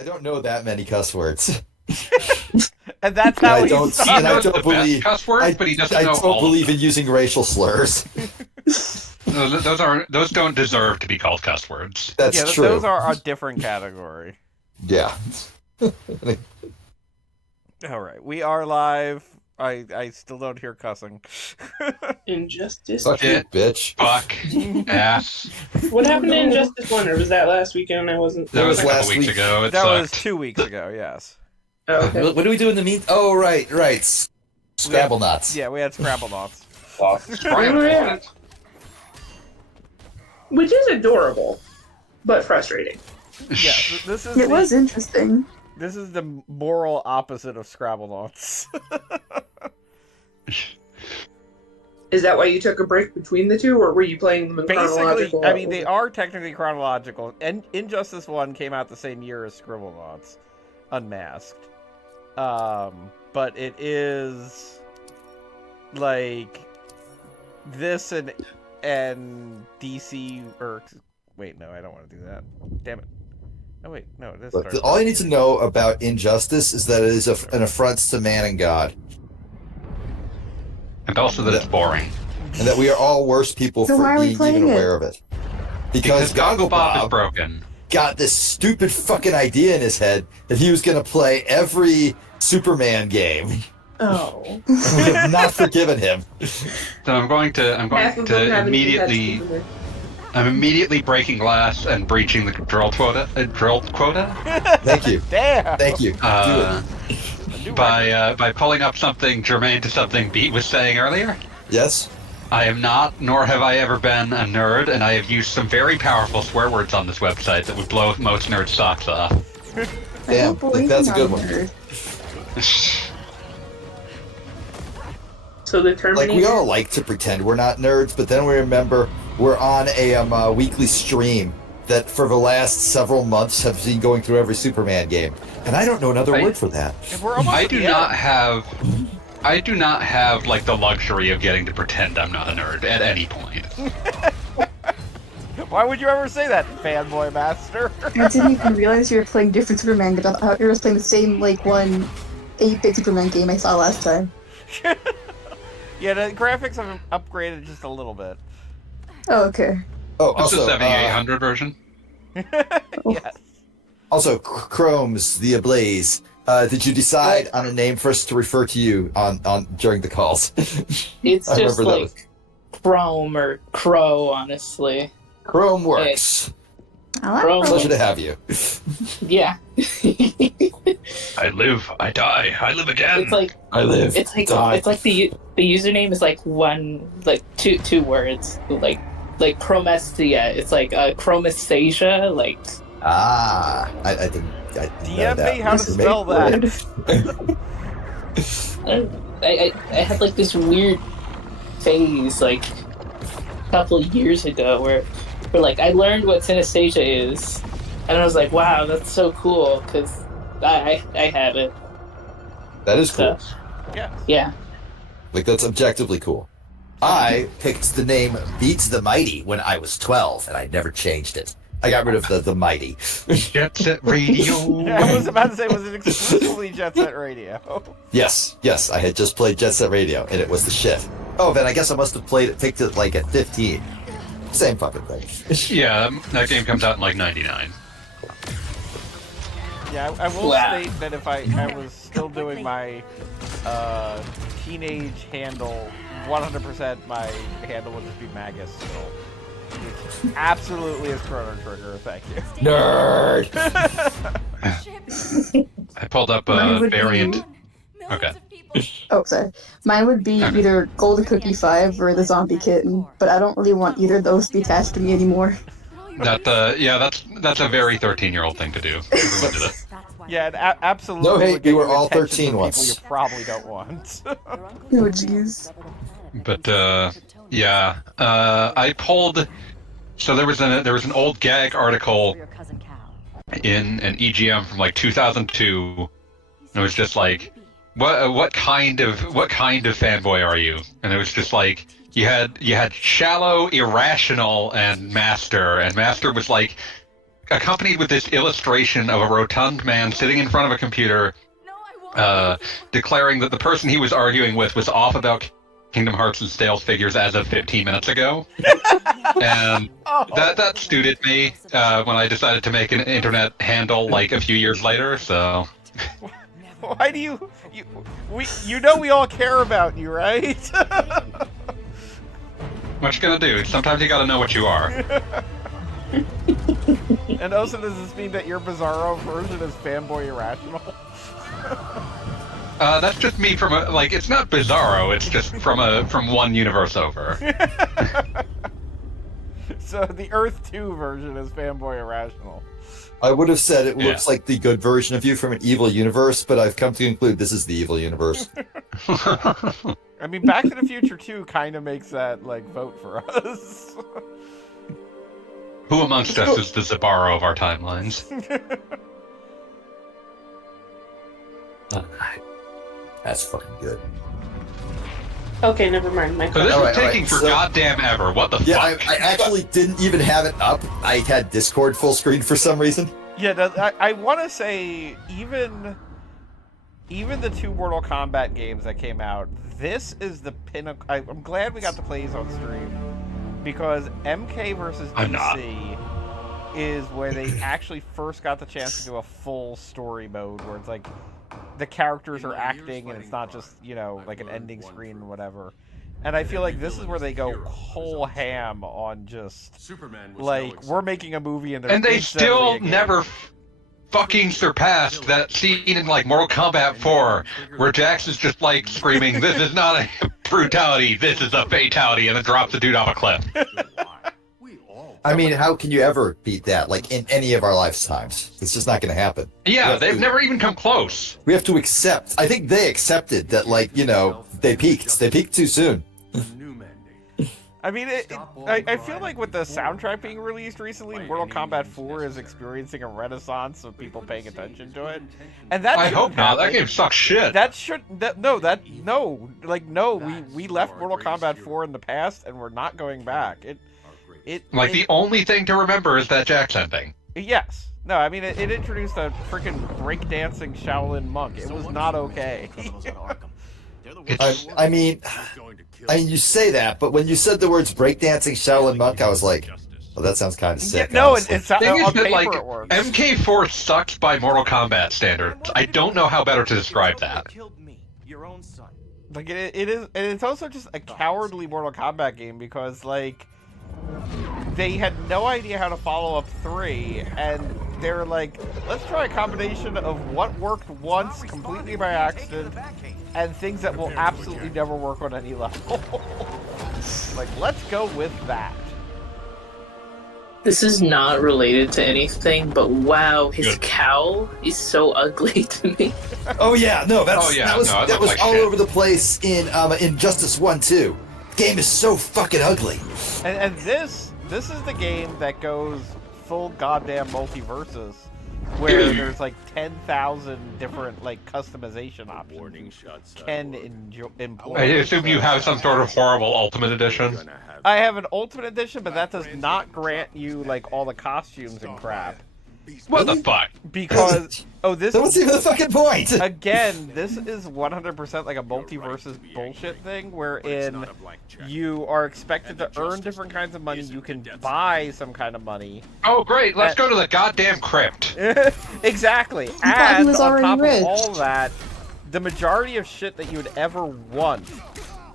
I don't know that many cuss words. And that's And how I he don't, started. and I knows the don't best believe. cuss words, I, but he doesn't I know don't all of believe them. in using racial slurs. Those don't deserve to be called cuss words. That's Yeah, true. those are a different category. Yeah. All right, we are live. I still don't hear cussing. Injustice. Fuck you, Shit. bitch. Fuck. Ass. What happened to Injustice 1? Or was that last weekend? I wasn't. That It was was a couple last weeks week. ago. It That was sucked. 2 weeks ago. Yes. Oh, okay. What do we do in the mean? Oh, right. Scrabble nuts. Yeah, we had Scrabble Knots. Scramble. Oh, yeah. Which is adorable, but frustrating. Yeah, this is It was interesting. this is the moral opposite of Scrabble Knots. Is that why you took a break between the two, or were you playing them in Basically, chronological? I mean, they are technically chronological. And Injustice 1 came out the same year as Scribble Knots, Unmasked. But it is like this and DC or wait, no, I don't want to do that. Damn it. Oh wait, no, it is. Look, all you need to know about Injustice is that it is an affront to man and God, And also that it's boring. and that we are all worse people So for why are we being playing even it? aware of it. Because Goggle Bob is Bob broken. got this stupid fucking idea in his head that he was going to play every Superman game. Oh. We have not forgiven him. So I'm going Half of them to haven't even touched immediately. Superman. I'm immediately breaking glass and breaching the drill quota. Thank you. Damn. Thank you. Uh, Do it. A new record. by pulling up something germane to something Beat was saying earlier. Yes? I am not, nor have I ever been, a nerd, and I have used some very powerful swear words on this website that would blow most nerds' socks off. I Damn, don't believe that's a in good our one. nerd. So the Like, Terminator. we all like to pretend we're not nerds, but then we remember we're on a weekly stream that for the last several months have been going through every Superman game. And I don't know another I- word for that. And we're almost I at do the not end. have like the luxury of getting to pretend I'm not a nerd at any point. Why would you ever say that, fanboy master? I didn't even realize you were playing different Superman games. I thought you were playing the same, like, 8-bit Superman game I saw last time. Yeah, the graphics have upgraded just a little bit. Oh, okay. Oh, What's the also, 7800 version? Yes. also, Chrome's The Ablaze. Did you decide on a name for us to refer to you on during the calls? It's I just remember that like Chrome or Crow, honestly. Chrome works. I like Chrome. Pleasure to have you. Yeah. I live, I die, I live again. It's like I live. it's like die. it's like the username is like two words like Chromestia. It's like Chromastasia. Like I didn't know DM that. me how to was a spell make that. word. I had like this weird phase like a couple of years ago where like I learned what synesthesia is, and I was like, wow, that's so cool because I have it. That is cool. So, Yeah. yeah. Like, that's objectively cool. I picked the name Beats the Mighty when I was 12, and I never changed it. I got rid of the Mighty. Jet Set Radio. I was about to say, was it exclusively Jet Set Radio? Yes, I had just played Jet Set Radio, and it was the shit. Oh, then I guess I must have picked it like at 15. Same fucking thing. Yeah, that game comes out in like 99. Yeah, I will Wow. state that if I was still doing my teenage handle, 100% my handle would just be Magus still. Which absolutely is Chrono Trigger, thank you. Nerd! I pulled up Mine a would variant. be- Okay. Oh, sorry. Mine would be Okay. either Golden Cookie 5 or the Zombie Kitten, but I don't really want either of those to be attached to me anymore. That's a very 13-year-old thing to do. Everyone did it. Yeah, it absolutely. No hate, would get we were you all attention 13 from once. People you probably don't want. Oh, jeez. But yeah, I pulled. So there was an old gag article in an EGM from like 2002. It was just like, what kind of fanboy are you? And it was just like you had shallow, irrational, and master. And master was like accompanied with this illustration of a rotund man sitting in front of a computer, declaring that the person he was arguing with was off about Kingdom Hearts' sales figures as of 15 minutes ago. And that suited me when I decided to make an internet handle like a few years later, so... Why do you know we all care about you, right? What you gonna do? Sometimes you gotta know what you are. And also, does this mean that your Bizarro version is fanboy irrational? That's just me from it's not Bizarro, it's just from one universe over. So the Earth 2 version is fanboy irrational. I would have said it looks like the good version of you from an evil universe, but I've come to conclude this is the evil universe. I mean, Back to the Future 2 kind of makes that, vote for us. Who amongst us is the Zabaro of our timelines? That's fucking good. Okay, never mind. My So this All is right, taking for so- goddamn ever. What the Yeah, fuck? I actually didn't even have it up. I had Discord full screen for some reason. Yeah, I want to say, even the 2 Mortal Kombat games that came out, this is the pinnacle. I'm glad we got to play these on stream, because MK versus I'm not. DC is where they actually first got the chance to do a full story mode, where it's like the characters are acting and it's not just, like an ending screen or whatever. And I feel like this is where they go whole ham on just, we're making a movie and And they instantly still a game. never fucking surpassed that scene in Mortal Kombat 4 where Jax is just screaming, "This is not a brutality, this is a fatality," and then drops the dude off a cliff. I mean, how can you ever beat that, in any of our lifetimes? It's just not going to happen. Yeah, they've never even come close. We have to accept. I think they accepted that, they peaked. They peaked too soon. I mean, I feel like with the soundtrack being released recently, Mortal Kombat 4 is experiencing a renaissance of people paying attention to it, and that I shouldn't hope not. That happen. game sucks shit. We left Mortal Kombat 4 in the past, and we're not going back. The only thing to remember is that Jax ending. Yes. No, I mean, it introduced a freaking breakdancing Shaolin monk. It was not okay. I mean, you say that, but when you said the words breakdancing Shaolin monk, I was like, oh, that sounds kind of sick. No, honestly. it's not, Thing is on that, paper it works. MK4 sucks by Mortal Kombat standards. I don't know how better to describe that. It is, and it's also just a cowardly Mortal Kombat game because, they had no idea how to follow up 3, and they were like, let's try a combination of what worked once completely by accident and things that will absolutely never work on any level. Let's go with that. This is not related to anything, but wow, his Good. cowl is so ugly to me. Oh yeah, no, that was it that was looks like all shit. over the place in Injustice 1 too. The game is so fucking ugly. And this is the game that goes full goddamn multiverses, where there's 10,000 different customization options you can employ. I assume you have some sort of horrible Ultimate Edition. I have an Ultimate Edition, but that does not grant you all the costumes and crap. What the fuck? Because this What's even the fucking point? again, this is 100% like a multiverses bullshit thing, wherein you are expected to earn different kinds of money. You can buy some kind of money. Oh great, let's go to the goddamn crypt. Exactly. thought he And was on already top rich. of all that, the majority of shit that you would ever want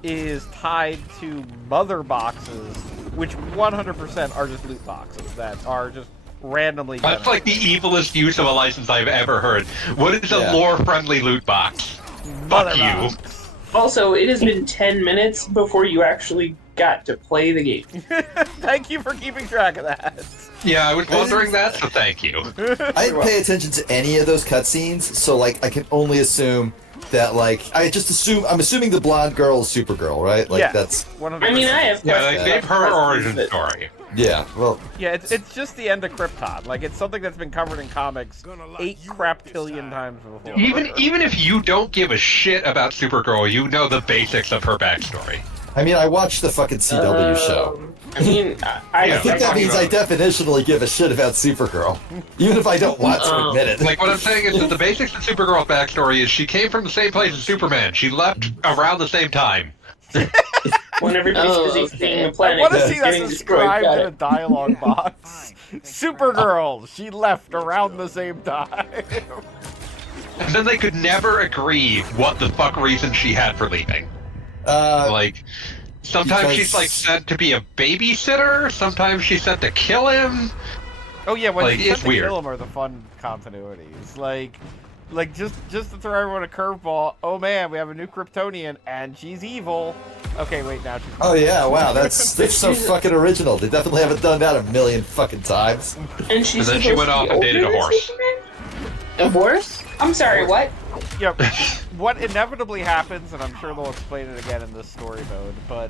is tied to mother boxes, which 100% are just loot boxes that are just randomly That's generated. the evilest use of a license I've ever heard. What is a Yeah. lore-friendly loot box? Mother Fuck you. box. Also, it has been 10 minutes before you actually got to play the game. Thank you for keeping track of that. Yeah, I was wondering that, so thank you. I didn't pay attention to any of those cutscenes, so I can only assume that I'm assuming the blonde girl is Supergirl, right? Yeah. That's 100%. I mean, I have Yeah, questions. they gave her questions origin that- story. yeah. Well, Yeah, it's just the end of Krypton. It's something that's been covered in comics 8 craptillion times before. Even if you don't give a shit about Supergirl, you know the basics of her backstory. I mean, I watched the fucking CW show. I mean, I think that means I definitionally give a shit about Supergirl, even if I don't want to admit it. Like, what I'm saying is that the basics of Supergirl's backstory is she came from the same place as Superman. She left around the same time. when everybody's busy seeing the planet, I want to see that getting destroyed. described Got in a it. dialogue box. Supergirl, she left around the same time. And then they could never agree what the fuck reason she had for leaving. Like, sometimes because- she's like sent to be a babysitter. Sometimes she's sent to kill him. Oh yeah, when Like, she it's sent to weird. kill him are the fun continuities. Like just to throw everyone a curveball. Oh man, we have a new Kryptonian, and she's evil. Okay, wait, now she's. Oh yeah, wow, that's so fucking original. They definitely haven't done that a million fucking times. And she's And then she supposed went to off be and dated a older than horse. Superman? A horse? I'm sorry, what? Yep. What inevitably happens, and I'm sure they'll explain it again in this story mode, but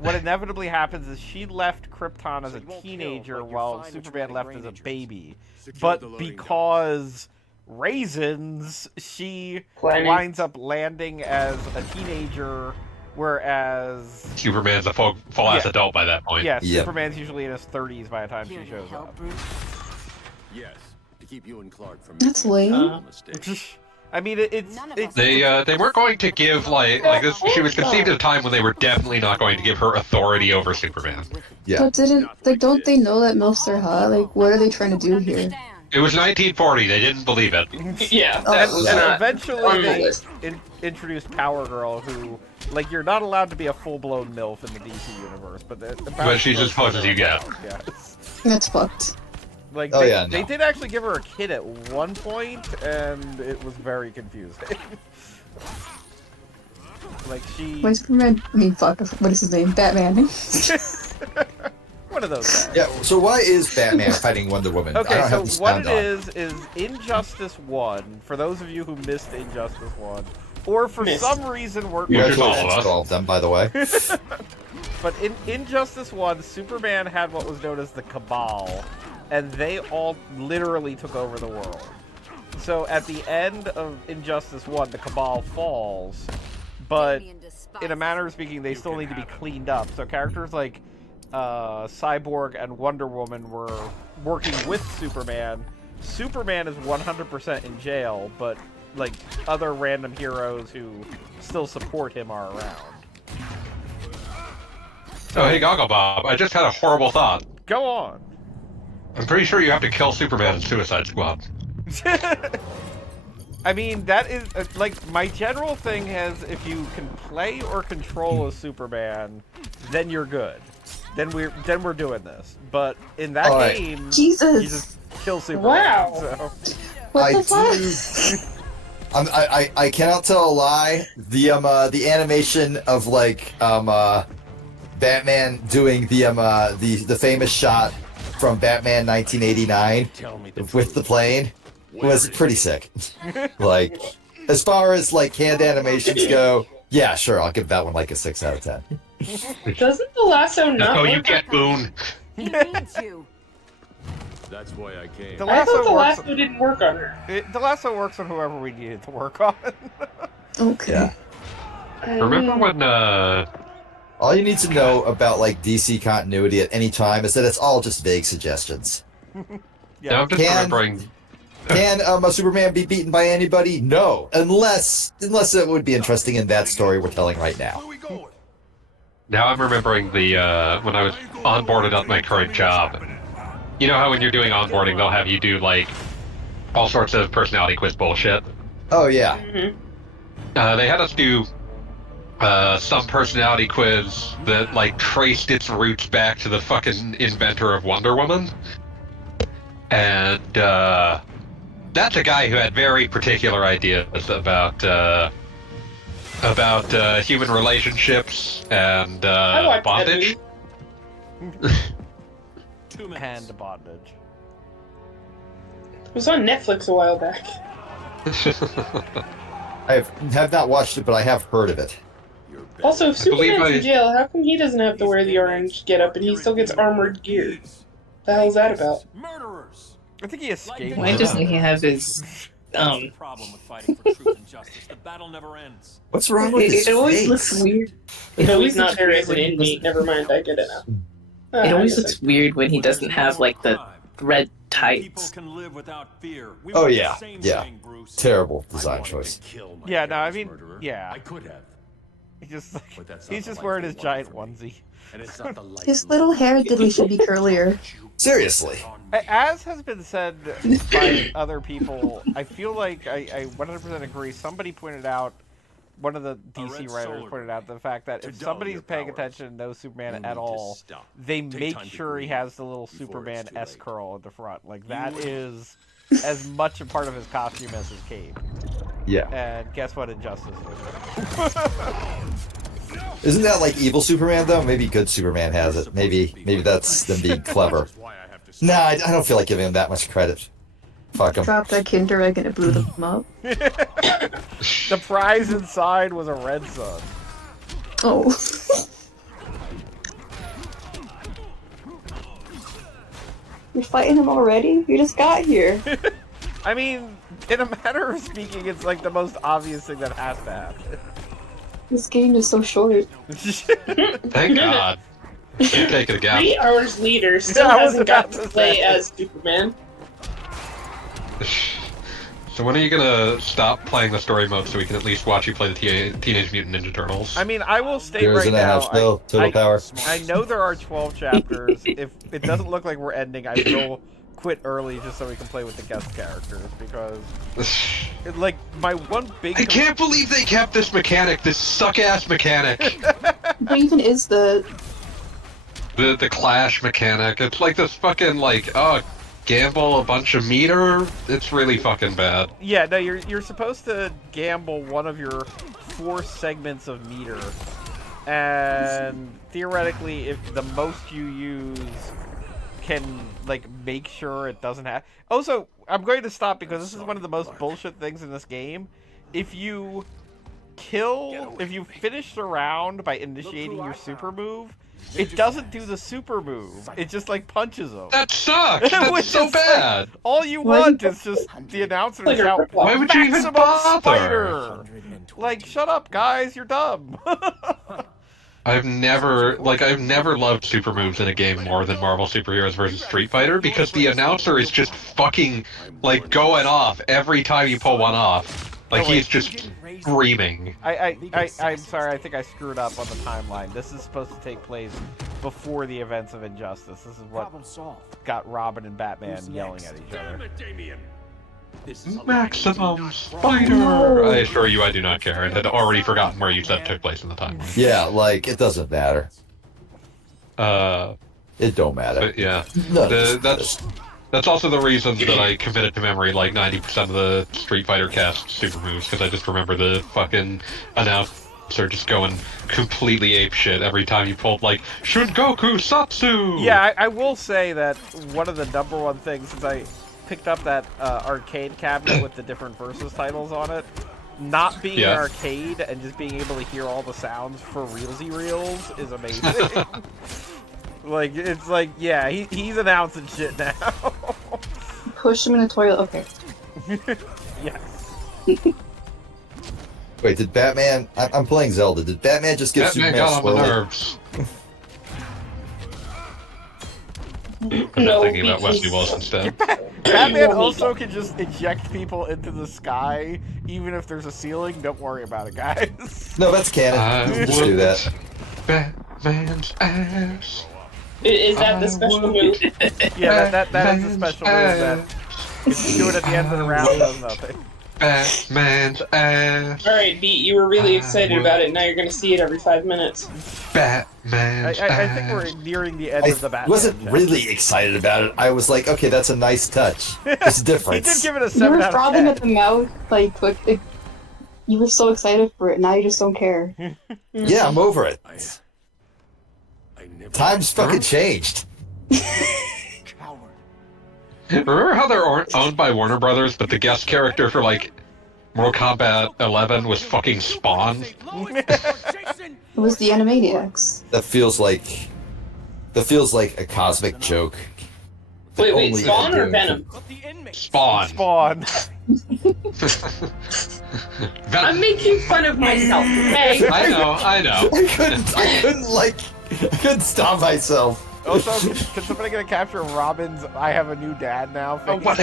what inevitably happens is she left Krypton as a teenager while Superman left as a baby. But because raisins, she Planet. winds up landing as a teenager, whereas Superman's a full-ass Yeah. adult by that point. yeah, Yep. Superman's usually in his 30s by the time she shows up. Yes, to keep you and Clark from That's lame. mistake. I mean, it's They weren't going to give like this. She was conceived at a time when they were definitely not going to give her authority over Superman. Yeah. But don't they know that MILFs are hot? Like, what are they trying to do here? It was 1940. They didn't believe it. Yeah, Oh, that's yeah. not eventually on the they list. introduced Power Girl, who, like, you're not allowed to be a full-blown MILF in the DC universe, but the Power But she's Girl's as close as you get. Yes. That's fucked. Like, Oh, they, yeah, no. they did actually give her a kid at one point, and it was very confusing. Like, she... Why Superman? I mean, fuck. What is his name? Batman. One of those guys. Yeah, so why is Batman fighting Wonder Woman? I Okay, don't so have this what found it on. is Injustice 1, for those of you who missed Injustice 1, or for Missed. some reason weren't Yeah, there's all of Congratulations us. to all of them, by the way. But in Injustice 1, Superman had what was known as the Cabal, and they all literally took over the world. So at the end of Injustice 1, the Cabal falls, but in a manner of speaking, they still need to be cleaned up. So characters like Cyborg and Wonder Woman were working with Superman. Superman is 100% in jail, but like other random heroes who still support him are around. Oh, hey, Goggle Bob. I just had a horrible thought. Go on. I'm pretty sure you have to kill Superman in Suicide Squad. I mean, that is like my general thing has if you can play or control as Superman, then you're good. Then we're doing this. But in that All right. game, Jesus. you just kill Superman. Wow. So. What I the fuck? I cannot tell a lie. The animation of like Batman doing the famous shot from Batman 1989 with the plane was pretty sick. Like, as far as like hand animations go, yeah, sure, I'll give that one like a 6 out of 10. Doesn't the lasso not Oh, you work? get Boone. He needs you. That's why I came. The I thought the works. lasso didn't work on her. The lasso works on whoever we need it to work on. Okay. Yeah. Remember when All you need to know about like DC continuity at any time is that it's all just vague suggestions. Now Yeah. I'm just remembering. Can a Superman be beaten by anybody? No, unless it would be interesting in that story we're telling right now. Now I'm remembering the when I was onboarded at my current job. You know how when you're doing onboarding, they'll have you do like all sorts of personality quiz bullshit. Oh yeah. They had us do some personality quiz that like traced its roots back to the fucking inventor of Wonder Woman, and that's a guy who had very particular ideas about human relationships and I watched that bondage. movie. Hand bondage. It was on Netflix a while back. I have not watched it, but I have heard of it. Also, if I believe Superman's in jail, how come he doesn't have to wear the orange getup and he still gets armored gear? The hell's that about? Murderers. I think he escaped. Why doesn't he have his The problem with fighting for truth and justice. The battle never ends. What's wrong with his It always face? looks weird. It always He's not looks weird dressed when in he doesn't. Never mind, I get it now. It always I looks weird when he doesn't have like the red People tights. can live without fear. We Oh, want the yeah, same yeah. thing, Bruce. Terrible I design wanted choice. to kill my Yeah, no, I parents' mean, murderer. yeah. I could have. He just like, But that's not he's the just life wearing they his wanted giant for me. onesie. And it's not the life His you little want. hair diddly should be curlier. Seriously. As has been said by other people, I feel like I 100% agree. Somebody pointed out, one of the DC writers pointed out the fact that if somebody's paying attention and knows Superman at all, they make sure he has the little Superman S curl at the front. Like, that is as much a part of his costume as his cape. Yeah. And guess what Injustice was? Isn't that like evil Superman though? Maybe good Superman has it. Maybe that's them being clever. Nah, I don't feel like giving him that much credit. Fuck him. Dropped that Kinder Egg and it blew them up. The prize inside was a red sun. Oh. You're fighting him already? You just got here. I mean, in a matter of speaking, it's like the most obvious thing that has to happen. This game is so short. Thank God. Can't take it again. 3 hours later, still Yeah, I was hasn't got about to to play say. as Superman. So when are you gonna stop playing the story mode so we can at least watch you play the Teenage Mutant Ninja Turtles? I mean, I will state Heroes right in the now, house, Bill. Total power. I know there are 12 chapters. If it doesn't look like we're ending, I will quit early just so we can play with the guest characters, because like my one big I can't believe they kept this mechanic, this suck-ass mechanic. What even is the... The Clash mechanic. It's like this fucking, like, gamble a bunch of meter. It's really fucking bad. Yeah, no, you're supposed to gamble one of your 4 segments of meter, and theoretically, if the most you use can like make sure it doesn't have. Also, I'm going to stop because this is one of the most bullshit things in this game. If you finish the round by initiating your super move, it doesn't do the super move. It just like punches them. That sucks. That's Which so is bad. Like, all you want is just the announcer to Like a shout, rip-off. Why would you even "Maximum bother?" Spider!" Like, shut up, guys. You're dumb. I've never loved super moves in a game more than Marvel Superheroes vs. Street Fighter, because the announcer is just fucking, like, going off every time you pull one off. Like, Oh, wait. he's just screaming. I'm sorry. I think I screwed up on the timeline. This is supposed to take place before the events of Injustice. This is what got Robin and Batman yelling at each other. Maximum Spider! I assure you I do not care. I had already forgotten where you said it took place in the timeline. Yeah, like it doesn't matter. It don't matter. But yeah. No, That's also the reason that I committed to memory like 90% of the Street Fighter cast super moves, because I just remember the fucking announcer just going completely apeshit every time you pulled, like, Shungoku Satsu! Yeah, I will say that one of the number one things, since I picked up that arcade cabinet with the different Versus titles on it, not being an arcade and just being able to hear all the sounds for realsy reels is amazing. Like, it's like, yeah, he's announcing shit now. Push him in the toilet. Okay. Yes. Wait, did Batman? I'm playing Zelda. Did Batman just give Batman Superman got on my swirly? nerves. I'm No, thinking about because- Wesley Wilson instead. Batman also can just eject people into the sky, even if there's a ceiling. Don't worry about it, guys. No, that's canon. I Just do that. Batman's ass. Is that the special move? Yeah, that is a special move that if you do it at the end of the round, it does nothing. Batman's ass. Alright, Beat, you were really excited about it, now you're gonna see it every 5 minutes. Batman's I think we're nearing the end I of the Batman. wasn't check. really excited about it. I was like, okay, that's a nice touch. It's He different. did give it a You 7 were out of frothing 10. at the mouth, like you were so excited for it, now you just don't care. Yeah, I'm over it. I never Times fucking changed. coward. Remember how they're owned by Warner Brothers, but the guest character for, like, Mortal Kombat 11 was fucking Spawn? It was the Animaniacs. That feels like a cosmic joke. Wait, Only Spawn or Dude. Venom? But the inmates. Spawn. Spawn. I'm making fun of myself, okay? I know. I couldn't stop myself. Also, can somebody get a capture of Robin's "I have a new dad now" Oh, face? what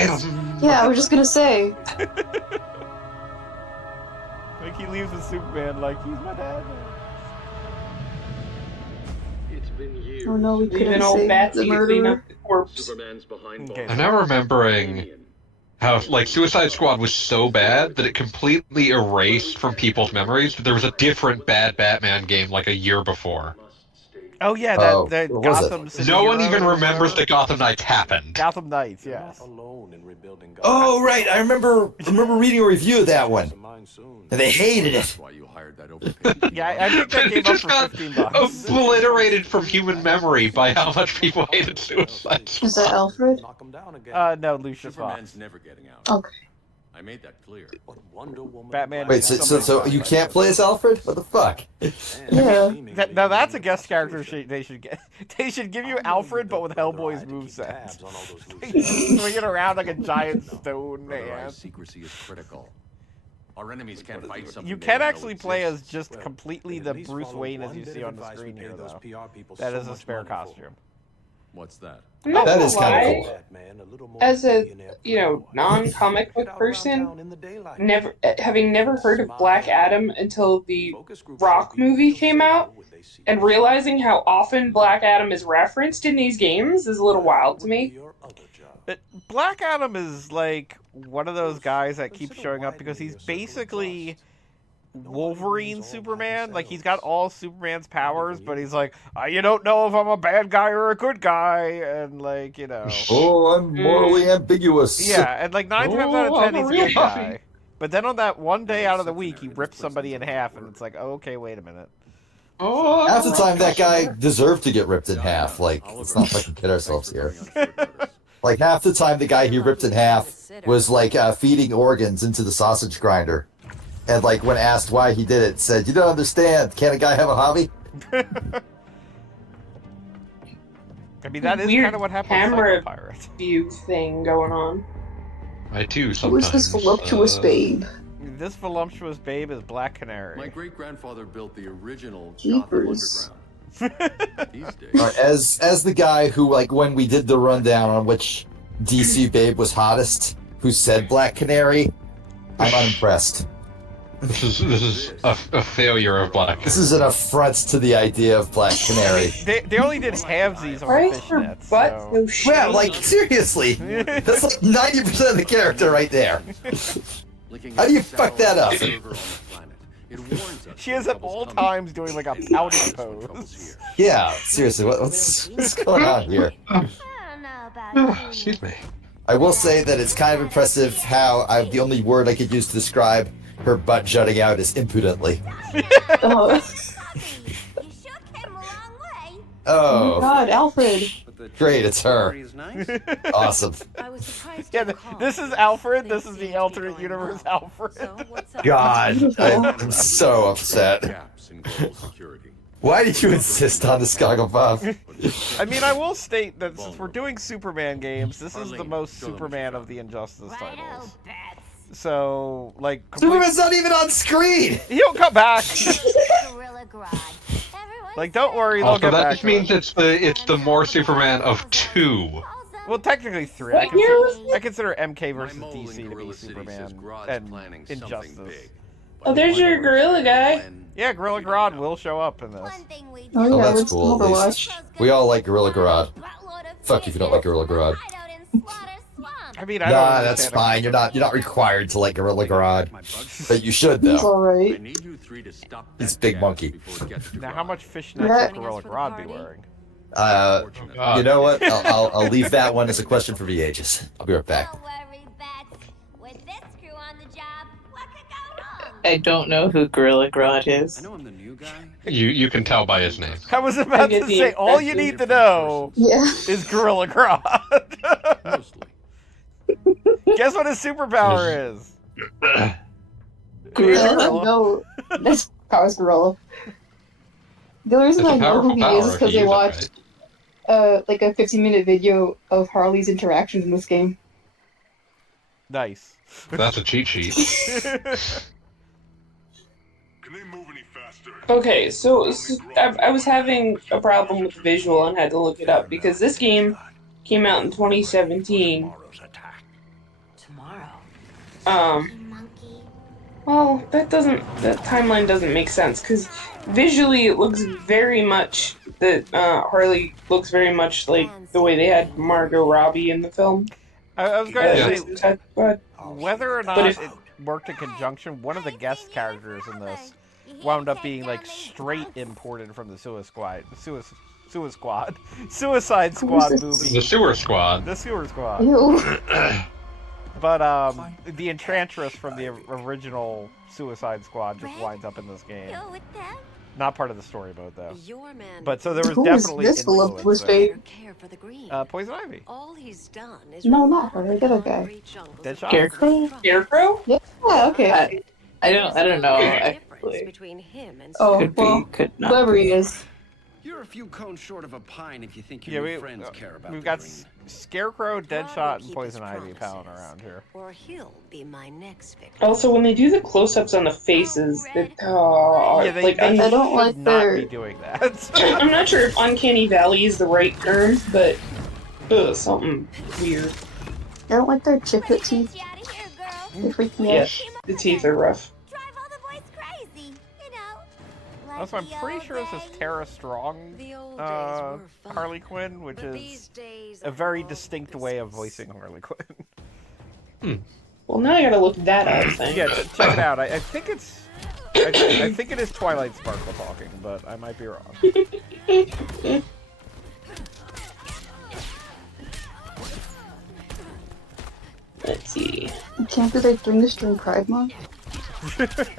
Yeah, I was just gonna say. Like he leaves with Superman, like he's my dad now. Oh no, we couldn't Leaving old save Batsy the to clean murderer. up the corpse. Okay. I'm now remembering how, like, Suicide Squad was so bad that it completely erased from people's memories that there was a different bad Batman game like a year before. Oh yeah, Oh, that what was it? Gotham City. No one Heroes even or remembers whatever. that Gotham Knights happened. Gotham Knights, yes. Oh right, I remember reading a review of that one, and they hated it. That's why you hired that overpaid. Yeah, I picked that It game up just for got $15. obliterated from human memory by how much people hated Suicide Squad. Is that Alfred? No, Lucius Superman's Fox. never getting out. Okay. I made that clear. Batman. Wait, so you can't play as Alfred? What the fuck? Yeah. Now that's a guest character they should get. They should give you Alfred, but with Hellboy's moveset. Swinging around like a giant stone man. Otherwise, secrecy is critical. Our enemies can't fight something. You they can don't know actually play as exists. just completely the Bruce Wayne as you see on the screen here, though. That is a spare costume. What's that? I'm not That gonna is kind lie, of cool. as a non-comic book person, having never heard of Black Adam until the Rock movie came out, and realizing how often Black Adam is referenced in these games is a little wild to me. But Black Adam is like one of those guys that keeps showing up because he's basically Wolverine Superman. Like he's got all Superman's powers, but he's like, you don't know if I'm a bad guy or a good guy, and like Oh, I'm morally ambiguous. yeah, and like 9 times out of 10 he's a real good guy. But then on that one day out of the week, he rips somebody in half, and it's like, oh, okay, wait a minute. Half the time, that guy deserved to get ripped in half. Like, let's not fucking kid ourselves here. Like, half the time, the guy he ripped in half was, like, feeding organs into the sausage grinder. And, like, when asked why he did it, said, you don't understand. Can't a guy have a hobby? I mean, that is Weird kind of what happened with camera Psycho Pirate. view thing going on. I too Who sometimes. is this voluptuous babe? This voluptuous babe is Black Canary. My great-grandfather built the original Jeepers. Gotham Underground. These days, As the guy who, like, when we did the rundown on which DC babe was hottest, who said Black Canary, I'm unimpressed. This is a failure of Black. This is an affront to the idea of Black Canary. They only did halvesies Why on is her fishnets. butt So. so shitty? Yeah, like, seriously. That's like 90% of the character right there. licking How do you every fuck that cell up? of the server on the planet. It warns us She is when at trouble's all coming. times doing like a pouting Trouble's pose. here. Yeah, seriously, what's going on here? Excuse me. I will say that it's kind of impressive how the only word I could use to describe her butt jutting out is impudently. Oh, Oh, God, Alfred. great, it's her. Awesome. Yeah, this is Alfred. This is the alternate universe Alfred. God, I'm so upset. Gaps in global security. Why did you insist on this goggle buff? I mean, I will state that since we're doing Superman games, this is the most Superman of the Injustice titles. So, like, Superman's not even on screen! he'll come back. Like, don't worry, they'll Also, get that back. just to means it. it's the more Superman of two. Well, technically 3. What year was I consider MK My versus mole in DC to be Gorilla City says Superman Grodd's and planning something Injustice. big. Oh, there's your gorilla guy. Yeah, Gorilla Grodd will show up in this. Oh, Oh, yeah, that's it's cool, at least. Overwatch. We all like Gorilla Grodd. Fuck if you don't like Gorilla Grodd. I mean, I don't Nah, that's understand fine. You're not required to like Gorilla Grodd. But you should, He's though. I alright. need you three to stop He's that Big gas Monkey. before it gets too Now, how Grodd. much fishnets Yeah. would Gorilla Grodd be wearing? You know what? I'll leave that one as a question for the ages. I'll be right back. I don't know who Gorilla Grodd I is. know I'm the new guy. You can tell by his name. I was about get to the say, all you impression need to know Yeah. is Gorilla Grodd. Mostly. Guess what his superpower is? Gorilla? No. That's Power's Gorilla. The only reason It's a I know who powerful he power is if because you I use it watched like a 15-minute video of Harley's interactions in this game. Nice. That's a cheat sheet. Okay, so I was having a problem with the visual and had to look it up because this game came out in 2017. Well, that timeline doesn't make sense because visually it looks very much that Harley looks very much like the way they had Margot Robbie in the film. I was going to Yeah. say, But whether or not it worked in conjunction, one of the guest characters in this wound up being like straight imported from the Suicide Squad movie. The Sewer Squad. The Sewer Squad. Ew. But the Enchantress from the original Suicide Squad just winds up in this game. Not part of the story mode though. But so there was Who is definitely this influence voluptuous there. babe? Poison Ivy. No, not her. The other guy. Deadshot. Scarecrow? Scarecrow? Yeah, okay. I don't know. Actually, Oh, could well, be, could not. whoever be. he is. You're a few cones short of a pine if you think Yeah, your new friends care about we've the got green. Scarecrow, Deadshot, and Poison Ivy palling around here. Also, when they do the close-ups on the faces, Yeah, they like I don't should like not their- be doing that. I'm not sure if Uncanny Valley is the right term, but something weird. I don't like their chiclet teeth. They freak me out. Yes, the teeth are rough. Also, I'm pretty sure this is Tara Strong, Harley Quinn, which is a very distinct way of voicing Harley Quinn. Well, now I gotta look that up. Thing. Yeah, check it out. I think it's, I think it is Twilight Sparkle talking, but I might be wrong. Let's see. You can't do that during this during Pride Month.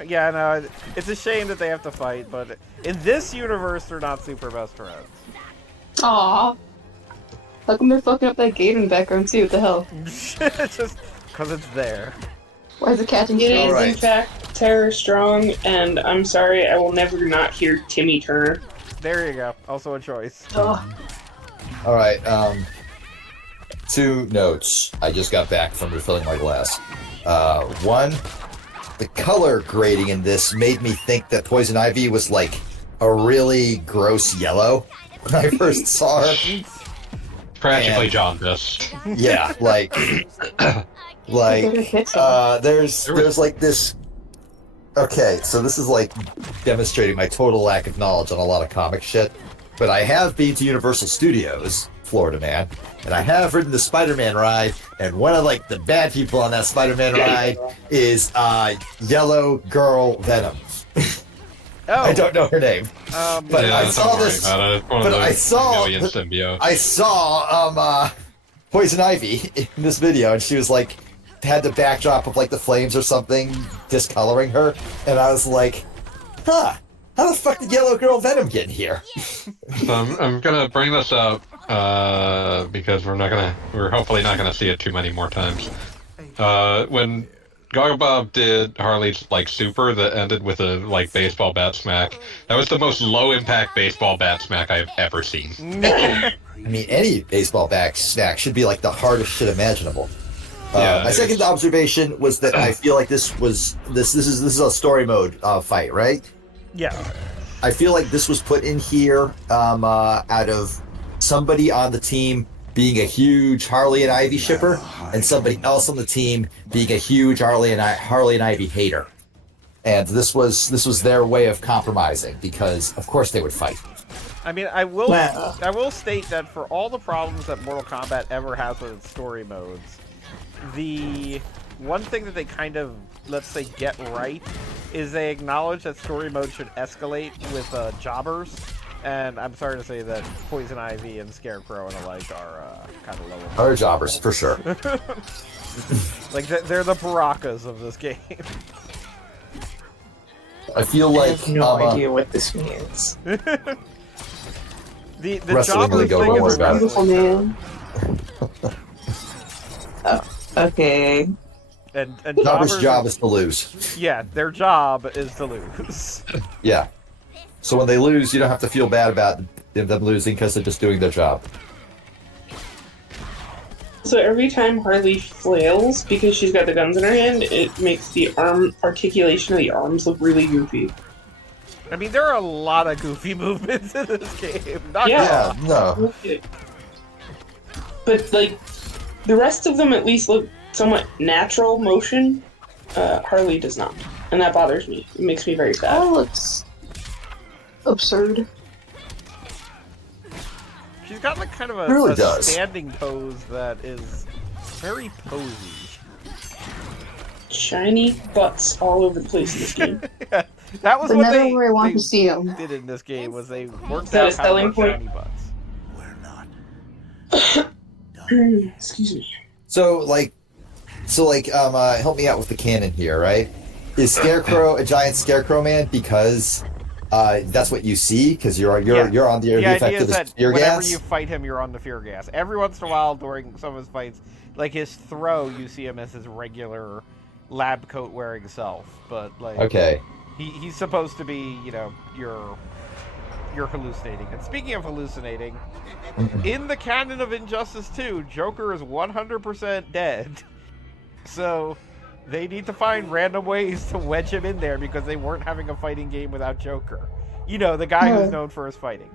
Yeah, no, it's a shame that they have to fight, but in this universe, they're not super best friends. Aww. How come they're fucking up that gate in the background too? What the hell? It's just because it's there. Why is it catching It is, strays? Alright. in fact, Tara Strong, and I'm sorry, I will never not hear Timmy Turner. There you go. Also a choice. Ugh. All right. 2 notes. I just got back from refilling my glass. One, the color grading in this made me think that Poison Ivy was like a really gross yellow when I first saw her. Practically And- jaundiced. Yeah, like there's like this. Okay, so this is like demonstrating my total lack of knowledge on a lot of comic shit. But I have been to Universal Studios, Florida man, and I have ridden the Spider-Man ride. And one of like the bad people on that Spider-Man ride is Yellow Girl Venom. Oh, I don't know her name, but yeah, I don't saw worry this. about it. It's one of but those I saw chameleon symbiote. I saw Poison Ivy in this video, and she was like had the backdrop of like the flames or something discoloring her, and I was like, huh, how the fuck did Yellow Girl Venom get in here? So I'm gonna bring this up because we're hopefully not gonna see it too many more times. When Gaga Bob did Harley's like super that ended with a like baseball bat smack, that was the most low impact baseball bat smack I've ever seen. I mean, any baseball back snack should be like the hardest shit imaginable. Yeah, My second observation was that I feel like this is a story mode fight, right? yeah. I feel like this was put in here out of somebody on the team being a huge Harley and Ivy shipper, and somebody else on the team being a huge Harley and Ivy hater. And this was their way of compromising, because of course they would fight. I mean, I will state that for all the problems that Mortal Kombat ever has with its story modes, the one thing that they kind of, let's say, get right is they acknowledge that story mode should escalate with jobbers. And I'm sorry to say that Poison Ivy and Scarecrow and the like are kind of low. Other jobbers, for sure. Like, they're the Barakas of this game. I feel I like have no idea what this means. The Wrestling jobbers lingo, thing don't is worry about it. Beautiful man. Okay. And Jobbers' jobbers, job is to lose. yeah, their job is to lose. Yeah. So when they lose, you don't have to feel bad about them losing because they're just doing their job. So every time Harley flails, because she's got the guns in her hand, it makes the arm articulation of the arms look really goofy. I mean, there are a lot of goofy movements in this game. Not Yeah. No. But like, the rest of them at least look somewhat natural motion. Harley does not, and that bothers me. It makes me very sad. That looks absurd. She's got like kind of It really a does. standing pose that is very posy. Shiny butts all over the place in this game. That was But what never they, where I want they to see them. did in this game was they worked that out a how to selling make point? shiny butts. We're not. Excuse me. So help me out with the canon here, right? Is Scarecrow a giant Scarecrow man because that's what you see? Because you're on the The effect idea of is the that fear whenever gas? you fight him, you're on the fear gas. Every once in a while during some of his fights, like his throw, you see him as his regular lab coat wearing self. But like, Okay. he's supposed to be, you're hallucinating. And speaking of hallucinating, in the canon of Injustice 2, Joker is 100% dead. So they need to find random ways to wedge him in there because they weren't having a fighting game without Joker. You know, the guy who's known for his fighting.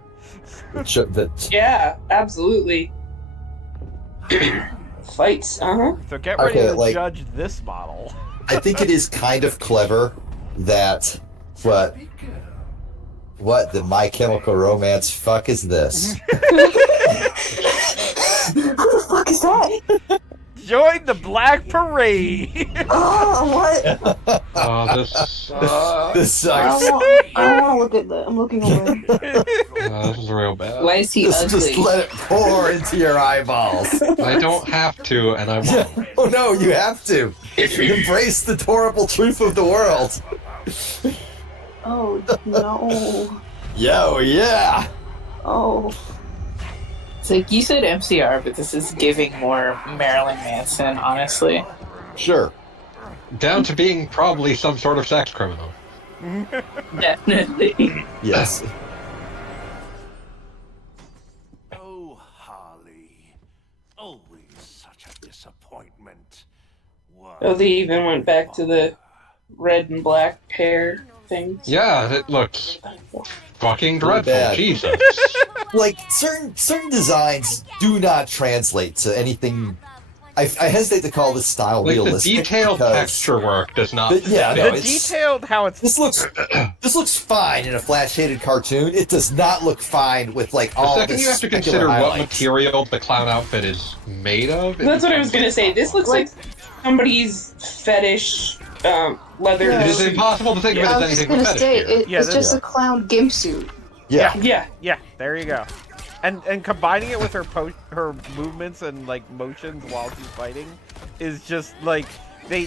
Yeah, absolutely. Fights, So get ready Okay, to like- judge this model. I think it is kind of clever that what the My Chemical Romance fuck is this? Who the fuck is that? Join the Black Parade! Oh, what? Oh, this This I sucks. don't want to look at that. I'm looking away. this is real bad. Why is he Just ugly? let it pour into your eyeballs. I don't have to, and I won't. Oh no, you have to. Embrace the horrible truth of the world. Oh, no. Yo, yeah. Oh. It's like, you said MCR, but this is giving more Marilyn Manson, honestly. Sure. Down to being probably some sort of sex criminal. Definitely. Yes. Oh, Harley. Always such a disappointment. Oh, they even went back to the red and black hair things. Yeah, it looks fucking Really dreadful. bad. Jesus. Like certain designs do not translate to anything. I hesitate to call this style Like the realistic. detailed because- texture work does not. But yeah, no, The it's, detailed how it's this looks fine in a flash shaded cartoon. It does not look fine with like The all second this you have to specular consider what highlights. material the clown outfit is made of. That's what I was gonna say. This looks like somebody's fetish leather. Yeah. It is suit. impossible to think of it I as was just anything gonna but say, fetish here. Yeah, it's this- just a clown gimp suit. Yeah. Yeah. there you go. And combining it with her her movements and like motions while she's fighting is just like they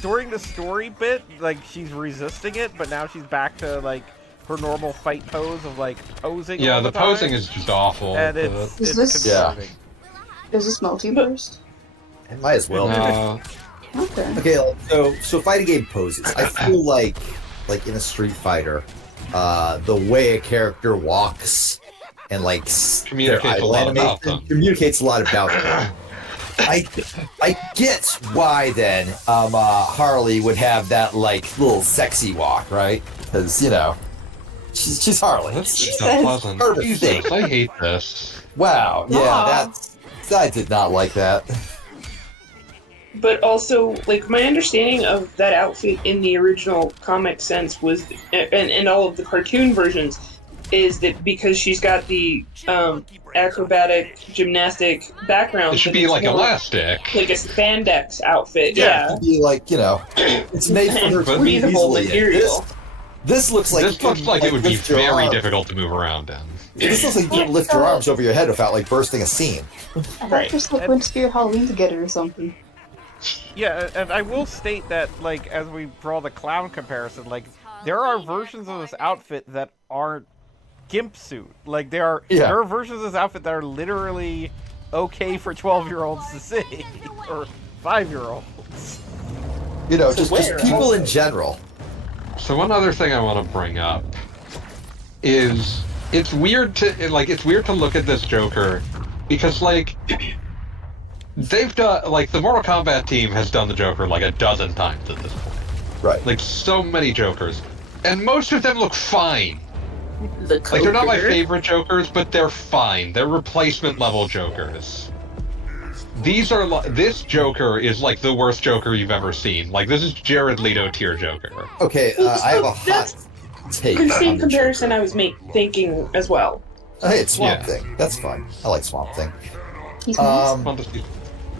during the story bit, like she's resisting it, but now she's back to like her normal fight pose of like posing. Yeah, all the time, posing is just awful. and but- it's Is this- concerning. Is this multiverse? It might as well. Okay. Okay, so fighting game poses. I feel like in a Street Fighter, the way a character walks and like Communicates their a lot idle about animation them. communicates a lot about them. I get why then Harley would have that like little sexy walk, right? Because she's Harley. That's She's just unpleasant. perfect Jesus, thing. I hate this. Wow, yeah, I did not like that. But also, like, my understanding of that outfit in the original comic sense was, and all of the cartoon versions, is that because she's got the acrobatic gymnastic background, It should that be it's like more elastic. like a spandex outfit. Yeah. Yeah. It'd be like it's made for her to breathe Breathable easily. material. This looks like This looks like it would be lift your very arm. difficult to move around in. This looks like you can lift your arms over your head without like bursting a seam. I thought Right. just like went to Spirit Halloween together or something. Yeah, and I will state that, like, as we draw the clown comparison, like, there are versions of this outfit that aren't gimp suit. Like, there are versions of this outfit that are literally okay for 12-year-olds to see, or 5-year-olds. Just people in general. So one other thing I want to bring up is it's weird to look at this Joker because like they've done like the Mortal Kombat team has done the Joker like a dozen times at this point. Right. Like so many Jokers, and most of them look fine. The Like they're not my Joker? favorite Jokers, but they're fine. They're replacement level Jokers. This Joker is like the worst Joker you've ever seen. Like this is Jared Leto tier Joker. Okay, I have a hot That's take. the on same the comparison Joker. I was thinking as well. Hey, it's Swamp Yeah. Thing. That's fun. I like Swamp Thing. He's nice.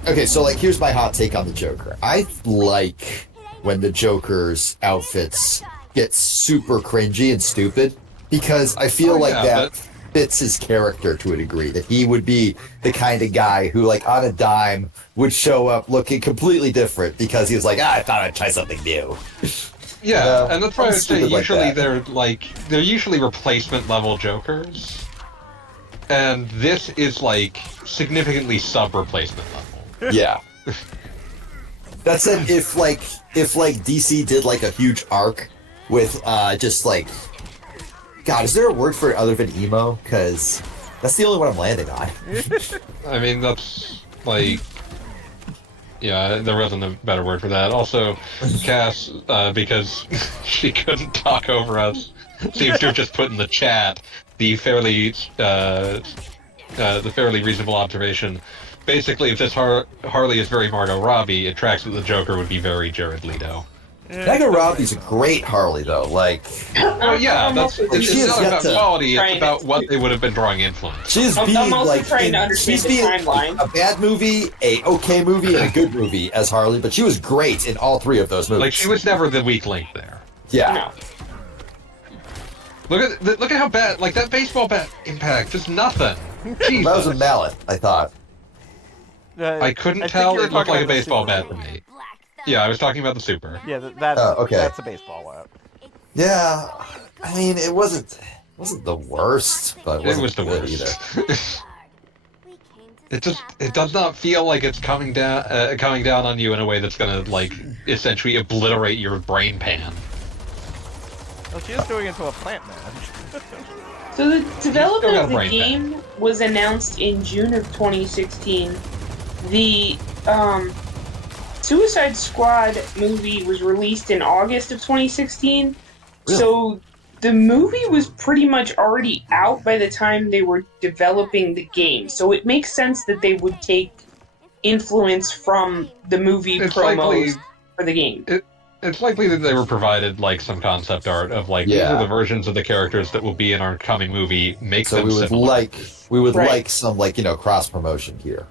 Okay, so like here's my hot take on the Joker. I like when the Joker's outfits get super cringy and stupid because I feel like that fits his character to a degree. That he would be the kind of guy who, like, on a dime would show up looking completely different because he was like, I thought I'd try something new. Yeah, and that's why I I'm would say stupid like usually that. they're usually replacement level Jokers, and this is like significantly sub replacement level. Yeah. That said, if DC did like a huge arc with just like, God, is there a word for it other than emo? Because that's the only one I'm landing on. I mean, that's like, yeah, there wasn't a better word for that. Also, Cass, because she couldn't talk over us, seems to have just put in the chat the fairly reasonable observation. Basically, if this Harley is very Margot Robbie, it tracks that the Joker would be very Jared Leto. Margot Robbie's a great Harley, though. Like, Oh yeah, that's She it's has not got about to- quality. It's Trying about to- what they would have been drawing influence. she's I'm being also like, trying to understand she's the being timeline. a bad movie, a okay movie, and a good movie as Harley. But she was great in all three of those movies. Like she was never the weak link there. Yeah. No. Look at how bad like that baseball bat impact. Just nothing. Jesus. That was a mallet, I thought. I couldn't think tell. you were It looked talking like a about the baseball Super bat to me. Yeah, I was talking about the Super. Yeah, that's Okay. that's a baseball bat. Yeah, I mean, it wasn't the worst, but it It wasn't was the good worst. either. it does not feel like it's coming down on you in a way that's gonna like essentially obliterate your brain pan. Well, she is doing it to a plant man. So the development got of a the brain game was announced in June of 2016. The Suicide Squad movie was released in August of 2016. Really? So the movie was pretty much already out by the time they were developing the game. So it makes sense that they would take influence from the movie It's promos likely- for the game. It's likely that they were provided like some concept art of like these Yeah. are the versions of the characters that will be in our coming movie. Make So them we would similar. Right. like some cross promotion here.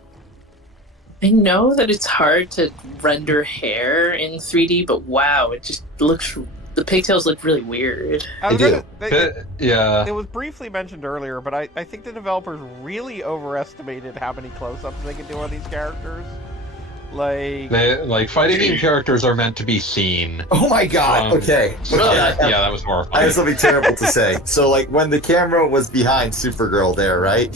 I know that it's hard to render hair in 3D, but wow, it just looks. The pigtails look really weird. I was They gonna- Yeah. It was briefly mentioned earlier, but I think the developers really overestimated how many close-ups they could do on these characters. Like, Fighting game characters are meant to be seen. Oh my God! Okay. Yeah, that was I horrifying. have something terrible to say. So, like, when the camera was behind Supergirl there, right?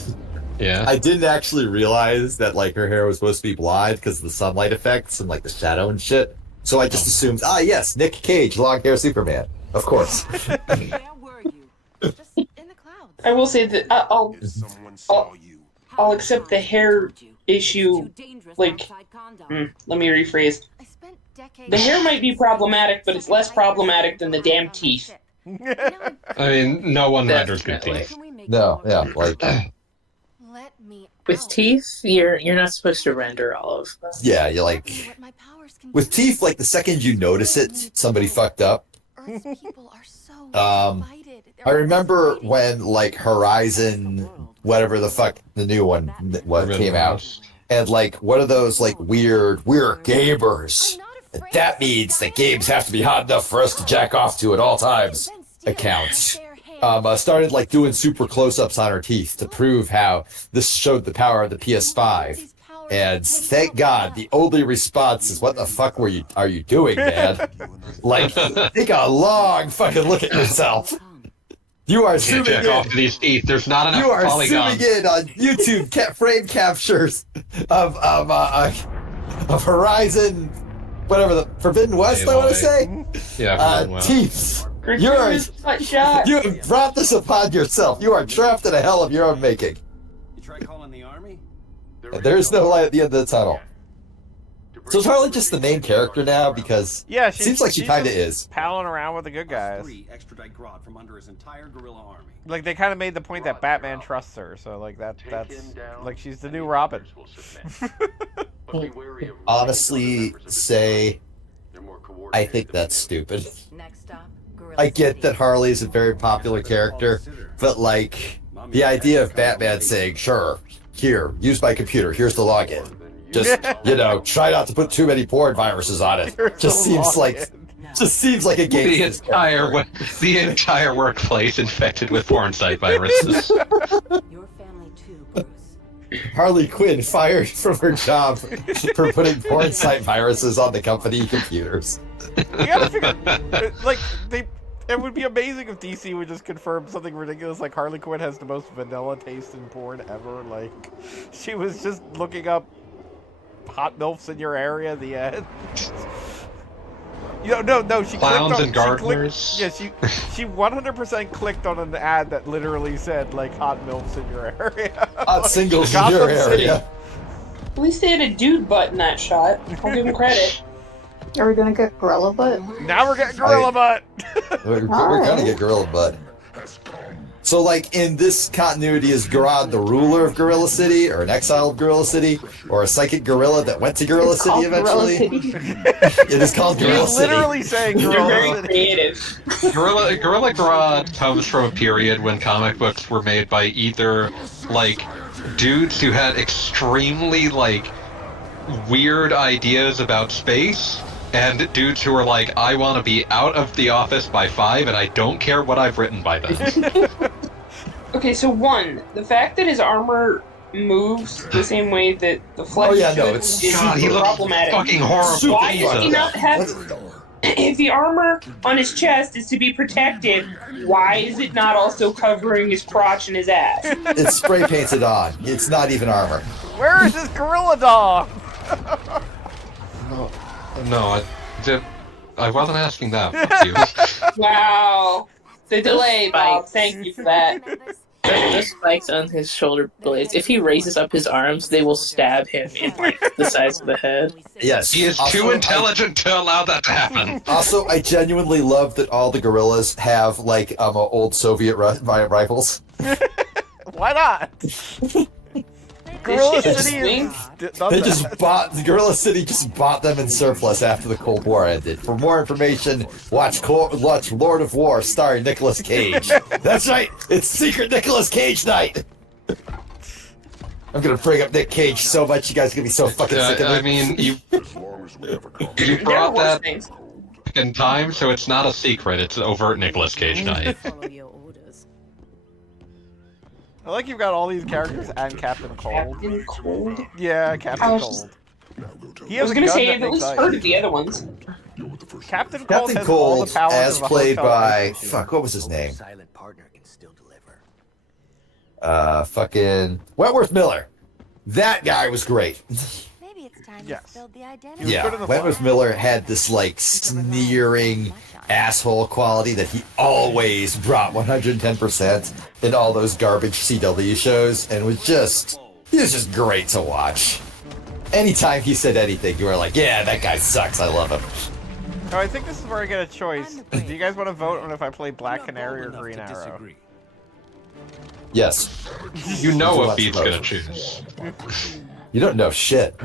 Yeah. I didn't actually realize that, like, her hair was supposed to be blonde because of the sunlight effects and, like, the shadow and shit. So I just assumed, yes, Nick Cage, long hair Superman. Of course. Where were you? Just in the clouds. I will say that I'll accept the hair issue. Like, let me rephrase. The hair might be problematic, but it's less problematic than the damn teeth. I mean, no one renders good Definitely. teeth. No, yeah, like, With teeth, you're not supposed to render all of them. yeah, you're like, with teeth, like, the second you notice it, somebody fucked up. I remember when, like, Horizon, whatever the fuck, the new one, came out. And, like, one of those, like, we're gamers. That means that games have to be hot enough for us to jack off to at all times. Accounts. Started, like, doing super close-ups on her teeth to prove how this showed the power of the PS5. And thank God, the only response is, what the fuck are you doing, man? Like, take a long fucking look at yourself. You are Can't zooming jack in. off to these teeth. There's not enough You are polygons. zooming in on YouTube frame captures of Horizon, whatever the Forbidden West, I want to say. Yeah. well. Teeth. Gratuitous butt shot. You have brought this upon yourself. You are trapped in a hell of your own making. You try calling the army? And there's no light at the end of the tunnel. So it's probably just the main character now because Yeah, it seems like she she's kind of just is. palling around with the good guys. 3 extradite Grodd from under his entire guerrilla army. Like they kind of made the point that Batman trusts her, so like that's like she's the new Robin. Honestly, say I think that's stupid. Next stop, Gorilla I get City. that Harley is a very popular character, but like the idea of Batman saying, "Sure, here, use my computer. Here's the login." Just try not to put too many porn viruses on it. Here's Just the seems login. like a game. The entire workplace infected with porn site viruses. Your family too, Bruce. Harley Quinn fired from her job for putting porn site viruses on the company computers. You gotta figure, like it would be amazing if DC would just confirm something ridiculous like Harley Quinn has the most vanilla taste in porn ever. Like she was just looking up hot milfs in your area at the end. No, she Clowns clicked on, and gardeners. she 100% clicked on an ad that literally said like hot milfs in your area. Hot singles in Gotham your City. area. At least they had a dude butt in that shot. I'll give him credit. Are we gonna get Gorilla Butt? Now we're getting Gorilla Butt. We're gonna get Gorilla Butt. So, like, in this continuity, is Grodd the ruler of Gorilla City, or an exile of Gorilla City, or a psychic gorilla that went to Gorilla It's City called eventually? Gorilla City. It is called Gorilla He's City. literally saying They're Gorilla very City. creative. Gorilla Grodd comes from a period when comic books were made by either, like, dudes who had extremely, like, weird ideas about space, and dudes who are like, I want to be out of the office by 5, and I don't care what I've written by then. Okay, so one, the fact that his armor moves the same way that the flesh should it's is God, he looks problematic. fucking horrible. Why does he not have? What? If the armor on his chest is to be protective, why is it not also covering his crotch and his ass? It's spray painted on. It's not even armor. Where is this gorilla dog? No, I wasn't asking that. Fuck you. Wow, the delay, Bob. Thank you for that. The spikes on his shoulder blades. If he raises up his arms, they will stab him in like the sides of the head. Yes. He is too intelligent to allow that to happen. Also, I genuinely love that all the gorillas have, like, old Soviet rifles. Why not? Gorilla shit City is Gorilla City just bought them in surplus after the Cold War ended. For more information, watch Lord of War starring Nicolas Cage. That's right, it's Secret Nicolas Cage night. I'm gonna bring up Nick Cage so much, you guys are gonna be so fucking sick of me. I mean, you There are brought worse that things. in time, so it's not a secret. It's overt Nicolas Cage night. Follow your orders. I like you've got all these characters and Captain Cold. Captain Cold. Yeah, Captain I was Cold. He I has was a gonna gun say that I've at makes least ice. heard of the other ones. Captain Cold Captain has all Cold, the powers as of a played hotel by executive. fuck, what was his name? Silent partner can still deliver. Fucking Wentworth Miller. That guy was great. Maybe it's time Yes. you spilled the He was identity. good in Yeah, the Wentworth Flash. Miller had this like sneering asshole quality that he always brought 110% in all those garbage CW shows, and he was just great to watch. Anytime he said anything, you were like, yeah, that guy sucks, I love him. Oh, I think this is where I get a choice. Do you guys want to vote on if I play Black Canary or Green Arrow? Yes. You know Would you what like to Beat's vote? gonna choose. You don't know shit.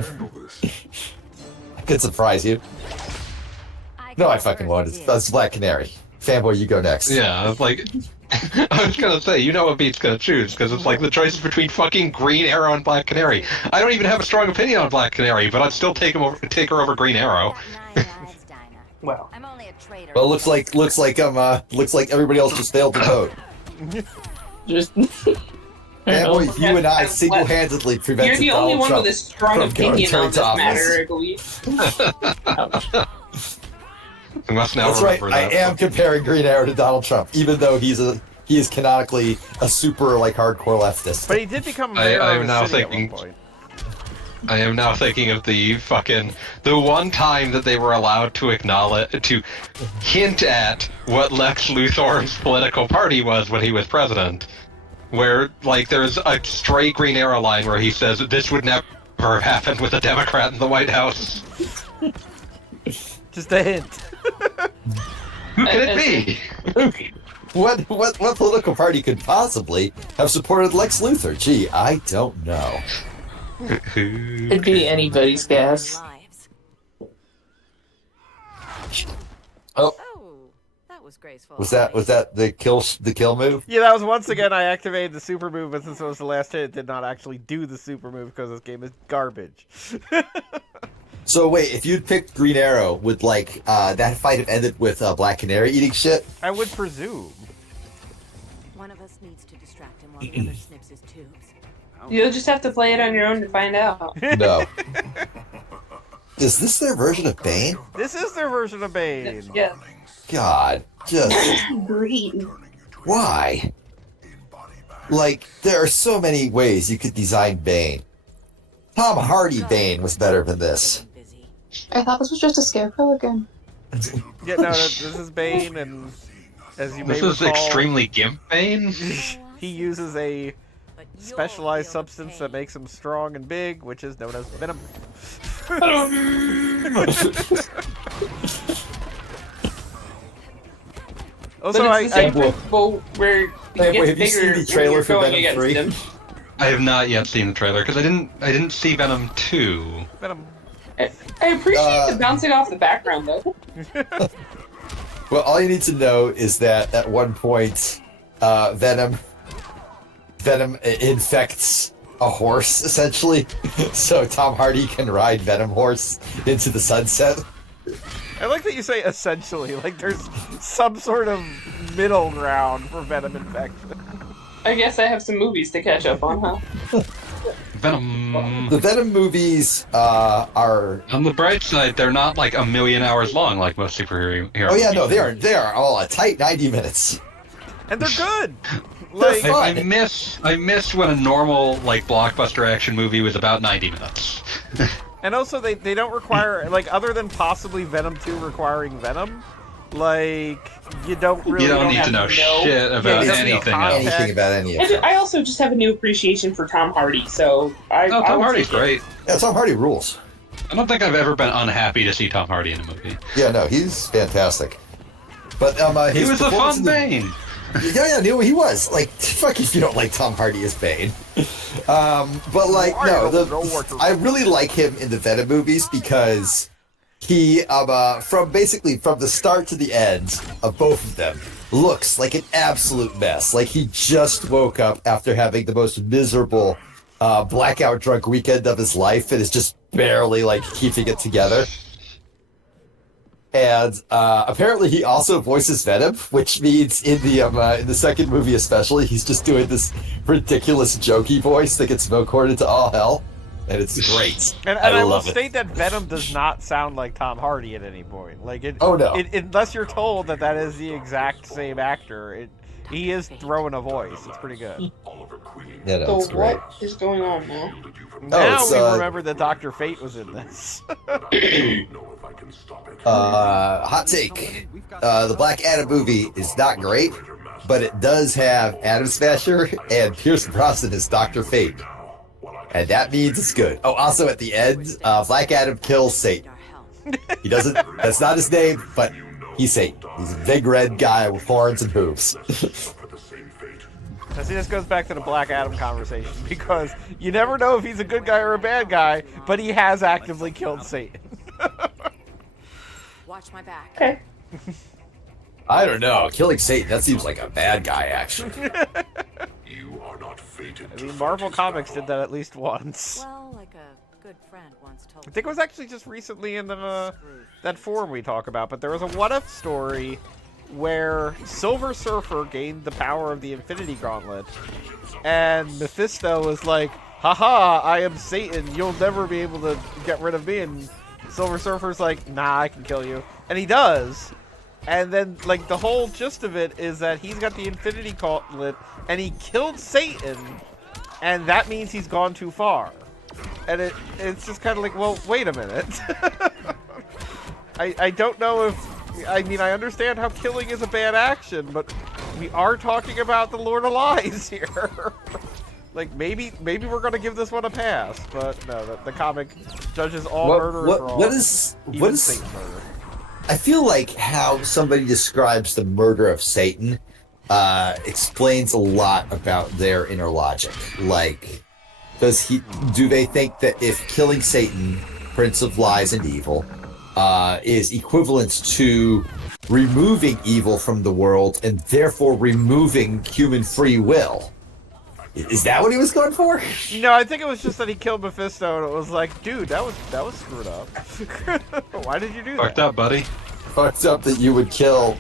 I could surprise you. No, I fucking won't. That's Black Canary. Fanboy, you go next. Yeah, I was like, I was gonna say, you know what Beat's gonna choose, because it's like the choice is between fucking Green Arrow and Black Canary. I don't even have a strong opinion on Black Canary, but I'd still take her over Green Arrow. Well, I'm only a traitor. Well, looks like everybody else just failed to vote. just. I don't know. Fanboy, you and I single-handedly You're prevented the only Donald one Trump with a strong from going opinion on to this office. matter, I believe. I must now That's right. remember I that. am comparing Green Arrow to Donald Trump, even though he is canonically a super like hardcore leftist. But he did become mayor I'm of now a city at one thinking- point. I am now thinking of the one time that they were allowed to hint at what Lex Luthor's political party was when he was president. Where, like, there's a stray Green Arrow line where he says, this would never have happened with a Democrat in the White House. Just a hint. Who could it be? What political party could possibly have supported Lex Luthor? Gee, I don't know. It'd be anybody's guess. Oh, That was graceful. was that the kill move? Yeah, that was once again I activated the super move, but since it was the last hit, it did not actually do the super move because this game is garbage. So wait, if you'd picked Green Arrow, would like that fight have ended with Black Canary eating shit? I would presume. One of us needs to distract him while the other snips his tubes. You'll just have to play it on your own to find out. No. Is this their version of Bane? This is their version of Bane. Yeah. God, just Green. why? Like, there are so many ways you could design Bane. Tom Hardy Bane was better than this. I thought this was just a scarecrow again. Yeah, no, this is Bane, and as you may This is recall, extremely Gimp Bane. he uses a specialized substance that makes him strong and big, which is known as venom. Also, But it's the same I- principle where he Hey, gets wait, have you bigger seen the when trailer you're for going Venom against 3? him. I have not yet seen the trailer because I didn't see Venom 2. Venom. I appreciate the bouncing off the background though. Well, all you need to know is that at one point, Venom infects a horse, essentially. So Tom Hardy can ride Venom horse into the sunset. I like that you say essentially, like there's some sort of middle ground for venom infection. I guess I have some movies to catch up on, huh? Venom. The Venom movies are. On the bright side, they're not like a million hours long like most superhero Oh yeah, no, movies. they are all a tight 90 minutes. And they're good! They're Like, fun. I miss when a normal like blockbuster action movie was about 90 minutes. and also they don't require, like, other than possibly Venom 2 requiring Venom, like, you don't really... You don't need have to know to know. shit about Yeah, anything yeah, else. Anything about any of And it. I also just have a new appreciation for Tom Hardy, so I No, I Tom will Hardy's take it. great. Yeah, Tom Hardy rules. I don't think I've ever been unhappy to see Tom Hardy in a movie. Yeah, no, he's fantastic. But He his was a performance fun in the- Bane. Yeah, no, he was. Like, fuck if you don't like Tom Hardy as Bane. But like, no, I really like him in the Venom movies because he, from the start to the end of both of them, looks like an absolute mess. Like he just woke up after having the most miserable, blackout drunk weekend of his life and is just barely like keeping it together. And apparently he also voices Venom, which means in the second movie especially, he's just doing this ridiculous jokey voice that gets vocoder into all hell, and it's great. And I will love it. state that Venom does not sound like Tom Hardy at any point. Like it. Oh, no. Unless you're told that that is the exact same actor, he is throwing a voice. It's pretty good. Yeah, no, it's So great. what is going on now? Now it's, we remember that Dr. Fate was in this. Hot take. The Black Adam movie is not great, but it does have Atom Smasher and Pierce Brosnan as Dr. Fate. And that means it's good. Oh, also at the end, Black Adam kills Satan. He doesn't, that's not his name, but he's Satan. He's a big red guy with horns and hooves. Now, see, this goes back to the Black Adam conversation, because you never know if he's a good guy or a bad guy, but he has actively killed Satan. Watch my back. Okay. I don't know. Killing Satan, that seems like a bad guy, actually. I mean, Marvel Comics did that at least once. Well, like a good friend once told I think it was actually just recently in the that forum we talk about, but there was a what-if story where Silver Surfer gained the power of the Infinity Gauntlet, and Mephisto was like, haha, I am Satan, you'll never be able to get rid of me, and Silver Surfer's like, nah, I can kill you. And he does. And then, like, the whole gist of it is that he's got the Infinity Gauntlet, and he killed Satan, and that means he's gone too far. And it's just kind of like, well, wait a minute. I don't know if... I mean, I understand how killing is a bad action, but we are talking about the Lord of Lies here. Like, maybe we're going to give this one a pass, but no, the comic judges all murderers wrong. What is Satan's murder. I feel like how somebody describes the murder of Satan explains a lot about their inner logic. Like, do they think that if killing Satan, Prince of Lies and Evil, is equivalent to removing evil from the world and therefore removing human free will? Is that what he was going for? No, I think it was just that he killed Mephisto, and it was like, dude, that was screwed up. Why did you do that? Fucked up, buddy. Fucked up that you would kill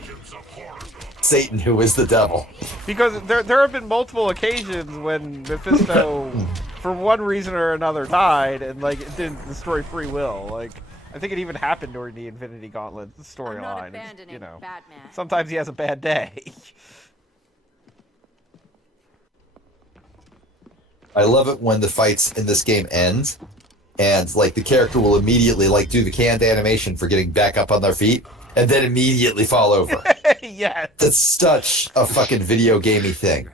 Satan, who is the devil. Because there have been multiple occasions when Mephisto, for one reason or another, died, and like it didn't destroy free will. Like, I think it even happened during the Infinity Gauntlet storyline. You know, Batman. sometimes he has a bad day. I love it when the fights in this game end, and like the character will immediately like do the canned animation for getting back up on their feet, and then immediately fall over. Yeah, That's such a fucking video gamey thing.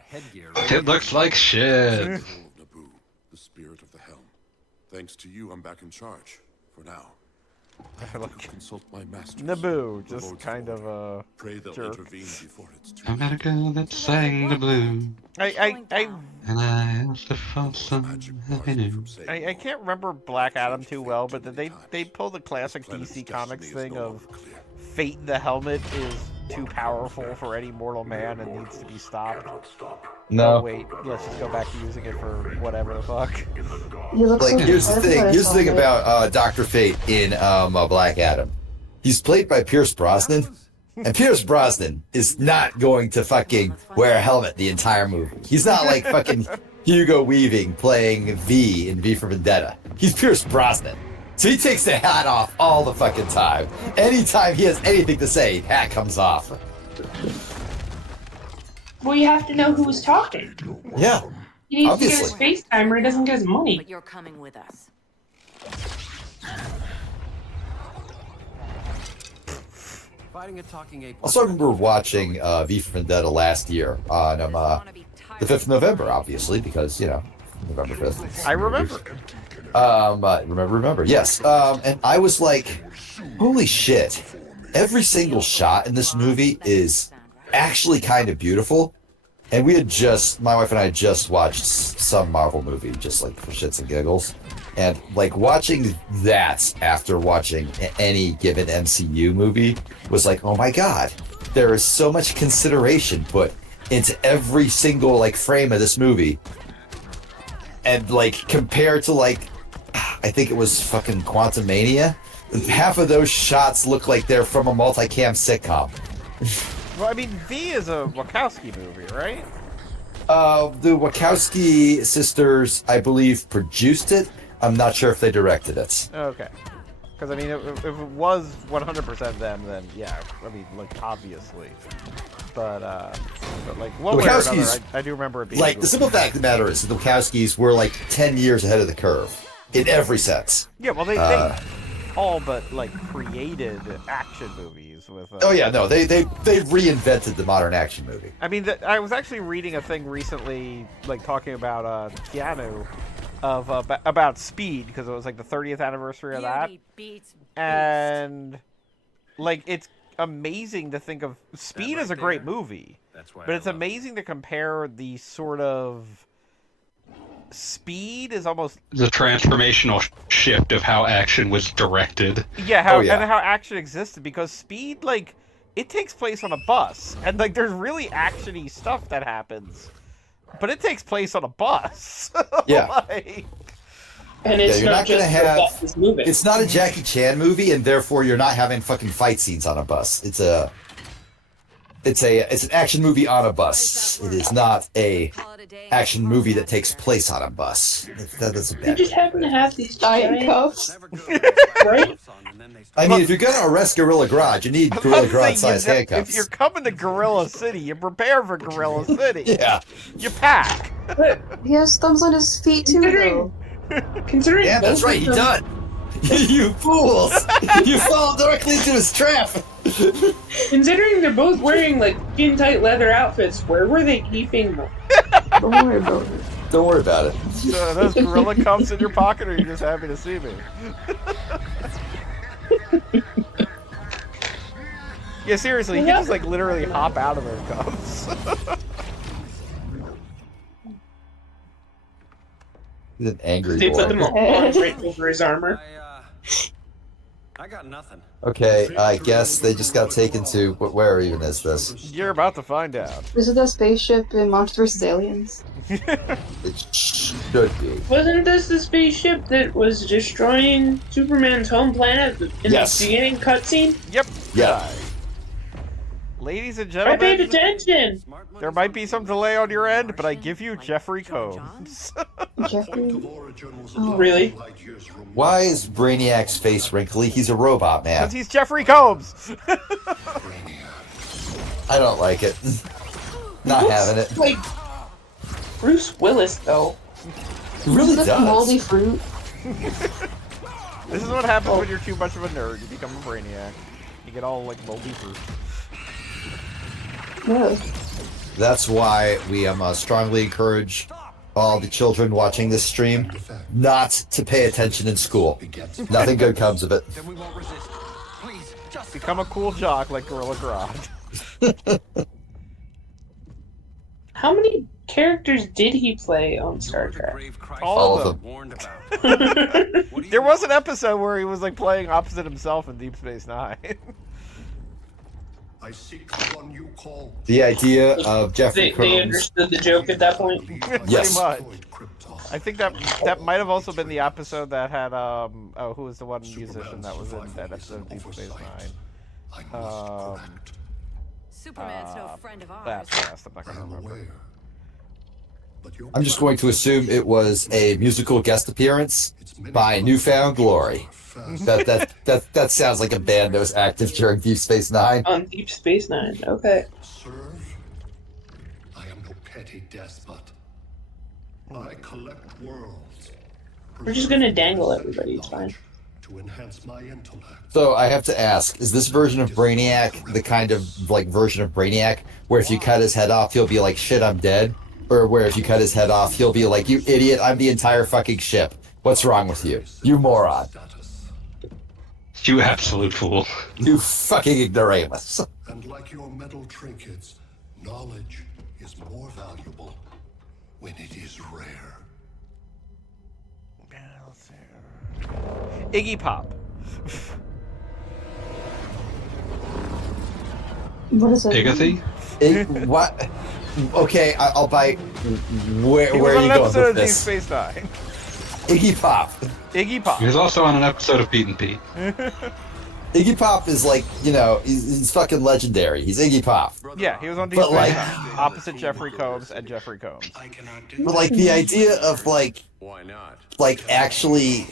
It looks like shit. Naboo, the spirit of the helm. Thanks to you, I'm back in charge. For now. I will consult my masters. Naboo, just kind of a Pray they'll jerk. intervene before it's too I met a girl that sang the blues, I and I asked her for some happiness. I can't remember Black Adam too well, but they pull the classic DC Comics thing of Fate the Helmet is too powerful for any mortal man and needs to be stopped. No. Oh, wait, let's just go back to using it for whatever the fuck. You look Like, so here's the depressed thing. when I Here's the saw thing it. about Dr. Fate in Black Adam. He's played by Pierce Brosnan, and Pierce Brosnan is not going to fucking wear a helmet the entire movie. He's not like fucking Hugo Weaving playing V in V for Vendetta. He's Pierce Brosnan. So he takes the hat off all the fucking time. Anytime he has anything to say, hat comes off. Well, you have to know who was talking. Yeah. He needs Obviously. to get his face time or he doesn't get his money. But you're coming with us. Fighting a talking ape. Also, I remember watching V for Vendetta last year on the 5th of November, obviously, because, you know, November 5th. I remember. Remember. Yes. And I was like, holy shit. Every single shot in this movie is actually kind of beautiful. And my wife and I just watched some Marvel movie, just like for shits and giggles. And like watching that after watching any given MCU movie was like, oh my God, there is so much consideration put into every single like frame of this movie. And like compared to like, I think it was fucking Quantumania, half of those shots look like they're from a multicam sitcom. Well, I mean, V is a Wachowski movie, right? The Wachowski sisters, I believe, produced it. I'm not sure if they directed it. Okay. Because, I mean, if it was 100% them, then, yeah, I mean, like, obviously. But like, one The way or Wachowskis, another, I do remember it being... Like, the simple fact of the matter is that the Wachowskis were like 10 years ahead of the curve in every sense. Yeah, well, they all but, like, created action movies with... Oh, yeah, no, they reinvented the modern action movie. I mean, I was actually reading a thing recently, like, talking about Keanu, about Speed, because it was, like, the 30th anniversary of that. And, like, it's amazing to think of... Speed is a great movie, but it's amazing to compare the sort of... Speed is almost The transformational shift of how action was directed. and how action existed, because Speed, like, it takes place on a bus, and like there's really actiony stuff that happens, but it takes place on a bus. Yeah. Like, And it's you're not just gonna have. the bus is moving. It's not a Jackie Chan movie, and therefore you're not having fucking fight scenes on a bus. It's an action movie on a bus. It is not a action movie that takes place on a bus. That's a You bad. just happen to have these Giant giant cuffs. right? I mean, if you're gonna arrest Gorilla Grodd, you need I was Gorilla about to Grodd say, size if handcuffs. you're coming to Gorilla City, you prepare for Gorilla City. Yeah. You pack. He has thumbs on his feet too, though. Considering Yeah, that's both right. of He them- done. You fools! You fall directly into his trap. Considering they're both wearing like skin tight leather outfits, where were they keeping them? Don't worry about it. Don't worry about it. So are those gorilla cuffs in your pocket, or are you just happy to see me? Yeah, seriously, you can just like literally hop out of those cuffs. He's an angry They boy. put them on right over his armor. I got nothing. Okay, I guess they just got taken to. Where even is this? You're about to find out. This is the spaceship in Monsters vs. Aliens. It should be. Wasn't this the spaceship that was destroying Superman's home planet in Yes. the beginning cutscene? Yep. Yeah. Ladies and I paid gentlemen, attention. there might be some delay on your end, but I give you Jeffrey Combs. Jeffrey. Really? Why is Brainiac's face wrinkly? He's a robot, man. Because he's Jeffrey Combs. I don't like it. Not having it. Like Bruce Willis, though. It really Is this moldy does. fruit? This is what happens when you're too much of a nerd. You become a Brainiac. You get all like moldy fruit. No. That's why we strongly encourage all the children watching this stream not to pay attention in school. Nothing good comes of it. Then we won't resist. Please, just Become a cool jock like Gorilla Grodd. How many characters did he play on Star Trek? All of them. warned about. There was an episode where he was like playing opposite himself in Deep Space Nine. I seek the one you call The idea of Jeffrey They Combs. understood the joke at that point. Yes. Pretty much. I think that might have also been the episode that had who was the one musician that was in that episode of Deep Space Nine? Superman's no friend of ours. That's fast. I'm not gonna remember. I'm just going to assume it was a musical guest appearance by Newfound Glory. That sounds like a band that was active during Deep Space Nine. On Deep Space Nine, okay. serve. I am no petty despot. I collect worlds. We're just gonna dangle everybody, it's fine. To enhance my intellect. So I have to ask, is this version of Brainiac the kind of like version of Brainiac where if you cut his head off, he'll be like, shit, I'm dead? Or where if you cut his head off, he'll be like, you idiot, I'm the entire fucking ship. What's wrong with you? You moron. You absolute fool. You fucking ignoramus. And like your metal trinkets, knowledge is more valuable when it is rare. Iggy Pop. What is it? Igathy? What? Okay, I'll bite. Where He are was on you an going episode with of Deep this? Space Nine. Iggy Pop. Iggy Pop. He was also on an episode of Pete and Pete. Iggy Pop is like, he's fucking legendary. He's Iggy Pop. Yeah, he was on Deep But, Space like- Nine, opposite Jeffrey Combs and Jeffrey Combs. But like the idea of like Why not? actually.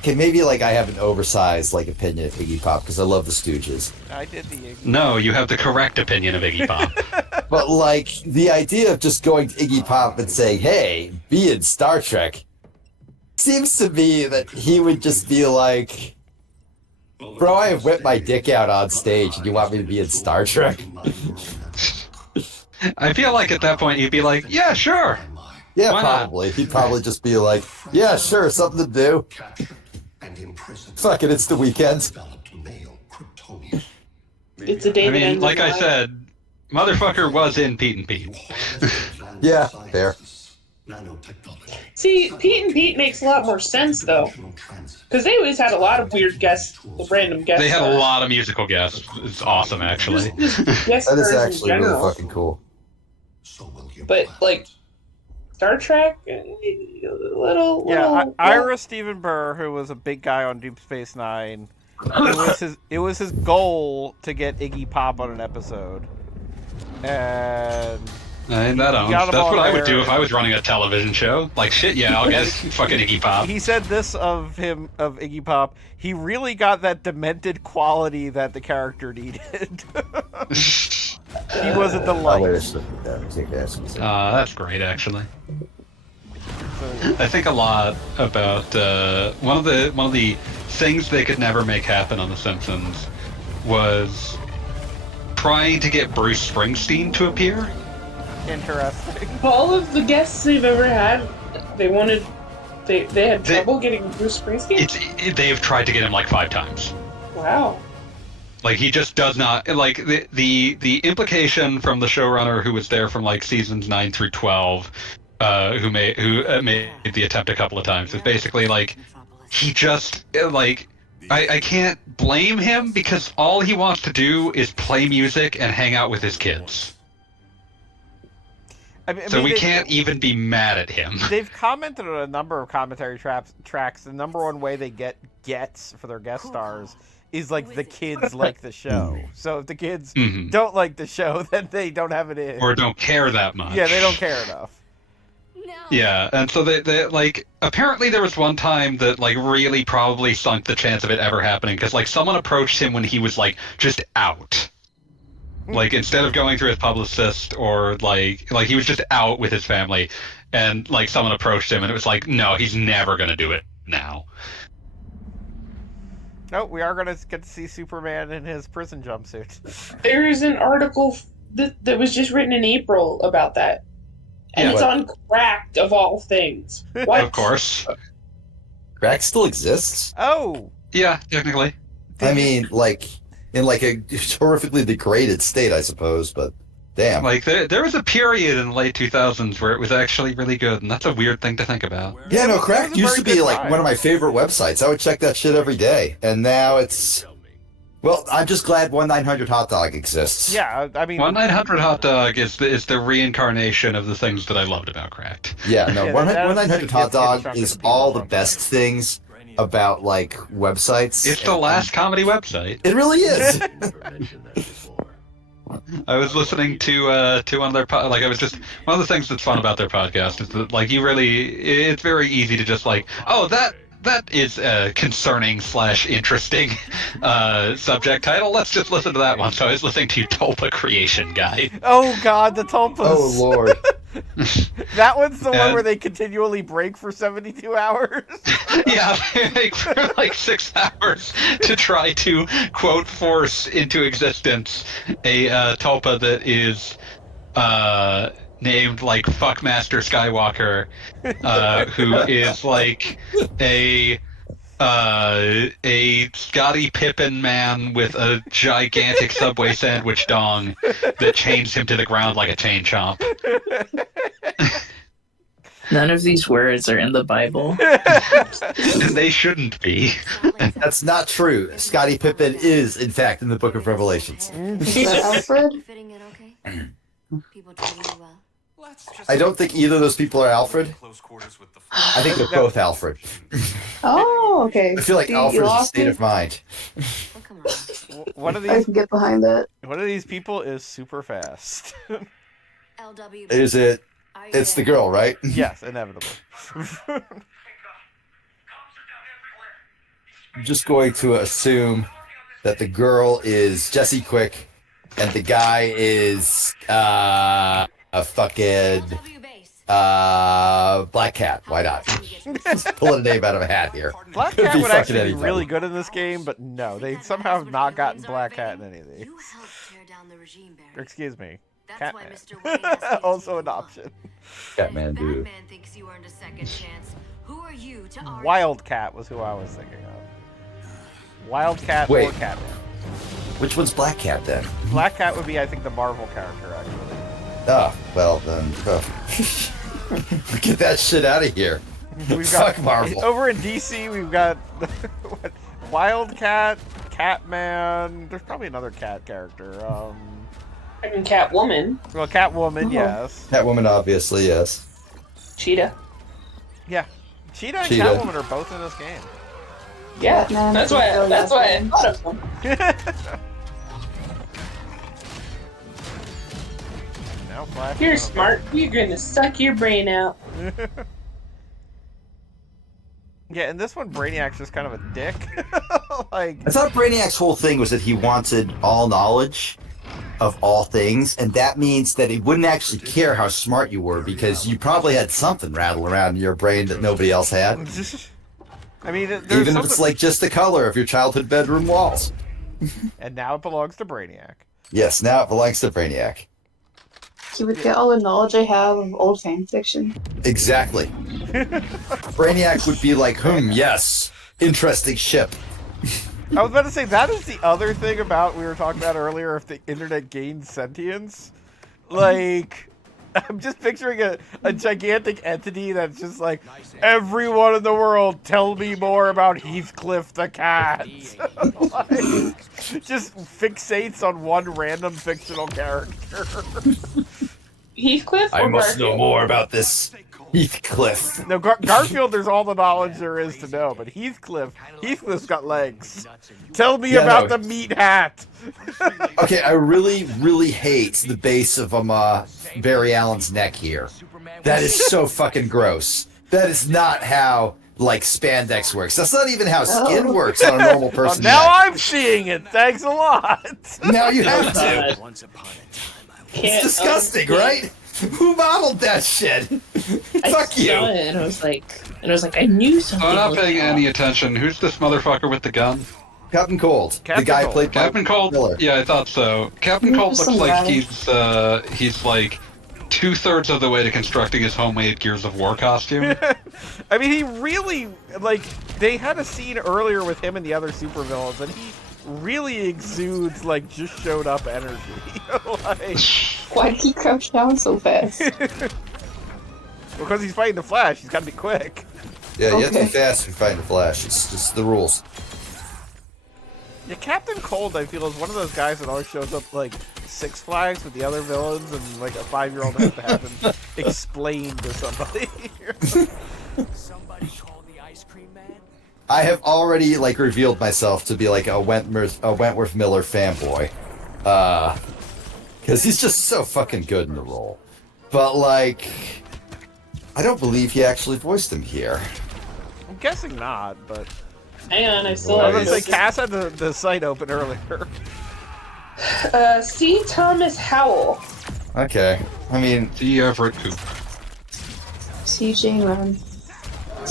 Okay, maybe like I have an oversized like opinion of Iggy Pop because I love the Stooges. I did the Iggy. No, you have the correct opinion of Iggy Pop. But like the idea of just going to Iggy Pop and saying, "Hey, be in Star Trek," seems to me that he would just be like, "Bro, I have whipped my dick out on stage, and you want me to be in Star Trek?" I feel like at that point he'd be like, yeah, sure. Yeah, Why not? probably. He'd probably just be like, "Yeah, sure, something to do. Fuck it, it's the weekend." It's a day I that mean, ends like in I life. said, motherfucker was in Pete and Pete. Yeah, fair. See, Pete and Pete makes a lot more sense though, because they always had a lot of weird guests, random guests. They had a lot of musical guests. It's awesome, actually. Just guest That is stars in actually really general. fucking cool. But like Star Trek, little. Ira Stephen Burr, who was a big guy on Deep Space Nine, it was his goal to get Iggy Pop on an episode, and And that owns. got 'em That's all what I would there. do if I was running a television show. Like, shit, yeah, I'll get fucking Iggy Pop. he said this of Iggy Pop. He really got that demented quality that the character needed. He was a Oh, delight. wait a second. Take that. That's great, actually. So I think a lot about one of the things they could never make happen on The Simpsons was trying to get Bruce Springsteen to appear. Interesting. All of the guests they've ever had, they had trouble getting Bruce Springsteen? They've tried to get him like 5 times. Wow. Like, he just does not, like, the implication from the showrunner who was there from like seasons 9 through 12, who made the attempt a couple of times, is basically like, he just, like, I can't blame him because all he wants to do is play music and hang out with his kids. So we can't even be mad at him. They've commented on a number of commentary tracks. The number one way they gets for their guest stars is like the kids like the show. So if the kids don't like the show, then they don't have it in. Or don't care that much. Yeah, they don't care enough. Yeah, and so they like, apparently there was one time that like really probably sunk the chance of it ever happening, because like someone approached him when he was like just out. Like, instead of going through his publicist, or like he was just out with his family, and like someone approached him and it was like, no, he's never gonna do it now. No, we are gonna get to see Superman in his prison jumpsuit. There is an article that was just written in April about that. And it's on Cracked, of all things. What? Of course. Crack still exists? Oh! Yeah, technically. I mean, like, in like a horrifically degraded state, I suppose, but damn. Like, there was a period in the late 2000s where it was actually really good, and that's a weird thing to think about. Yeah, no, Crack used to be like one of my favorite websites. I would check that shit every day, and now it's... Well, I'm just glad 1-900 Hot Dog exists. Yeah, I mean... 1-900 Hot Dog is the reincarnation of the things that I loved about Cracked. Yeah, no, 1-900 Hot Dog is all the best things about, like, websites. It's the last comedy website. It really is! I was listening to one of their like, I was just, one of the things that's fun about their podcast is that like it's very easy to just like, oh, that is a concerning / interesting subject title. Let's just listen to that one. So I was listening to Tulpa Creation Guide. Oh God, the Tulpas. Oh Lord. That one's the one where they continually break for 72 hours. Yeah, they break for like 6 hours to try to, quote, force into existence a tulpa that is named like Fuckmaster Skywalker, who is like a Scottie Pippen man with a gigantic Subway sandwich dong that chains him to the ground like a chain chomp. None of these words are in the Bible. And they shouldn't be. That's not true. Scottie Pippen is, in fact, in the Book of Revelations. Alfred? I don't think either of those people are Alfred. I think they're both Alfred. Oh, okay. I feel like See, Alfred is a lost state me. of mind. One of I these can get behind that. one of these people is super fast. Is it? It's the girl, right? Yes, inevitably. I'm just going to assume that the girl is Jesse Quick, and the guy is a fucking Black Cat. Why not? Just pulling a name out of a hat here. Black Could Cat be would fucking actually be anybody. really good in this game, but no, they somehow have not gotten Black Cat in any of these. Or, excuse me, Catman. Also an option. Catman, dude. Wildcat was who I was thinking of. Wildcat Wait. or Catman. Which one's Black Cat then? Black Cat would be, I think, the Marvel character, actually. Ah, well then. Get that shit out of here. We've got Fuck Marvel. Over in DC, we've got what, Wildcat, Catman. There's probably another cat character. I mean, Catwoman. Well, Catwoman, yes. Catwoman, obviously, yes. Cheetah. Yeah, Cheetah and Cheetah. Catwoman are both in this game. Yeah, Batman. that's why I thought of them. Now Flash. You're smart. You're gonna suck your brain out. Yeah, and this one, Brainiac's just kind of a dick. Like, I thought Brainiac's whole thing was that he wanted all knowledge, of all things, and that means that it wouldn't actually care how smart you were because you probably had something rattle around in your brain that nobody else had. I mean, there's Even if something... it's like just the color of your childhood bedroom walls. And now it belongs to Brainiac. Yes, now it belongs to Brainiac. He would get all the knowledge I have of old fan fiction. Exactly. Brainiac would be like, yes, interesting ship. I was about to say, that is the other thing about, we were talking about earlier, if the internet gains sentience. Like, I'm just picturing a gigantic entity that's just like, everyone in the world, tell me more about Heathcliff the cat. Like, just fixates on one random fictional character. Heathcliff? I Or must know Garfield? more about this Heathcliff. No, Garfield, there's all the knowledge there is to know, but Heathcliff's got legs. Tell me about the meat hat. Okay, I really, really hate the base of Barry Allen's neck here. That is so fucking gross. That is not how like spandex works. That's not even how skin works on a normal person. Now I'm seeing it. Thanks a lot. Now you have to. Once upon a time, It's disgusting, right? Who modeled that shit? Fuck you. Saw it and I was like, I knew something. I'm not was paying wrong. any attention. Who's this motherfucker with the gun? Captain Cold. Captain the guy Cold. played by Captain Cold? Miller. Yeah, I thought so. Captain Cold Some looks like guy. he's like 2/3 of the way to constructing his homemade Gears of War costume. I mean, he really, like, they had a scene earlier with him and the other supervillains, and he really exudes, like, just showed up energy. Like, Why did he crouch down so fast? because he's fighting the Flash, he's got to be quick. Yeah, you have to be Okay. fast if you're fighting the Flash. It's just the rules. Yeah, Captain Cold, I feel, is one of those guys that always shows up, like, Six Flags with the other villains, and, like, a 5-year-old has to have him explain to somebody. Somebody call the ice cream man? I have already like revealed myself to be like a Wentworth Miller fanboy, because he's just so fucking good in the role. But like, I don't believe he actually voiced him here. I'm guessing not, but... Hang on, I still I have was gonna it say, Cass had the site open earlier. C. Thomas Howell. Okay, I mean, The Everett Koop. See Jane Run.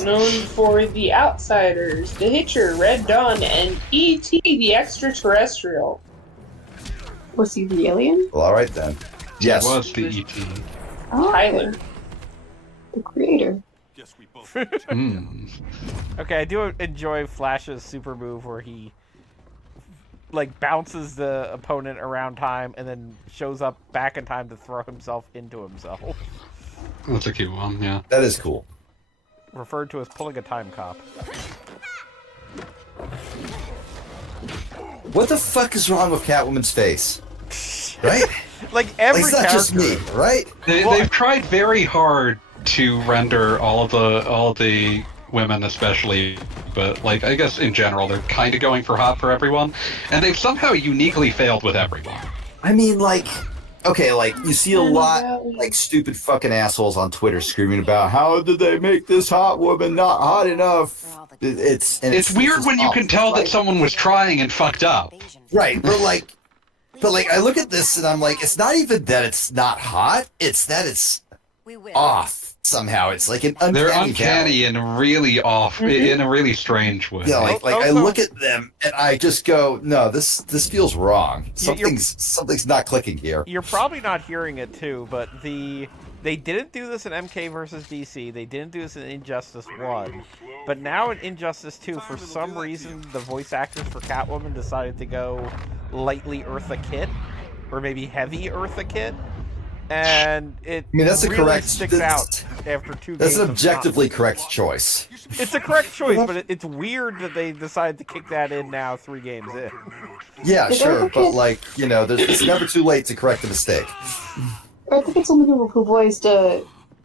Known for The Outsiders, The Hitcher, Red Dawn, and E.T. the Extraterrestrial. Was he the alien? well, all right then. Yes. It was the E.T. Oh, Tyler. okay. The creator. Guess we both Mm. Okay, I do enjoy Flash's super move where he, like, bounces the opponent around time and then shows up back in time to throw himself into himself. That's a cute one, yeah. That is cool. Referred to as pulling a time cop. What the fuck is wrong with Catwoman's face? Right? Like, every Like, it's not just character... me, right? They've tried very hard to render all of the women especially, but like I guess in general they're kind of going for hot for everyone, and they've somehow uniquely failed with everyone. I mean, like, okay, like, you see a lot, like, stupid fucking assholes on Twitter screaming about how did they make this hot woman not hot enough? It's Weird just when you awful, can tell that right? someone was trying and fucked up. Right, but like, I look at this and I'm like, it's not even that it's not hot, it's that it's off somehow. It's like an uncanny They're valley. uncanny and really off in a really strange way. Yeah, like I Also- look at them and I just go, no, this feels wrong. Something's not clicking here. You're probably not hearing it too, but they didn't do this in MK versus DC. They didn't do this in Injustice 1. But now in Injustice 2, for some reason, the voice actors for Catwoman decided to go lightly Eartha Kitt, or maybe heavy Eartha Kitt. And it I mean, that's a really correct. sticks out after 2 That's games an of objectively not. correct choice. It's a correct choice, but it's weird that they decided to kick that in now 3 games in. Yeah, Did sure, Eartha but Kitt- like, you know, it's never too late to correct a mistake. I think it's only people who voiced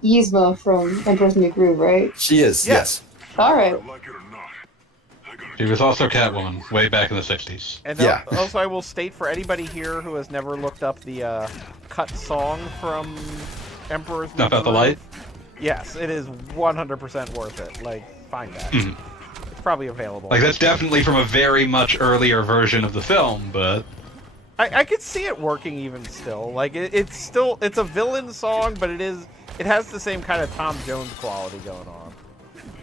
Yzma from Emperor's New Groove, right? She is, yes. Alright. She was also Catwoman way back in the 60s. And Yeah. also, I will state for anybody here who has never looked up the cut song from Emperor's New About the Groove, Light? Yes, it is 100% worth it. Like, find that. Mhm. It's probably available. Like that's definitely from a very much earlier version of the film, but I could see it working even still. Like it's a villain song, but it has the same kind of Tom Jones quality going on.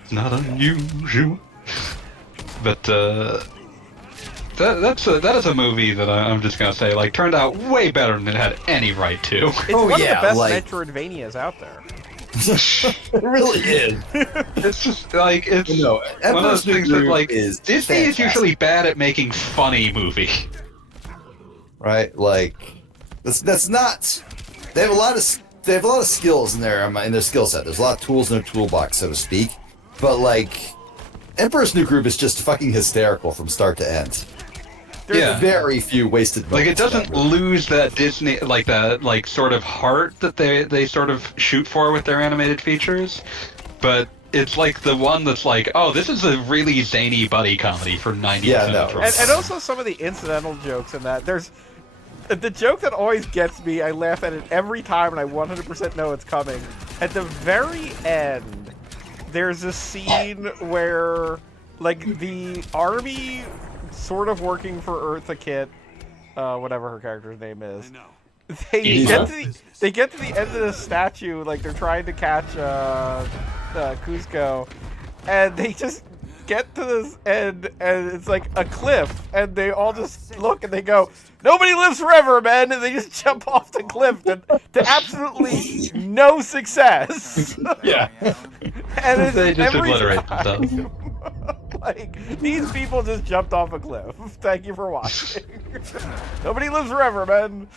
It's not unusual. But that is a movie that I'm just gonna say like turned out way better than it had any right to. It's one of the best Metroidvanias out there. It really is. It's just like it's one of those things that like Disney is usually bad at making funny movie. Right, like that's not. They have a lot of skills in their skill set. There's a lot of tools in their toolbox, so to speak. But like, Emperor's New Groove is just fucking hysterical from start to end. There's very few wasted moments. Like it doesn't lose that Disney that sort of heart that they sort of shoot for with their animated features, but it's like the one that's like, oh, this is a really zany buddy comedy for 90% of the and also some of the incidental jokes in that. There's the joke that always gets me. I laugh at it every time, and I 100% know it's coming. At the very end, there's a scene where like the army, sort of working for Eartha Kitt, whatever her character's name is. They get to the end of the statue, like they're trying to catch Cusco, and they just get to this end, and it's like a cliff, and they all just look and they go, "Nobody lives forever, man!" And they just jump off the cliff to absolutely no success. Yeah, and they just obliterate themselves. Like, these people just jumped off a cliff. Thank you for watching. Nobody lives forever, man.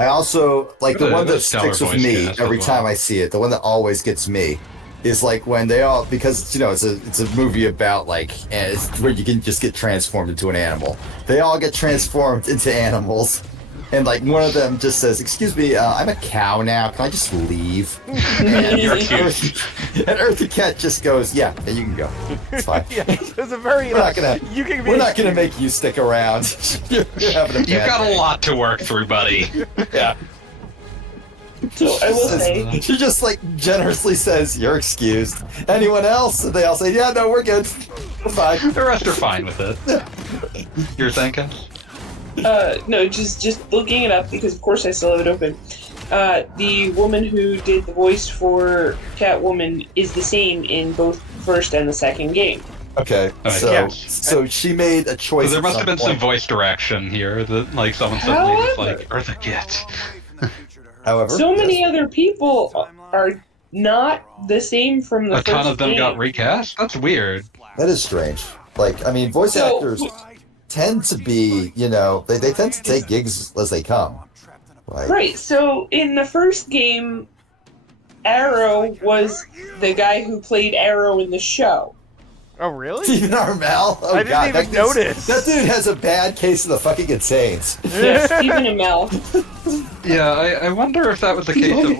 I also, like, the one that sticks with me every time I see it, the one that always gets me, is like when they all, because, it's a movie about, like, and it's where you can just get transformed into an animal. They all get transformed into animals. And, like, one of them just says, "Excuse me, I'm a cow now. Can I just leave?" And You're cute. And Eartha Kitt just goes, "Yeah, you can go. It's fine. It's a very... We're not gonna make you stick around. You're having a bad You've got day." a lot to work through, buddy. Yeah. So I will say, She just, like, generously says, "You're excused. Anyone else?" And they all say, "Yeah, no, we're good. We're fine." The rest are fine with it. You're thinking? no, just looking it up because of course I still have it open. The woman who did the voice for Catwoman is the same in both first and the second game. Okay, so she made a choice. So there must have been some voice direction here that, like, someone suddenly was like, "Eartha Kitt." However, so many other people are not the same from the first game. A ton of them got recast? That's weird. That is strange. Like, I mean, voice actors tend to be, they tend to take gigs as they come. Like, right, so in the first game, Arrow was the guy who played Arrow in the show. Oh, really? Stephen Amell? Oh, I didn't even notice. That dude has a bad case of the fucking insanes. Yeah, Stephen Amell. Yeah, I wonder if that was the case of,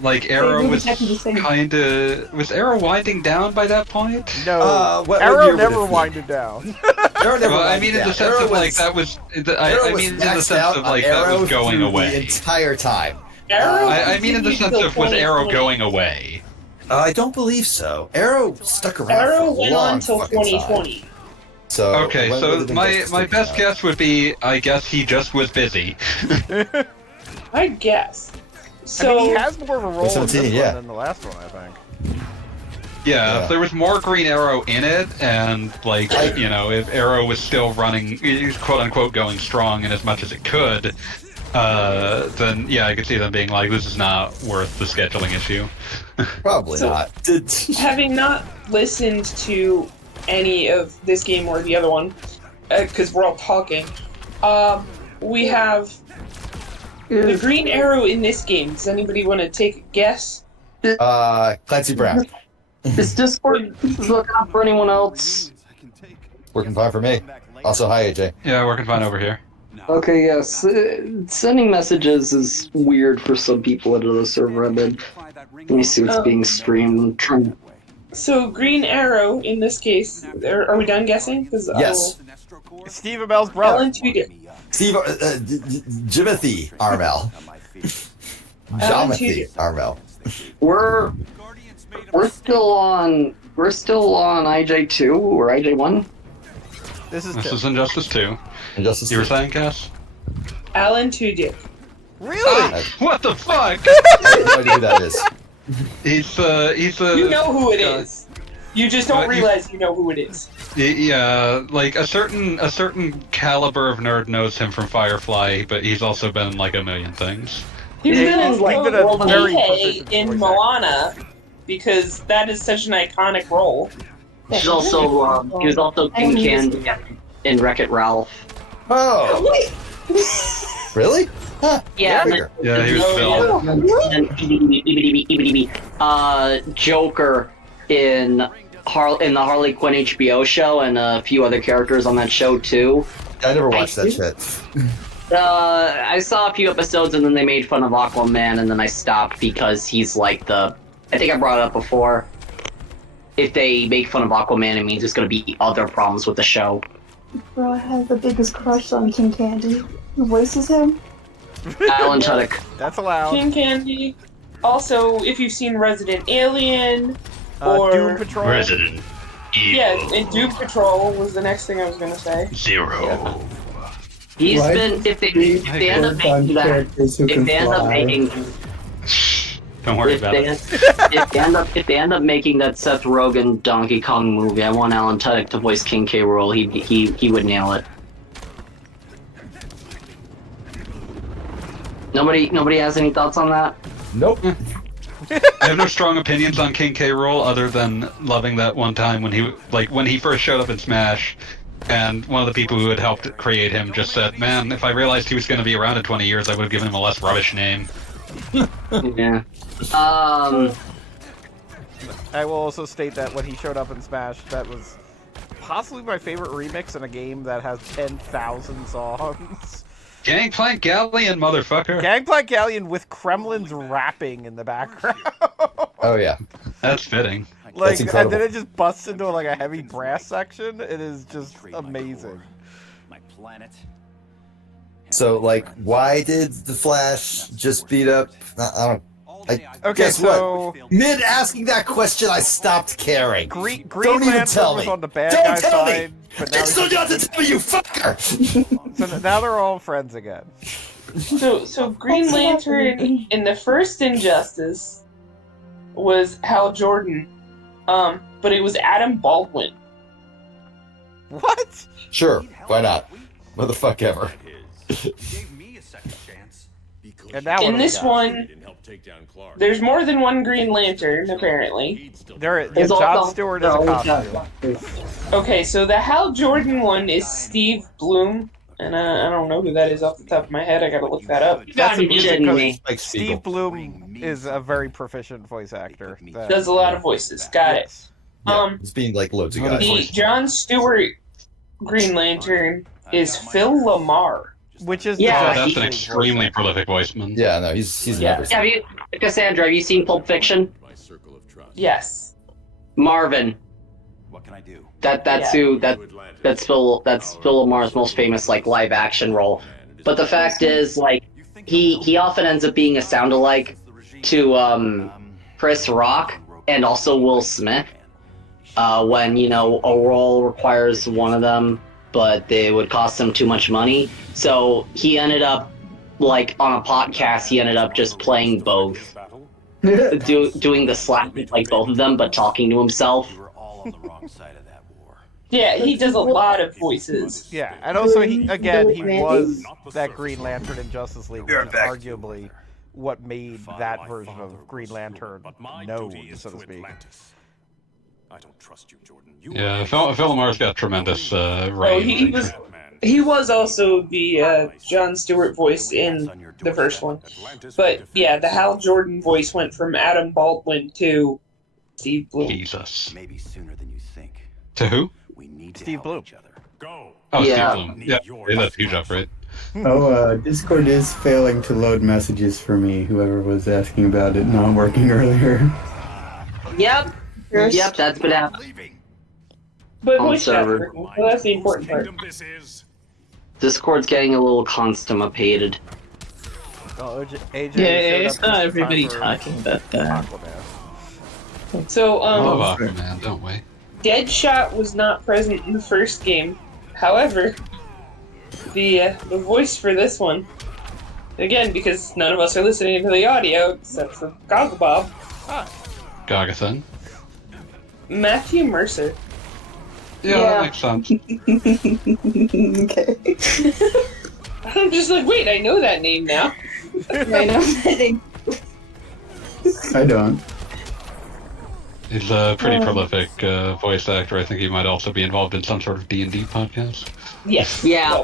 like Arrow was kind of... Was Arrow winding down by that point? No, what Arrow year would never it be? winded down. Arrow never Well, I winded mean, in the down. sense Arrow of, like, was- that was... Arrow I was mean, in the maxed sense out of, on like, that Arrow was going through away. the entire time. Arrow I mean, in the sense of, was Arrow going away? I don't believe so. Arrow stuck around Arrow for a went long on till fucking time. 2020. So Okay, when so would it have been my best guess would be, I guess he just was busy. I guess. I So mean, he has more of a role in this 17, one yeah. than the last one, I think. Yeah, if there was more Green Arrow in it, and, like, if Arrow was still running, quote-unquote, going strong in as much as it could, then, yeah, I could see them being like, this is not worth the scheduling issue. Probably So- not. having not listened to any of this game or the other one, because we're all talking, we have the Green Arrow in this game. Does anybody want to take a guess? Clancy Brown. Is Discord looking up for anyone else? Working fine for me. Also, hi, AJ. Yeah, working fine over here. Okay, yes. Sending messages is weird for some people at the server I'm in. Let me see what's being streamed. So Green Arrow in this case, are we done guessing? Yes. Steve Amell's brother. Alan Tudyk. Steve, Jimothy Armel. Jomothy Armel. We're still on IJ2 or IJ1. This is This two. is Injustice 2. Injustice You were 2. saying, Cass? Alan Tudyk. Really? What the fuck? I have no idea who that is. He's a. You know who it is. You just don't But you- realize you know who it is. Yeah, like a certain caliber of nerd knows him from Firefly, but he's also been in like a million things. He's been Yeah, as like, he's been a World very PK proficient in voice Moana because that is such an iconic role. He's also he was also King Candy in Wreck-It Ralph. Oh, really? Huh. Yeah, Figure. Yeah, he was Phil. Joker in the Harley Quinn HBO show, and a few other characters on that show too. I never watched that shit. I saw a few episodes, and then they made fun of Aquaman, and then I stopped because he's like the. I think I brought it up before. If they make fun of Aquaman, it means there's gonna be other problems with the show. Bro, I have the biggest crush on King Candy. Who voices him? Alan Tudyk. That's allowed. King Candy. Also, if you've seen Resident Alien, or Doom Patrol. Resident Evil. yeah, and Doom Patrol was the next thing I was gonna say. Zero. He's Why been if they end up making that, characters who if can they end up fly. making Don't worry if about they, it. if they end up making that Seth Rogen Donkey Kong movie, I want Alan Tudyk to voice King K. Rool. He would nail it. Nobody has any thoughts on that? Nope. I have no strong opinions on King K. Rool other than loving that one time when he first showed up in Smash, and one of the people who had helped create him just said, "Man, if I realized he was going to be around in 20 years, I would have given him a less rubbish name." Yeah. I will also state that when he showed up in Smash, that was possibly my favorite remix in a game that has 10,000 songs. Gangplank Galleon, motherfucker. Gangplank Galleon with Kremlin's rapping in the background. Oh yeah. That's fitting. Like, and incredible. then it just busts into like a heavy brass section. It is just amazing. My planet. So like, why did the Flash just beat up? I don't. Okay, guess so what? Mid asking that question, I stopped caring. Green Don't even Lantern tell was me. on the bad Don't guy tell me. side, but now It's still not to tell me, you fucker. so now they're all friends again. So Green Lantern in the first Injustice was Hal Jordan, but it was Adam Baldwin. What? Sure, why not? What the fuck ever. Gave me a second chance. And now what In do we this got? one, there's more than one Green Lantern, apparently. There, yeah, There's John also- Stewart is a costume. Okay, so the Hal Jordan one is Steve Bloom, and I don't know who that is off the top of my head. I gotta look that up. You gotta be kidding me. Like Spiegel. Steve Bloom is a very proficient voice actor. that- Does a lot of voices. Got it. Yes. Yeah, it's being like loads of guys. The John Stewart Green Lantern is Phil Lamar. Which is Yeah, the That's an Justice League extremely prolific voiceman. Yeah, no, he's in Yeah. everything. Have you, Cassandra? Have you seen Pulp Fiction? My circle of trust. Yes. Marvin. What can I do? That's Yeah. who that's Phil Lamar's most famous like live action role. But the fact is, like, he often ends up being a sound alike to Chris Rock and also Will Smith. When a role requires one of them, but they would cost him too much money. So he ended up, like, on a podcast, he ended up just playing both. Doing the slap with, like, both of them, but talking to himself. We were all on the wrong side of that war. Yeah, he does a lot of voices. Yeah, and also he was that Green Lantern in Justice League, which is arguably what made that version of Green Lantern known, so to speak. I don't trust you, Jordan. Yeah, Phil Lamar's got tremendous Oh, range. he was also the John Stewart voice in the first one. But yeah, the Hal Jordan voice went from Adam Baldwin to Steve Bloom. Jesus. Maybe sooner than you think. To who? We need to Steve help Bloom. each other. Go. Oh, Yeah. Steve Bloom. Yeah, that's a huge upgrade. Oh, Discord is failing to load messages for me. Whoever was asking about it not working earlier. Yep. Yep, that's been happening. But On voice chat, server. well, that's the important part. Discord's getting a little constipated. Oh, AJ Yeah, showed it's up not just in everybody time for talking about that. Aquaman. So, Love Aquaman, don't we? Deadshot was not present in the first game, However, the voice for this one, again, because none of us are listening to the audio except for Gogglebob, Gagathon. Matthew Mercer. Yeah, that makes sense. Okay. I'm just like, wait, I know that name now. I know that name. I don't. He's a pretty prolific voice actor. I think he might also be involved in some sort of D&D podcast. Yes. Yeah,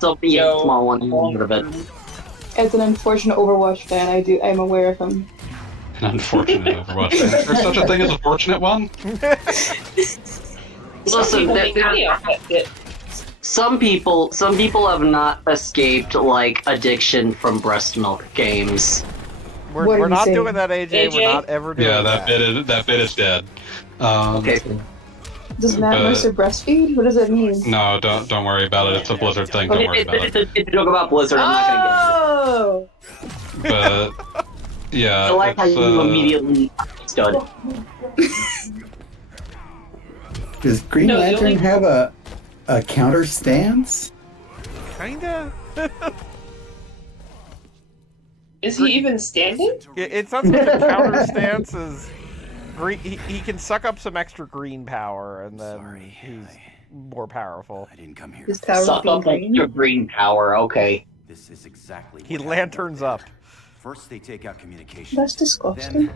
there'll be a small one of it. As an unfortunate Overwatch fan, I'm aware of him. An unfortunate Overwatch fan. Is there such a thing as a fortunate one? Listen, some people have not escaped like addiction from breast milk games. We're not doing that, AJ. We're not ever doing that. Yeah, that bit is dead. Okay. Does Matt Mercer breastfeed? What does that mean? No, don't worry about it. It's a Blizzard thing. Don't worry about it. It's a joke about Blizzard. I'm not gonna But yeah, I like how you immediately stood. Does Green Lantern have a counter stance? Kinda. Is he even standing? It's not so much a counter stance as green. He can suck up some extra green power, and then he's more powerful. I didn't come here. His power Suck up your green power. Okay. This is exactly. He lanterns up. First, they take out communication. That's disgusting.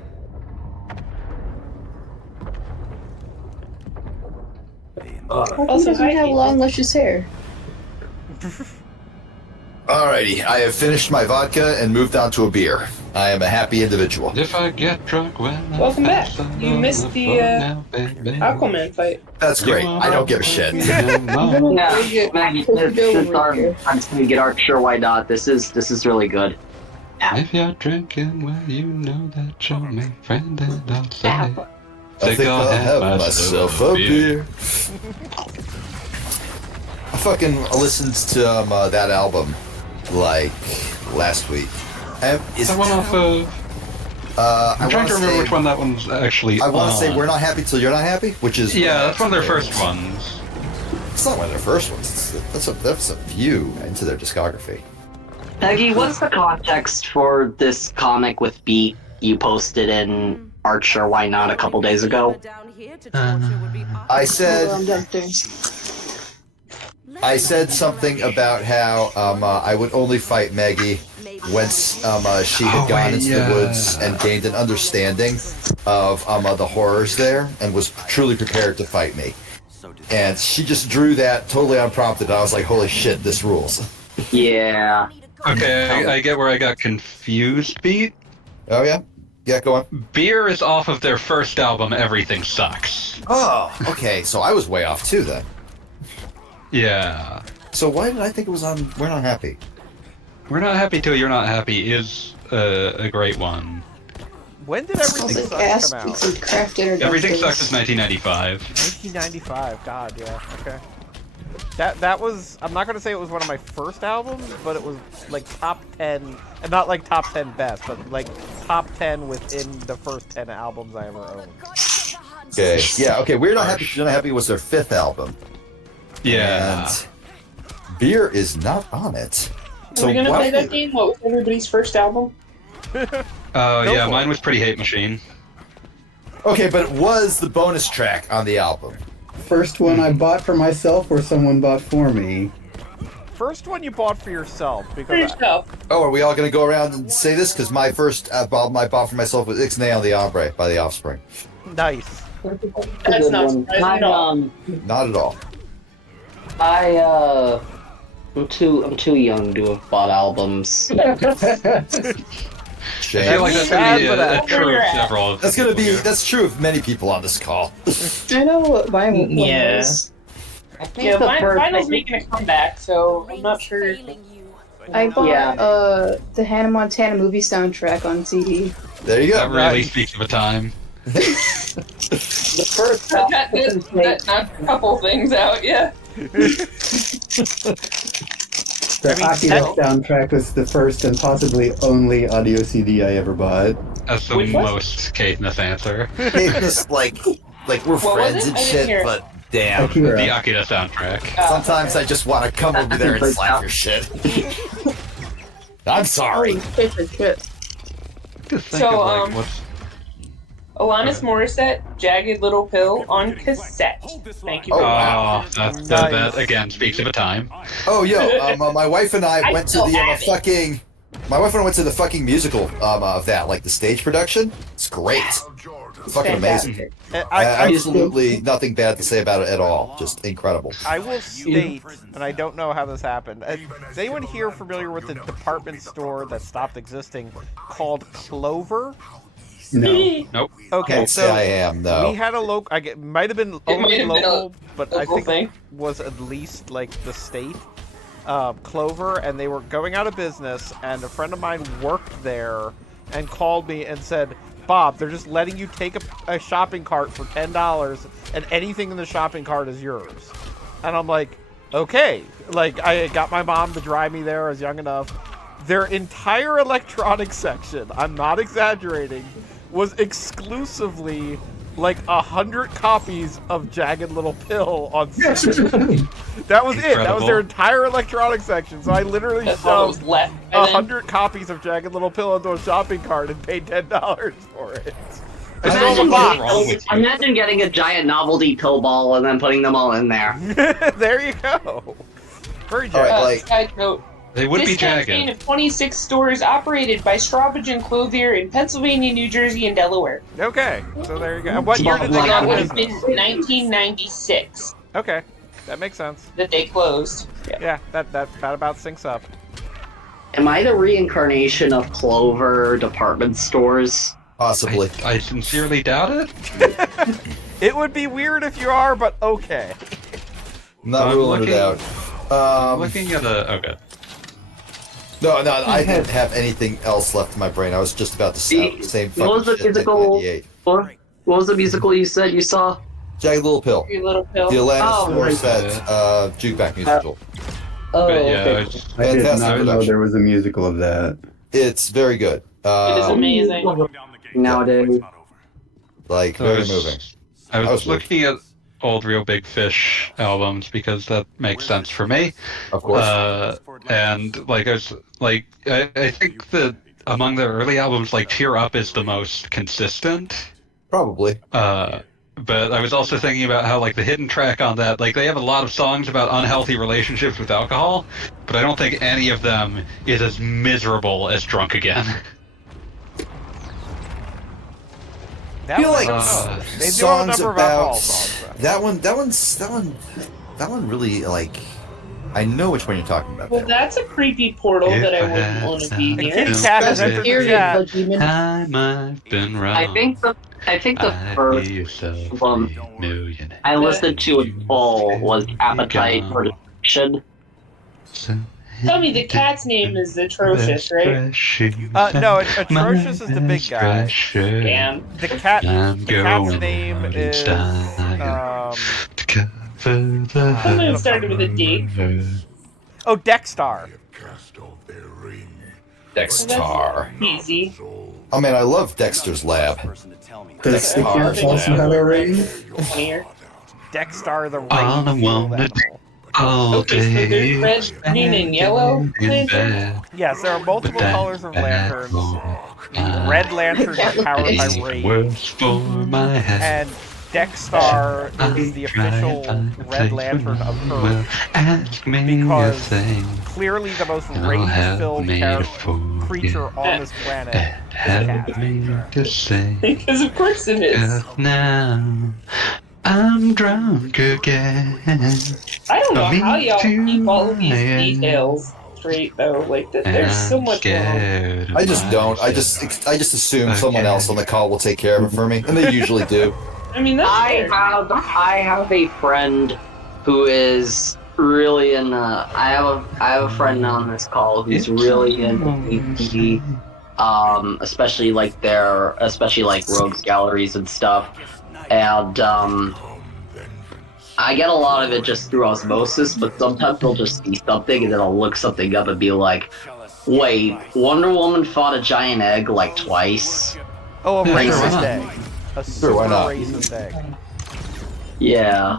He doesn't have long, luscious hair. Alrighty, I have finished my vodka and moved on to a beer. I am a happy individual. If I get drunk when Welcome back. You missed the Aquaman fight. That's great. I don't give a shit. Yeah, Maggie, this is our time to get our sure why not. This is really good. If you're drinking, well, you know that you're my friend, and I'll say, I think I'll have myself a beer. I fucking listened to that album like last week. Is that one off of? I'm trying to remember which one that one's actually. I want to say "We're Not Happy Till You're Not Happy," which is that's one of their first ones. It's not one of their first ones. That's a view into their discography. Peggy, what's the context for this comic with Beat you posted in Archer Why Not a couple days ago? I said something about how I would only fight Maggie once she had gone into the woods and gained an understanding of the horrors there and was truly prepared to fight me. And she just drew that totally unprompted. And I was like, holy shit, this rules. Yeah. Okay, I get where I got confused, Beat. Oh, yeah? Yeah, go on. Beer is off of their first album, Everything Sucks. Oh, okay, so I was way off too then. Yeah. So why did I think it was on We're Not Happy? We're Not Happy Till You're Not Happy is a great one. When did Everything Sucks come out? Everything Sucks is 1995. 1995, God, yeah, okay. That was, I'm not going to say it was one of my first albums, but it was like top 10, and not like top 10 best, but like top 10 within the first 10 albums I ever owned. Okay, yeah, okay, We're Not Happy, You're Not Happy was their 5th album. Yeah. And Beer is not on it. Are we going to play that game? What was everybody's first album? Yeah, mine was Pretty Hate Machine. Okay, but it was the bonus track on the album. First one I bought for myself or someone bought for me? First one you bought for yourself. Because Oh, are we all going to go around and say this? Because my first album I bought for myself was Ixnay on the Ombre by The Offspring. Nice. That's not surprising at all. Not at all. I'm too young to have bought albums. I feel like that's gonna be a true of several of that's true of many people on this call. I know what mine was. I think Vinyl's making a comeback, so I'm not sure. I bought the Hannah Montana movie soundtrack on CD. There you go. That really speaks of a time. The first that knocked a couple things out, yeah. The Akira soundtrack was the first and possibly only audio CD I ever bought. That's the most Caithness answer. Caithness, like we're What friends was it? and I didn't shit, hear it. but Damn. Akira. The Akira soundtrack. Sometimes I just want to come over there and slap your shit. I'm sorry. Just think So, of, like, what's... Alanis Morissette, Jagged Little Pill on cassette. Thank you. Oh, for wow. That again speaks of a time. Oh, yo, my wife and I I went to still the have it. fucking... My wife and I went to the fucking musical of that, like the stage production. It's great. It's fucking amazing. Absolutely nothing bad to say about it at all. Just incredible. I will state, and I don't know how this happened. Is anyone here familiar with the department store that stopped existing called Clover? No. Nope. Okay, Can't say I am, though. we had a local. Might have been only might have been a local, but I local think thing. it was at least like the state. Clover, and they were going out of business, and a friend of mine worked there and called me and said, Bob, they're just letting you take a shopping cart for $10 and anything in the shopping cart is yours. And I'm like, okay. Like, I got my mom to drive me there. I was young enough. Their entire electronics section, I'm not exaggerating, was exclusively like 100 copies of Jagged Little Pill on CD. That was it. That was their entire electronics section. So I literally That's all that was shoved left. And then- 100 copies of Jagged Little Pill into a shopping cart and paid $10 for it. I still have a box. Imagine getting a giant novelty pill ball and then putting them all in there. There you go. Very All right, jagged. like- Side note. They would be This campaign jagged. of 26 stores operated by Strawbridge & Clothier in Pennsylvania, New Jersey, and Delaware. Okay, so there you go. And what year did they go That out would of have been business? 1996 Okay, that makes sense. that they closed. Yeah, that about syncs up. Am I the reincarnation of Clover department stores? Possibly. I sincerely doubt it. It would be weird if you are, but okay. Not I'm ruling it looking- out. Looking at the... Okay. No, I didn't have anything else left in my brain. I was just about to say the same fucking What was the shit in musical? 1998. What was the musical you said you saw? Jagged Little Pill. Your little pill. The Alanis Oh, Morissette jukebox musical. Oh, But yeah, okay. I was- I did Fantastic not know production. there was a musical of that. It's very good. It is amazing. Nowadays. Like, I very was- moving. I That was was looking at old Real Big Fish albums because that makes sense for me. Of course. And like I think that among the early albums, like Tear Up is the most consistent. Probably. But I was also thinking about how like the hidden track on that, like they have a lot of songs about unhealthy relationships with alcohol, but I don't think any of them is as miserable as Drunk Again. That I feel one, like I don't know. They do have a songs number of alcohol about songs. though. that one really like. I know which one you're talking about. Well, that's a creepy portal that I wouldn't want to be The near. kitty cat has That's entered the period, chat. but demon. Time I've been wrong. I think the first yourself one million. I listened to in full was Appetite for Destruction. Tell me the cat's name is Atrocious, right? No, Atrocious is the big guy. Damn. The cat's name is Something started with a D. oh, Dexstar. Dexter. Easy. I mean, I love Dexter's Lab. Does Sticky also have a rating? Funnier. Dexstar the All I rain wanted all Okay, so day. there's red, green, and yellow lantern. Yes, there are multiple colors of lanterns. The red lantern is powered by rain, Words for my head. and Dexstar is the official Red Lantern of Earth, Ask me because a thing. clearly the most and I'll have rage-filled me to forget. creature on this planet is a Have cat. me to sing. Because of course it is. 'Cause now I'm drunk again. I don't know Me how y'all too, keep all of these man. details straight though. Like there's so much going on. I just don't. I just assume someone else on the call will take care of it for me, and they usually do. I mean, that's fair. I have a friend who is really in. I have a friend on this call who's really into ATV, especially like rogues galleries and stuff, and I get a lot of it just through osmosis. But sometimes I'll just see something and then I'll look something up and be like, "Wait, Wonder Woman fought a giant egg like twice." Oh, a Yeah, sure, racist why not? egg. A super Sure, why not? racist egg. Yeah.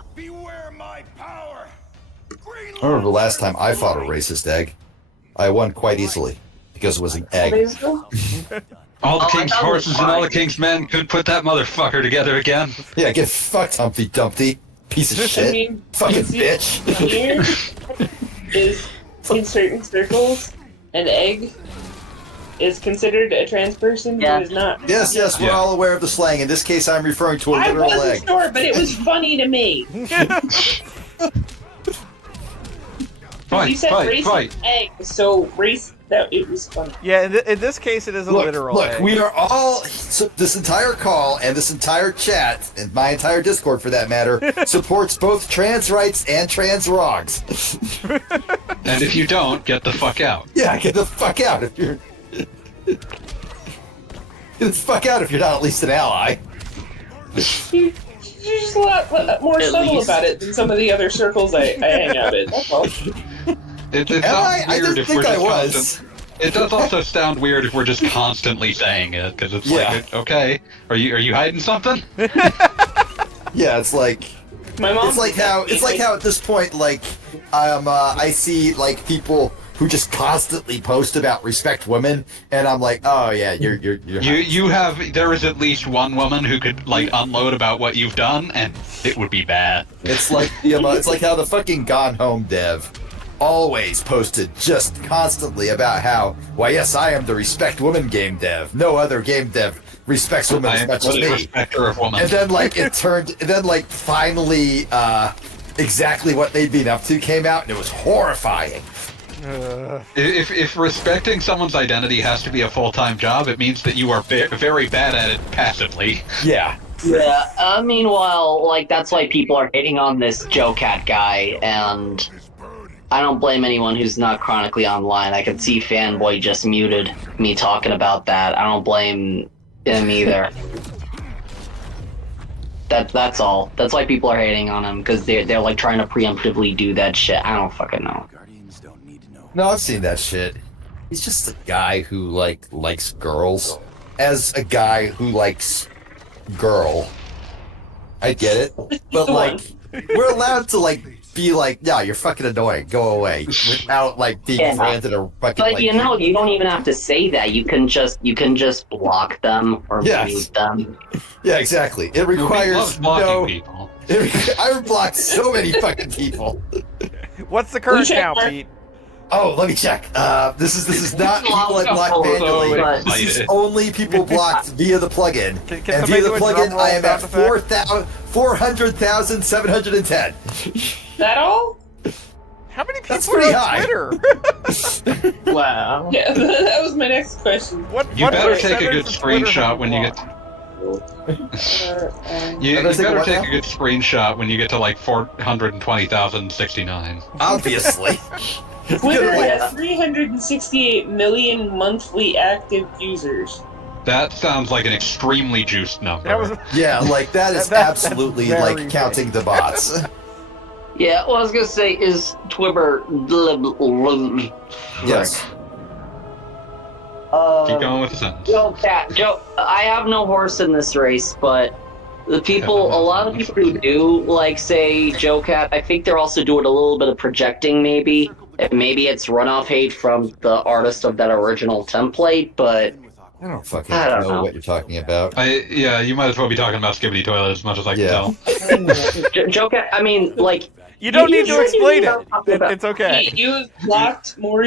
I remember the last time I fought a racist egg. I won quite easily because it was an egg. All the Oh, I king's thought it was horses and all the fine. king's men could put that motherfucker together again. Yeah, get fucked, Humpty Dumpty. Piece of shit. I mean, Fucking see, bitch. here is in certain circles, an egg is considered a trans person Yeah. who is not. Yes, we're Yeah. all aware of the slang. In this case, I'm referring to a I literal wasn't egg. sure, but it was funny to me. Fight, You said fight, racist fight. egg, so race that it was funny. Yeah, in this case, it is a literal Look, egg. we are all, so this entire call and this entire chat, and my entire Discord for that matter, supports both trans rights and trans wrongs. And if you don't, get the fuck out. Yeah, get the fuck out if you're... Get the fuck out if you're not at least an ally. You're just a lot more At subtle least. about it than some of the other circles I hang out in. That's all. It Am sounds I? I weird didn't if we're think I just was. constant. It does also sound weird if we're just constantly saying it, because it's Yeah. like, okay, are you hiding something? Yeah, it's like... My mom. It's like how at this point, like, I see like people who just constantly post about respect women, and I'm like, oh yeah, you're There is at least one woman who could like unload about what you've done, and it would be bad. It's like it's like how the fucking Gone Home dev always posted just constantly about how, why yes, I am the respect woman game dev. No other game dev respects women I as am much as a me. respecter of women. And then like finally exactly what they'd been up to came out, and it was horrifying. If respecting someone's identity has to be a full-time job, it means that you are very bad at it passively. Yeah. Yeah, meanwhile, like, that's why people are hating on this Joe Cat guy, and I don't blame anyone who's not chronically online. I can see Fanboy just muted me talking about that. I don't blame him either. That's all. That's why people are hating on him, because they're like trying to preemptively do that shit. I don't fucking know. No, I've seen that shit. He's just a guy who likes girls. As a guy who likes girl, I get it. But like, we're allowed to like be like, yeah, you're fucking annoying. Go away, without like being branded a fucking. But like, you know, you don't even have to say that. You can just block them or mute them. Yeah, exactly. It requires love blocking no. people. I blocked so many fucking people. What's the current check count, mark? Pete? Oh, let me check. This is not people I blocked manually. This is only people blocked via the plugin. Can And somebody via the do a plugin, drum I am roll at sound 400,710. That all? How many people That's are pretty on high. Twitter? Wow. Yeah, that was my next question. You what better take a percentage good of Twitter screenshot have when you blocked? get. Better You take a better what take now? a good screenshot when you get to like 420,069. Obviously. Twitter Good has 368 million monthly active users. That sounds like an extremely juiced number. That was Yeah, like that is That's absolutely very like big. counting the bots. Yeah, well, I was gonna say, is Twitter... Yes. Keep going with the sentence. Joe, I have no horse in this race, but a lot of people who do, like, say Joe Cat, I think they're also doing a little bit of projecting, maybe. And maybe it's runoff hate from the artist of that original template, but I don't fucking I don't know know. what you're talking about. Yeah, you might as well be talking about Skibbity Toilet as much as I can Yeah. tell. Joe Cat, I mean, like... You don't need to said explain you it. were talking about- It's okay. You blocked more.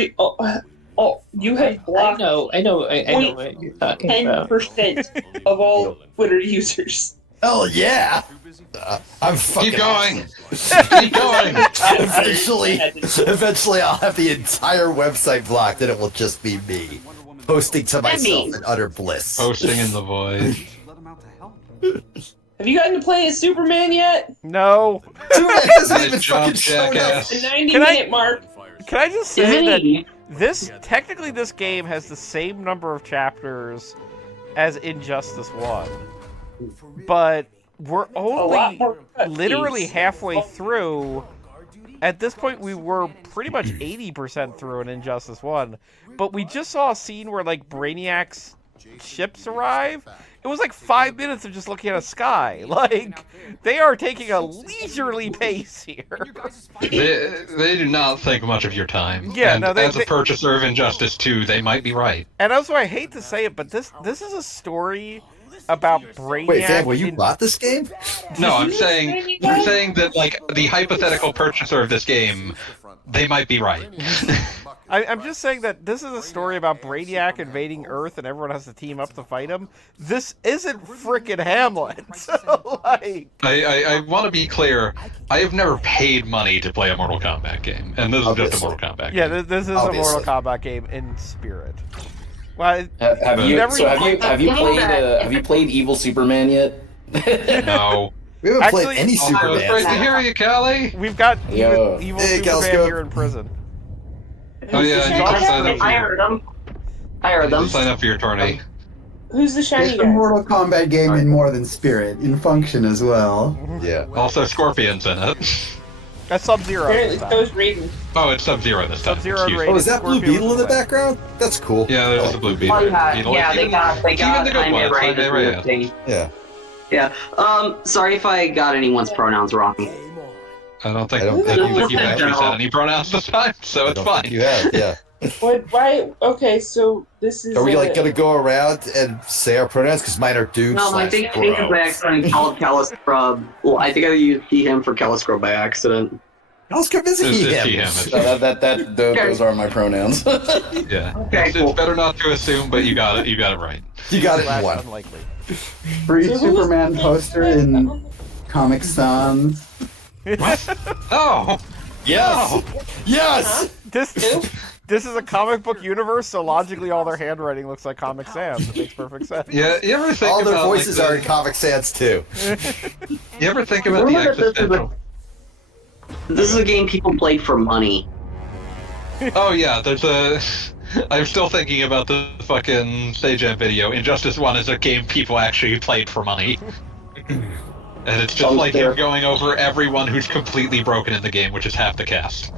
Oh, you have blocked I know what you're talking about. 10% of all Twitter users. Oh yeah. I'm fucking. Keep going. awesome. Keep going. Eventually, I'll have the entire website blocked, and it will just be me posting to myself in utter bliss. Posting in the void. Have you gotten to play as Superman yet? No. Superman hasn't Nice even job, fucking shown up. jackass. The 90 Can I- minute mark. Can I just say Isn't that he? this game has the same number of chapters as Injustice 1, but we're only more literally cutscenes. halfway through. At this point, we were pretty much 80% through in Injustice 1, but we just saw a scene where like Brainiac's ships arrive, it was like 5 minutes of just looking at a sky. Like, they are taking a leisurely pace here. They do not think much of your time. Yeah, and no, as a purchaser of Injustice 2, they might be right. And also, I hate to say it, but this is a story about Brainiac. Wait, Sam, well, you bought this game? No, I'm saying that, like, the hypothetical purchaser of this game, they might be right. I'm just saying that this is a story about Brainiac invading Earth and everyone has to team up to fight him. This isn't frickin' Hamlet. So, like... I want to be clear, I have never paid money to play a Mortal Kombat game, and this is just a Mortal Kombat game. Yeah, this is a Mortal Kombat game in spirit. Well, have you played Evil Superman yet? No. We haven't played any Superman. It's great to hear you, Callie. We've got evil Hey, Superman here in prison. Oh yeah, you can sign up for I heard them. I heard them. Sign up for your tourney. Who's the shiny It's a guy? Mortal Kombat game in more than spirit, in function as well. Yeah. Also, Scorpion's in it. That's Sub-Zero. Apparently, so is Raiden. Oh, it's Sub-Zero this time. Sub-Zero and Excuse me. Raiden. Oh, is that Blue Scorpion Beetle in the away. background? That's cool. Yeah, there's a Blue Beetle. Oh, yeah, Beetle. yeah, Even- they got even the good Jaime ones, right Jaime Reyes. thing. Yeah. Yeah. Sorry if I got anyone's pronouns wrong. I don't think you you've have. actually said any pronouns this time, so I it's don't fine. think you have, yeah. What? Why? Okay, so this is. Are we like gonna go around and say our pronouns? Because mine are dude. No, I think I accidentally called Calliscrub. Well, I think I used him for Calliscrub by accident. Calliscrub is It's he he, him. him. Those are my pronouns. Yeah. Okay, It's better not to assume, but you got it right. You got it in Less one. unlikely. Free Superman poster in Comic Sans. What? Oh! Yes! Yes! This is a comic book universe, so logically all their handwriting looks like Comic Sans. It makes perfect sense. Yeah, you ever think All their about, voices like, are in Comic Sans too. You ever think about the existential... This is a game people played for money. Oh yeah, there's a... I'm still thinking about the fucking Stage Jam video. Injustice 1 is a game people actually played for money. And it's just like him going over everyone who's completely broken in the game, which is half the cast.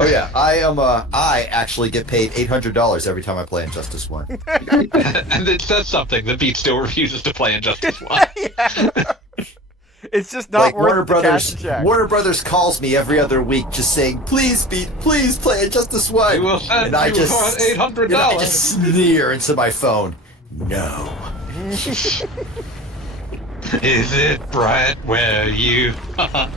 Oh yeah, I actually get paid $800 every time I play Injustice 1. And it says something. The beat still refuses to play Injustice 1. Yeah. It's just not Like worth the cash check. Warner Brothers calls me every other week just saying, please play Injustice 1. We will send and I you just $800. And I just sneer into my phone. No. Is it bright where you are?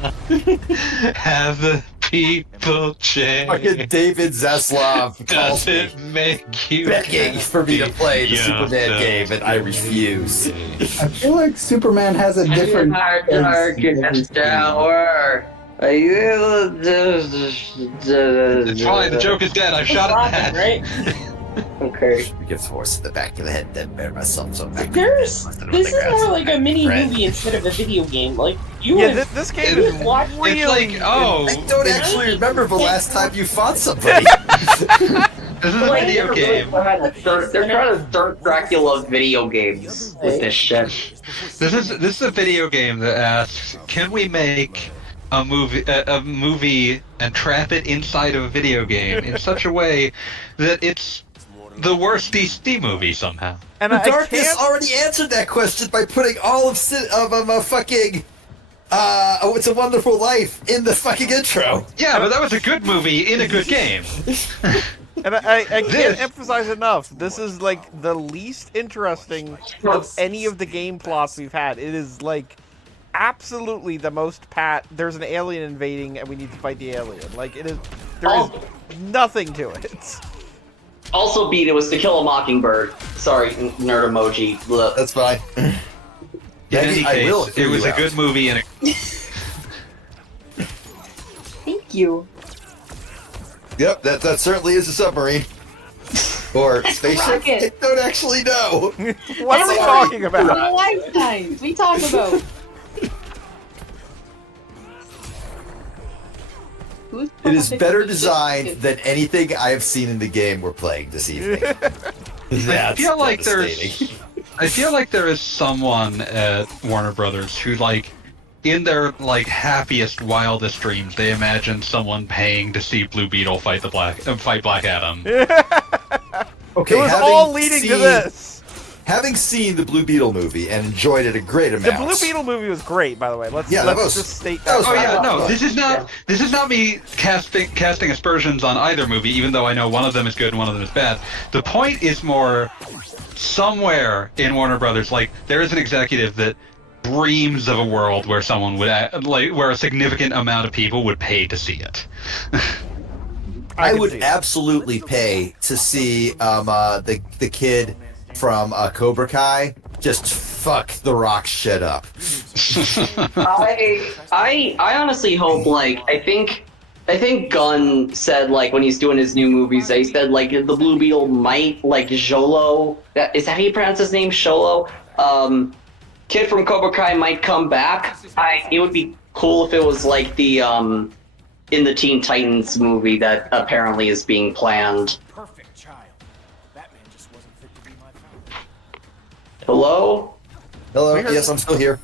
Have the people change? Fucking David Zaslav calls Does me it make you begging for me to play the yourself Superman game, and I refuse. I feel like Superman has a different. Darkest hour. It's fine, the joke is dead. I shot it in the head. Right? Okay. Gets horse in the back of the head, then bear myself so back. This is more like a mini movie instead of a video game. Like you Yeah, would this game is watch really... It's like, oh, I don't actually remember the last time you fought somebody. this is a video game. They're trying to start Dracula video games with this shit. This is a video game that asks, can we make a movie and trap it inside of a video game in such a way that it's the worst DC movie somehow? And The I Darkness can't... already answered that question by putting all of fucking It's a Wonderful Life in the fucking intro. Yeah, but that was a good movie in a good game. And I can't emphasize enough, this is like the least interesting of any of the game plots we've had. It is like absolutely the most there's an alien invading and we need to fight the alien. Like there is nothing to it. Also beat it was To Kill a Mockingbird. Sorry, nerd emoji. Look. That's fine. In any I will case, it was a good movie and Thank you. Yep, that certainly is a submarine. Or spaceship. rocket. I don't actually know. What are we talking about? Lifetime. We talk about. It is better designed than anything I have seen in the game we're playing this evening. I feel like there is someone at Warner Brothers who, like, in their happiest, wildest dreams, they imagine someone paying to see Blue Beetle fight Black Adam. Okay, It was all leading to this. having seen the Blue Beetle movie and enjoyed it a great The amount. Blue Beetle movie was great, by the way. Let's just state that was Oh yeah, fine. no, this is not me casting aspersions on either movie, even though I know one of them is good and one of them is bad. The point is more somewhere in Warner Brothers, like there is an executive that dreams of a world where someone would where a significant amount of people would pay to see it. I would absolutely pay to see the kid from Cobra Kai just fuck the Rock shit up. I honestly hope, like, I think Gunn said, like, when he's doing his new movies, he said, like, the Blue Beetle might, like, Jolo, is that how you pronounce his name, Sholo? Kid from Cobra Kai might come back. It would be cool if it was, like, the, in the Teen Titans movie that apparently is being planned. Perfect child. Batman just wasn't fit to be my father. Hello? Hello, yes, I'm still here.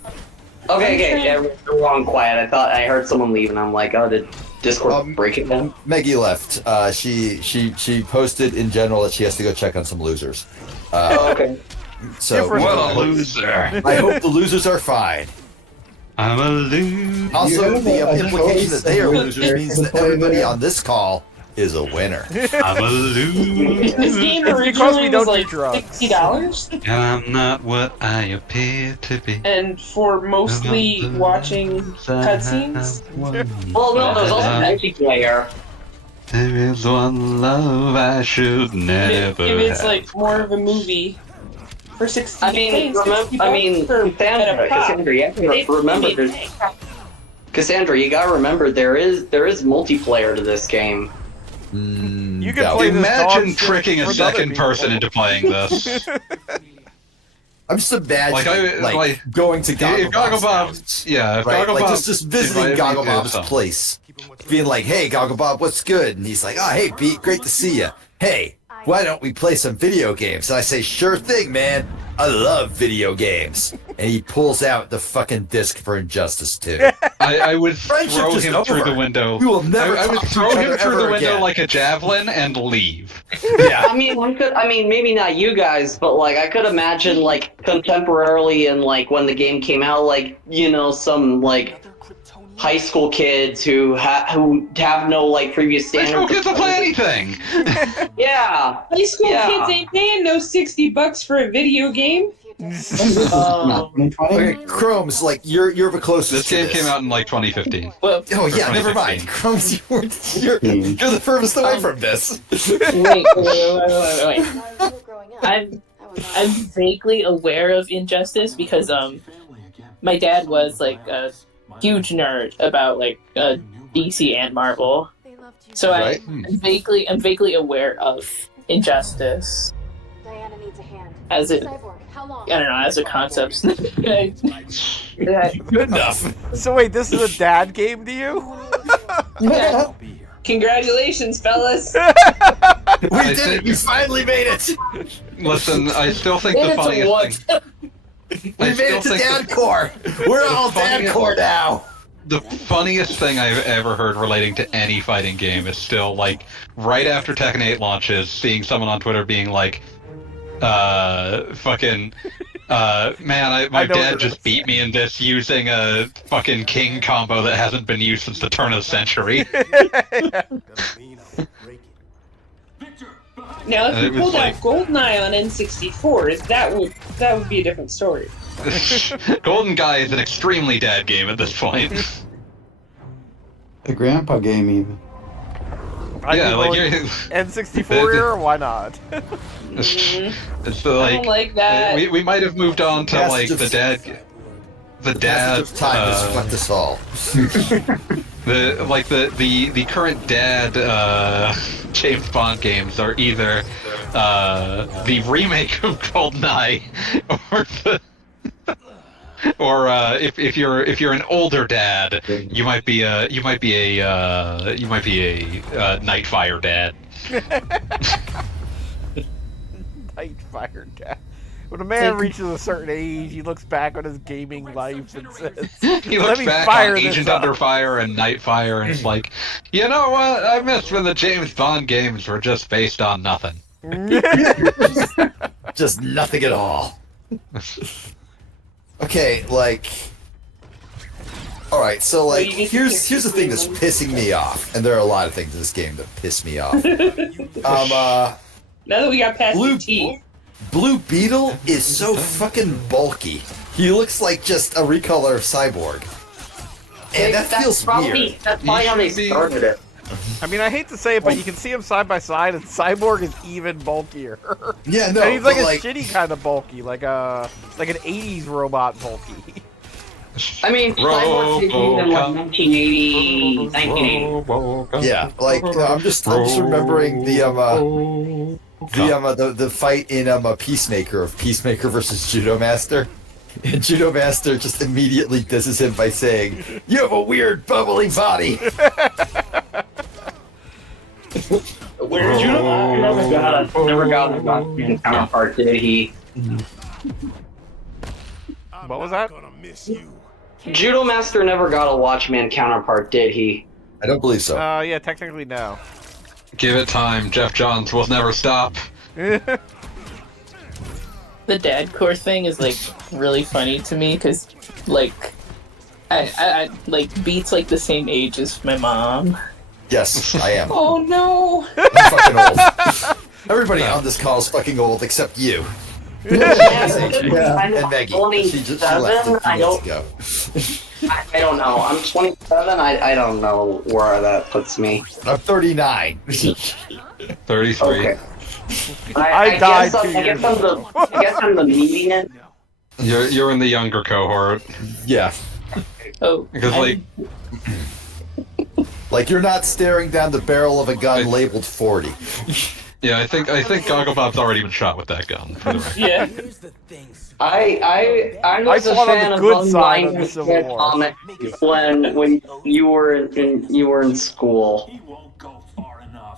Okay, everyone's wrong quiet. I thought I heard someone leave, and I'm like, oh, did Discord break it down? Maggie left. She posted in general that she has to go check on some losers. Okay. So What a loser. I hope the losers are fine. I'm a loser. Also, the implication that they are losers means that everybody on this call is a winner. I'm a loser. This game originally was like $60, And I'm not what I appear to be. and for mostly watching cutscenes. Well, no, there's also multiplayer. There is one love I should If never it's have. like more of a movie for 60. I mean, Cassandra, you have to remember there's. Cassandra, you gotta remember there is multiplayer to this game. You can play this Imagine dog tricking a with other second people. person into playing this. I'm just imagining, Like, going to if Gogglebob's Gogglebob, house, yeah, if right? Like, Gogglebob just visiting invited me to Gogglebob's something. place, being like, "Hey, Gogglebob, what's good?" And he's like, "Oh, hey, Pete, great to see you. Hey, why don't we play some video games?" And I say, "Sure thing, man. I love video games." And he pulls out the fucking disc for Injustice 2. I would Friendship throw just him through over. the window. We will never I would talk to throw each him other through the ever window again. like a javelin and leave. Yeah. I mean, maybe not you guys, but like I could imagine like contemporarily and like when the game came out, like some like high school kids who have no like previous High school standards. kids will play anything. Yeah. High school Yeah. kids ain't paying no $60 for a video game. Okay, Chrome's like you're the closest. This to game came out in like 202015. Well, Oh yeah, Or never mind. 2015. Chrome's you're the furthest away from this. wait. I'm vaguely aware of Injustice because my dad was like a huge nerd about like DC and Marvel, so Right. I'm vaguely aware of Injustice Diana needs a hand. as it. Cyborg, how long? I don't know, as a concept. Good enough. So wait, this is a dad game to you? I'll be here. Congratulations, fellas. We did think- it. We finally made it. Listen, I still think the funniest thing. We made it to Dadcore. We're all Dadcore now. The funniest thing I've ever heard relating to any fighting game is still like right after Tekken 8 launches, seeing someone on Twitter being like, fucking, man, my I know what dad it just is. beat me in this using a fucking king combo that hasn't been used since the turn of the century. Now, if And you it was pulled like- out GoldenEye on N64, that would be a different story. Golden Guy is an extremely dad game at this point. The grandpa game even. Yeah, like you're, N64 era, why not? it's I like don't like that. we might have moved on to like the dad. The dad. Time has fucked us all. The current dad James Bond games are either the remake of GoldenEye or if you're an older dad, you might be a Nightfire dad. Nightfire dad. When a man reaches a certain age, he looks back on his gaming life and says, He "Let looks me back fire on this Agent up." Under Fire and Nightfire and it's like, you know what? I miss when the James Bond games were just based on nothing. Just nothing at all. Okay, like... Alright, so like, here's the thing that's pissing me off. And there are a lot of things in this game that piss me off. Now that we got past the teeth. Blue Beetle is so fucking bulky. He looks like just a recolor of Cyborg. And that feels weird. That's probably how they started it. I mean, I hate to say it, but you can see them side by side, and Cyborg is even bulkier. Yeah, no, and he's like but, a like, shitty kind of bulky, like an '80s robot bulky. I mean, Cyborg did in like 1980. Yeah, like I'm just remembering the fight in Peacemaker of Peacemaker versus Judo Master. And Judo Master just immediately disses him by saying, "You have a weird bubbly body." Where Judo never got a counterpart, did he? What was that? Judo Master never got a Watchman counterpart, did he? I don't believe so. Yeah, technically no. Give it time. Jeff Johns will never stop. The dad core thing is like really funny to me because like I like Beat's like the same age as my mom. Yes, I am. Oh no! I'm fucking old. Everybody on this call is fucking old except you. And Maggie. She left a few minutes ago. I don't know. I'm 27. I don't know where that puts me. I'm 39. 33. Okay. I died guess, 2 years ago. I guess I'm the median. You're in the younger cohort. Yeah. Oh, Because like you're not staring down the barrel of a gun labeled 40. Yeah, I think Gogglebob's already been shot with that gun. For the record. Yeah. I was a fought on fan the of good side of the Civil unlined War. comics when you were in school.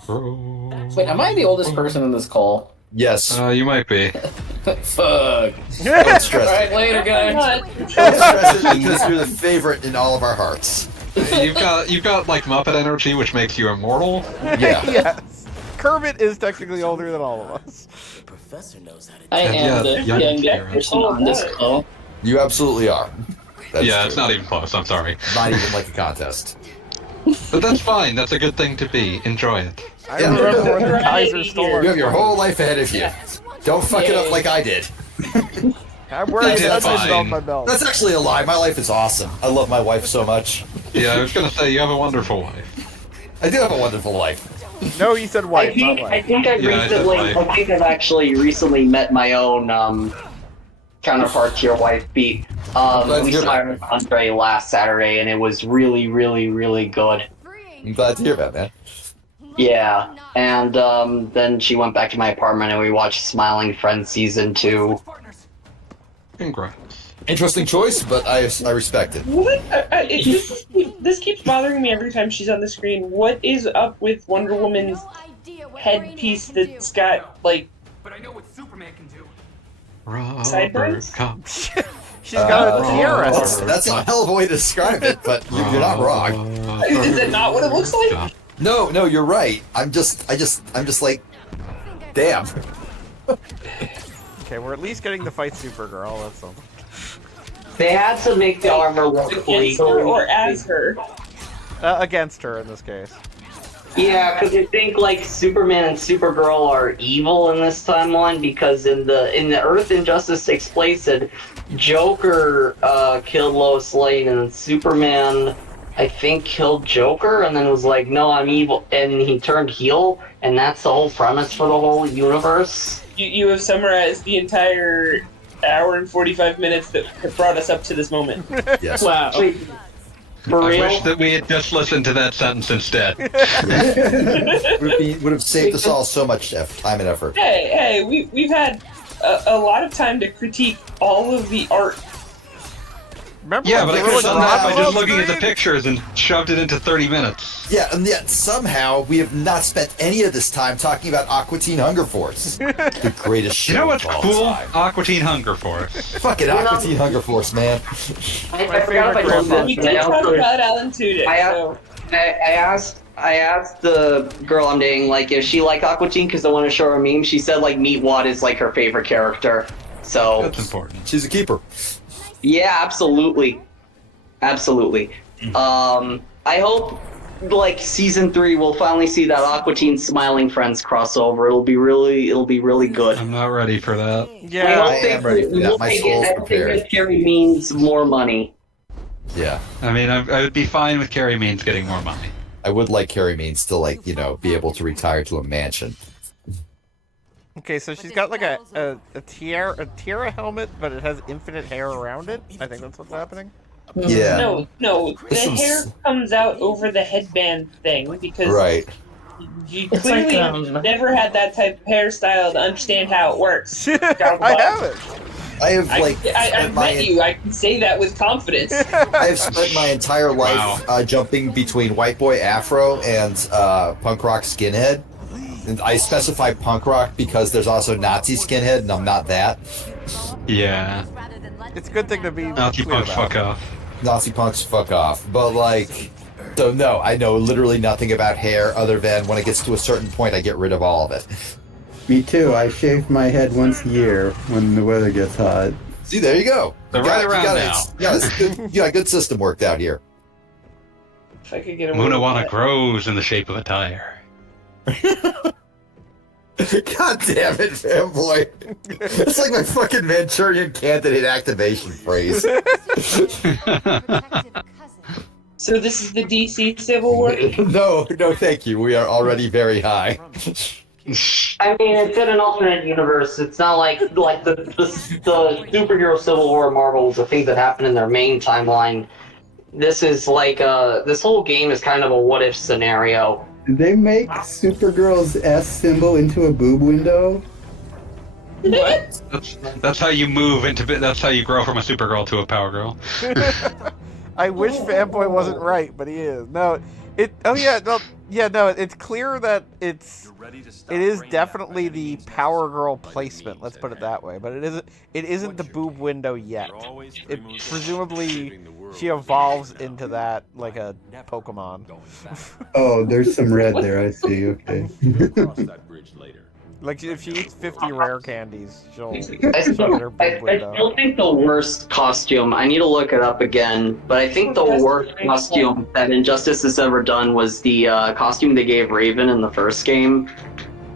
Wait, am I the oldest person in this call? Yes. You might be. Fuck. Don't stress Alright, it. later, guys. Don't stress it because you're the favorite in all of our hearts. You've got like Muppet energy, which makes you immortal. Yeah. Yes. Kermit is technically older than all of us. I am the young youngest person on this call. You absolutely are. That's Yeah, true. it's not even close. I'm sorry. Not even like a contest. But that's fine. That's a good thing to be. Enjoy it. I remember when the Kaiser Storm. You have your whole life ahead of you. Don't fuck it up like I did. I'm wearing That's Sundays fine. on my belt. That's actually a lie. My life is awesome. I love my wife so much. Yeah, I was gonna say you have a wonderful life. I do have a wonderful life. No, you said wife, I not wife. think I've actually recently met my own counterpart to your wife, Beat. We saw her with Andre last Saturday, and it was really, really, really good. I'm glad to hear that, man. Yeah, and then she went back to my apartment, and we watched Smiling Friends Season 2. Congrats. Interesting choice, but I respect it. What? This keeps bothering me every time she's on the screen. What is up with Wonder Woman's headpiece that's got, like... But I know what Superman can do. Sideburns? She's got a tiara. That's a hell of a way to describe it, but you're not wrong. Is that not what it looks like? No, you're right. I'm just like, damn. Okay, we're at least getting to fight Supergirl. That's something. They had to make the armor look Against her or as her? Against her in this case. Yeah, because you think like Superman and Supergirl are evil in this timeline because in the Earth Injustice takes place and Joker killed Lois Lane and Superman I think killed Joker and then was like, no, I'm evil, and he turned heel, and that's the whole premise for the whole universe. You have summarized the entire hour and 45 minutes that have brought us up to this moment. Yes. Wow. Wait, for I real? wish that we had just listened to that sentence instead. Would have saved us all so much time and effort. Hey, we've had a lot of time to critique all of the art. Remember Yeah, but I could have done that by just Gorilla looking at the Grodd? pictures and shoved it into 30 minutes. Yeah, and yet somehow we have not spent any of this time talking about Aqua Teen Hunger Force, the greatest show You know what's of all cool? time. Aqua Teen Hunger Force. Fucking Aqua Teen Hunger Force, man. I forgot if I told favorite you We this. did talk about Alan Tudyk, I so... asked I asked the girl I'm dating, like, if she liked Aqua Teen because I want to show her a meme. She said, like, Meatwad is, like, her favorite character. So... That's important. She's a keeper. Yeah, absolutely. Absolutely. I hope, like, season 3 we'll finally see that Aqua Teen Smiling Friends crossover. It'll be really good. I'm not ready for that. Yeah, I am ready for that. My soul's prepared. Carrie means more money. Yeah. I mean, I would be fine with Carrie Means getting more money. I would like Carrie Means to, like, you know, be able to retire to a mansion. Okay, so she's got like a tiara helmet, but it has infinite hair around it. I think that's what's happening. Yeah. No, the hair comes out over the headband thing because Right. you It's clearly like, never had that type of hairstyle to understand how it works. I haven't. I have, like, I met you. I can say that with confidence. I have spent my entire life jumping between white boy afro and punk rock skinhead. And I specify punk rock because there's also Nazi skinhead, and I'm not that. Yeah. It's a good thing to be Nazi clear punks, about. fuck off. Nazi punks, fuck off. But, like, so no, I know literally nothing about hair other than when it gets to a certain point, I get rid of all of it. Me too. I shave my head once a year when the weather gets hot. See, there you go. They're right around now. You got a good system worked out here. If I could get away with Munawana that. grows in the shape of a tire. God damn it, fanboy. It's like my fucking Manchurian candidate activation phrase. So this is the DC Civil War? No, thank you. We are already very high. I mean, it's in an alternate universe. It's not like the superhero Civil War Marvel was a thing that happened in their main timeline. This is like this whole game is kind of a what if scenario. Did they make Supergirl's S symbol into a boob window? What? That's how you move into. That's how you grow from a Supergirl to a Power Girl. I wish Fanboy wasn't right, but he is. No, it's clear that it is definitely the Power Girl placement. Let's put it that way. But it isn't the boob window yet. It presumably she evolves into that like a Pokemon. Oh, there's some red there. I see. Okay. Like if she eats 50 rare candies, she'll I get her boob window. still think the worst costume, I need to look it up again, but I think the worst costume that Injustice has ever done was the costume they gave Raven in the first game.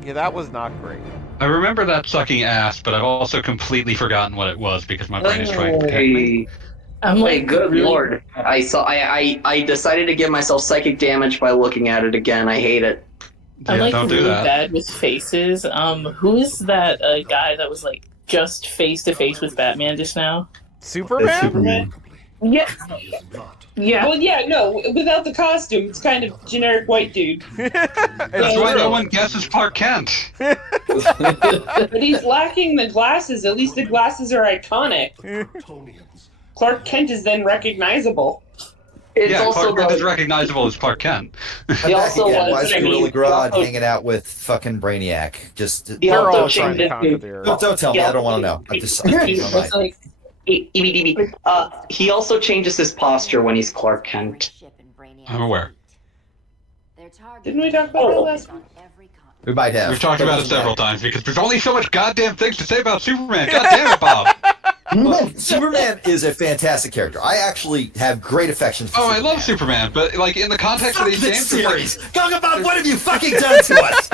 Yeah, that was not great. I remember that sucking ass, but I've also completely forgotten what it was because my brain is trying to protect me. I'm like, Good lord. I decided to give myself psychic damage by looking at it again. I hate it. I'm Yeah, like don't do really that. bad with faces. Who is that guy that was like just face to face with Batman just now? Superman? That's Superman. Yeah. Yeah. Well, yeah, no, without the costume, it's kind of generic white dude. That's why no one guesses Clark Kent. But he's lacking the glasses. At least the glasses are iconic. Clark Kent is then recognizable. It's Yeah, also Clark Kent is the, recognizable as Clark Kent. he also Why was, is I Gorilla mean, Grodd also- hanging out with fucking Brainiac? Just he They're also all trying to changed conquer it the to- Earth. don't tell me. Yeah. I don't want to know. I'm just. It's like EBDB. He also changes his posture when he's Clark Kent. I'm aware. Didn't we talk about that last week? We might have. We've talked about it several times because there's only so much goddamn things to say about Superman. God damn it, Bob. Superman is a fantastic character. I actually have great affection for Oh, I Superman. love Superman, but like in the context of Fuck these this games, series! Talk about what have you fucking done to us?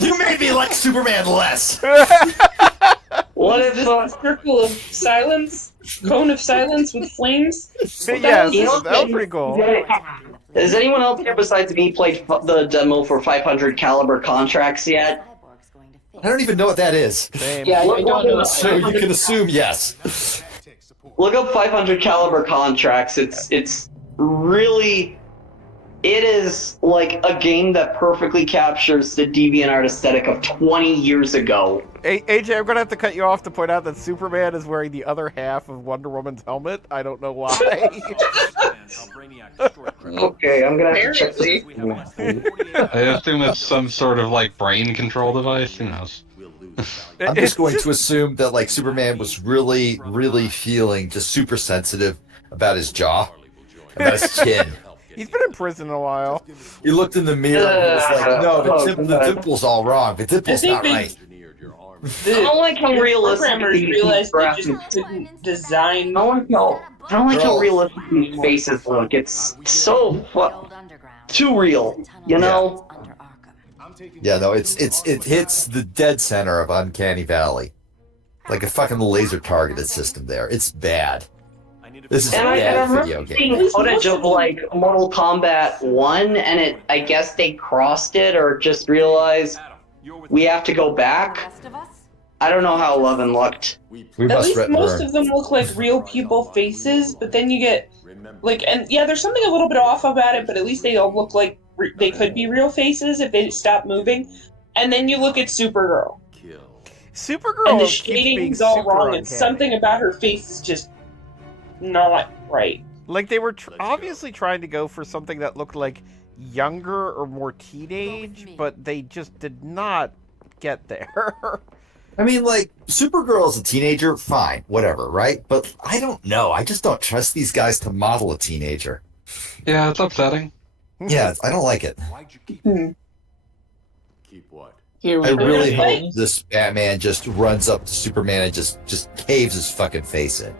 You made me like Superman less. What if Circle of silence? Cone of silence with flames? Yes, You know, that was pretty cool. Has anyone else here besides me played the demo for 500 caliber contracts yet? I don't even know what that is. Same. Yeah, I don't know. So you can assume yes. Look up 500 caliber contracts. It's really, it is like a game that perfectly captures the DeviantArt aesthetic of 20 years ago. AJ, I'm gonna have to cut you off to point out that Superman is wearing the other half of Wonder Woman's helmet. I don't know why. Okay, I'm gonna have to check this. I assume it's some sort of like brain control device. Who knows? I'm just going to assume that like Superman was really, really feeling just super sensitive about his jaw, about his chin. He's been in prison a while. He looked in the mirror and was like, no, the dimple's all wrong. The dimple's not right. I don't like how realistic programmers these realized they graphics. just couldn't design. I don't like how realistic these faces look. It's so too real, you know? Yeah, no, it hits the dead center of Uncanny Valley. Like a fucking laser targeted system there. It's bad. This is a And I bad remember video game. seeing footage of like Mortal Kombat 1, and I guess they crossed it or just realized we have to go back. I don't know how 11 looked. We At must least most burn. of them look like real people faces, but then you get like, and yeah, there's something a little bit off about it, but at least they all look like they could be real faces if they stop moving. And then you look at Supergirl. Supergirl And the keeps being shading's all super wrong, uncanny. and something about her face is just not right. Like they were obviously trying to go for something that looked like younger or more teenage, but they just did not get there. I mean, like, Supergirl as a teenager, fine, whatever, right? But I don't know. I just don't trust these guys to model a teenager. Yeah, it's upsetting. Yeah, I don't like it. Keep what? Here we I go. really hope this Batman just runs up to Superman and just caves his fucking face in.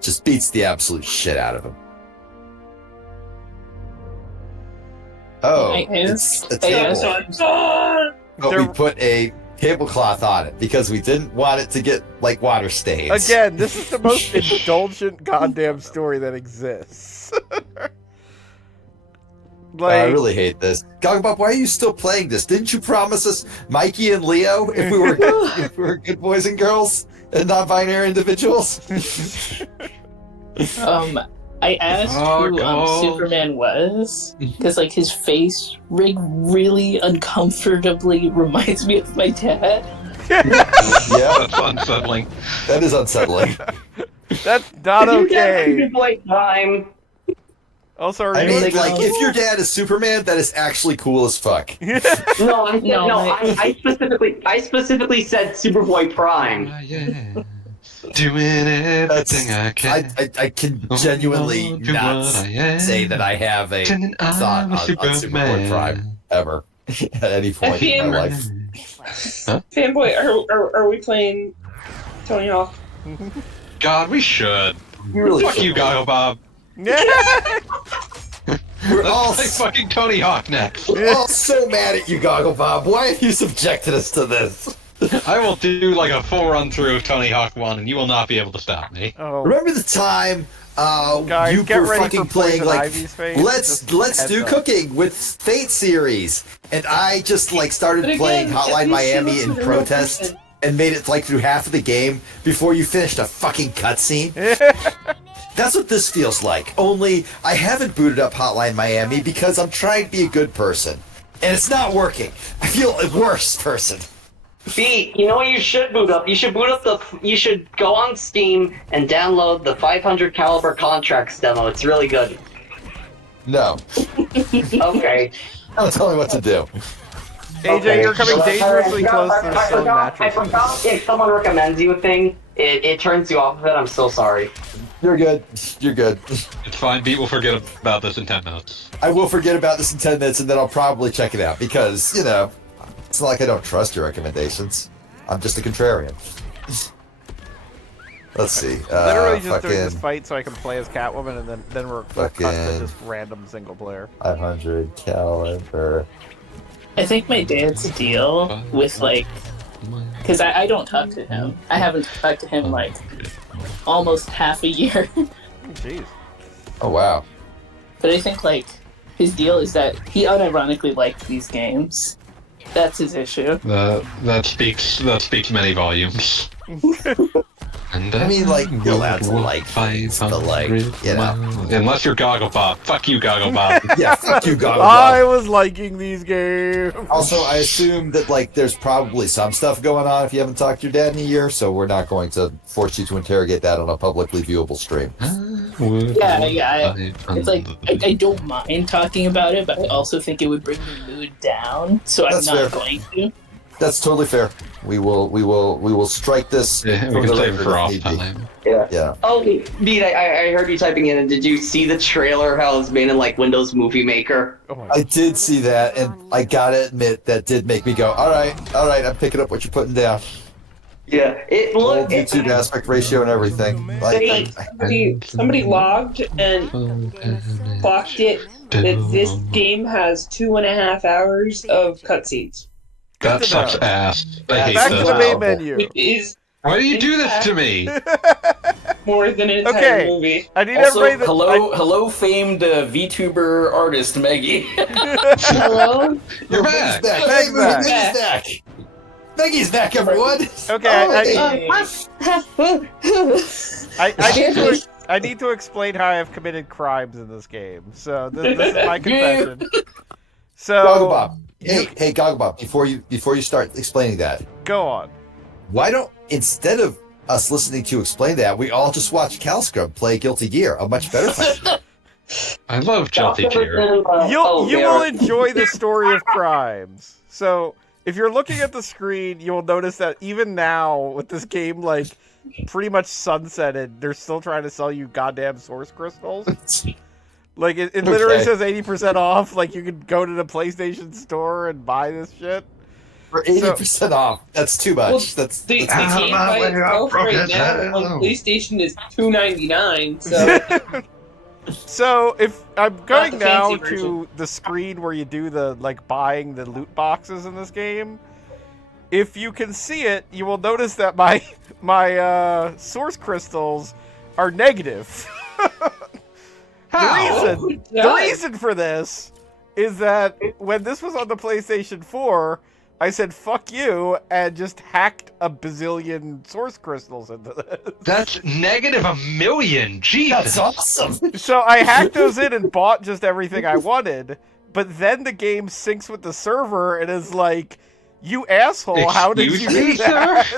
Just beats the absolute shit out of him. Oh, it's a table. But we put a tablecloth on it because we didn't want it to get like water stains. Again, this is the most indulgent goddamn story that exists. I really hate this. Gogglebop, why are you still playing this? Didn't you promise us Mikey and Leo if we were good boys and girls and non-binary individuals? I asked who Superman was because like his face rig really uncomfortably reminds me of my dad. Yeah, that's unsettling. That is unsettling. That's not okay. Time. Also, are I you mean, like, like, if your dad is Superman, that is actually cool as fuck. I specifically said Superboy Prime. Doing everything I can. I can genuinely not say that I have a thought on Superboy Prime ever at any point in my life. Fanboy, are we playing Tony Hawk? God, we should. Really Fuck you, Goggle Bob. We're all play fucking Tony Hawk next. We're all so mad at you, Gogglebob. Why have you subjected us to this? I will do like a full run through of Tony Hawk 1 and you will not be able to stop me. Oh. Remember the time Guys, you get were ready fucking for playing Poison like Ivy's face. let's Just do heads up. cooking with Fate series, and I just like started But again, playing at Hotline least she Miami looks in like a real protest person. and made it like through half of the game before you finished a fucking cutscene. That's what this feels like. Only I haven't booted up Hotline Miami because I'm trying to be a good person, and it's not working. I feel a worse person. B, you know what you should boot up? You should go on Steam and download the 500 caliber contracts demo. It's really good. No. Okay. Don't tell me what to do. AJ, you're coming dangerously close to the stone I mattress. forgot if someone recommends you a thing, it turns you off of it. I'm so sorry. You're good. You're good. It's fine, Pete will forget about this in 10 minutes. I will forget about this in 10 minutes, and then I'll probably check it out, because, you know, it's not like I don't trust your recommendations. I'm just a contrarian. Let's see. Literally just doing fucking this fight so I can play as Catwoman, and then we're cut to Fucking- just random single player. 500 caliber. I think my dad's deal with like, because I don't talk to him. I haven't talked to him like almost half a year. Jeez. Oh, wow. But I think like his deal is that he unironically liked these games. That's his issue. That speaks many volumes. And I mean, like, you're allowed to like, the like, you know. Unless you're Gogglebob. Fuck you, Gogglebob. Yeah, fuck you, Gogglebob. I was liking these games. Also, I assume that, like, there's probably some stuff going on if you haven't talked to your dad in a year, so we're not going to force you to interrogate that on a publicly viewable stream. Yeah. It's like I don't mind talking about it, but I also think it would bring the mood down, so I'm That's not fair. going to. That's totally fair. We will strike this. Yeah, we can save it for off time. Yeah. Oh, Beat, I heard you typing in, and did you see the trailer? How it's made in like Windows Movie Maker. I did see that, and I gotta admit that did make me go, all right, I'm picking up what you're putting down. Yeah, it Old looked. YouTube aspect ratio and everything. Somebody logged and clocked it that this game has 2.5 hours of cutscenes. That sucks ass. I hate Back to the main this. menu. It is Why do you do this to me? more than an entire Okay. movie. I need Also, everybody that hello, famed VTuber artist Maggie. Hello? You're Meg's back. back. Meg's back. Meg's back. Maggie's back, everyone. Okay, Oh, I need to explain how I've committed crimes in this game. So this is my confession. So Gogglebop. Hey, Gogglebop. Before you start explaining that, go on. why don't, instead of us listening to you explain that, we all just watch Calscrub play Guilty Gear, a much better fight. I love Guilty Gear. You will enjoy the story of crimes. So if you're looking at the screen, you will notice that even now, with this game like pretty much sunsetted, they're still trying to sell you goddamn source crystals. Like it literally says 80% off. Like you could go to the PlayStation store and buy this shit For 80% off. That's too much. Well, that's The game by itself right now on PlayStation is $2.99. So So if I'm going the now fancy to the screen where you do the like buying the loot boxes in this game, if you can see it, you will notice that my source crystals are negative. The reason for this is that when this was on the PlayStation 4, I said fuck you and just hacked a bazillion source crystals into this. That's negative 1,000,000. Jesus. That's awesome. So I hacked those in and bought just everything I wanted, but then the game syncs with the server and is like, you asshole, how did you do that?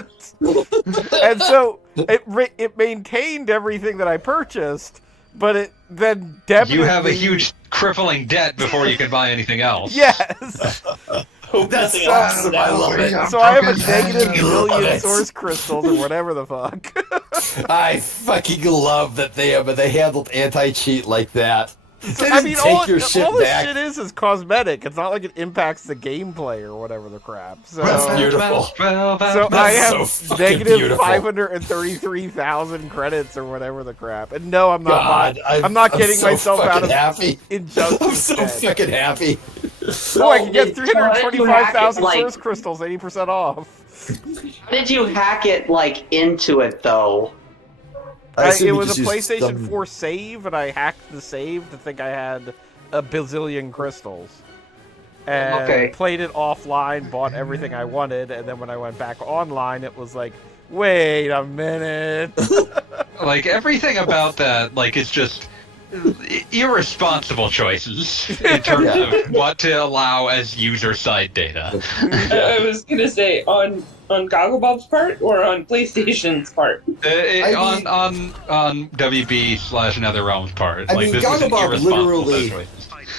And so it maintained everything that I purchased, but it then debited You have a me- huge crippling debt before you can buy anything else. Yes. That's awesome. I love it. So I have a negative million source crystals or whatever the fuck. I fucking love that they handled anti-cheat like that. They I didn't mean, take your shit all this back. shit is cosmetic. It's not like it impacts the gameplay or whatever the crap. So That's beautiful. So I have so fucking negative beautiful. 533,000 credits or whatever the crap. And no, I'm not. God, I'm not getting so myself out fucking of happy. injustice. I'm so fucking happy. Oh, I can get Did- how did you hack it, 325,000 like- source crystals, 80% off. How did you hack it like into it though? It was a PlayStation 4 save, and I hacked the save to think I had a bazillion crystals. And played it offline, bought everything I wanted, and then when I went back online, it was like, wait a minute. Like, everything about that, like, it's just irresponsible choices in terms of what to allow as user-side data. I was gonna say on Gogglebob's part or on PlayStation's part. On WB/NetherRealm's part. I Like, mean, this was an Gogglebop irresponsible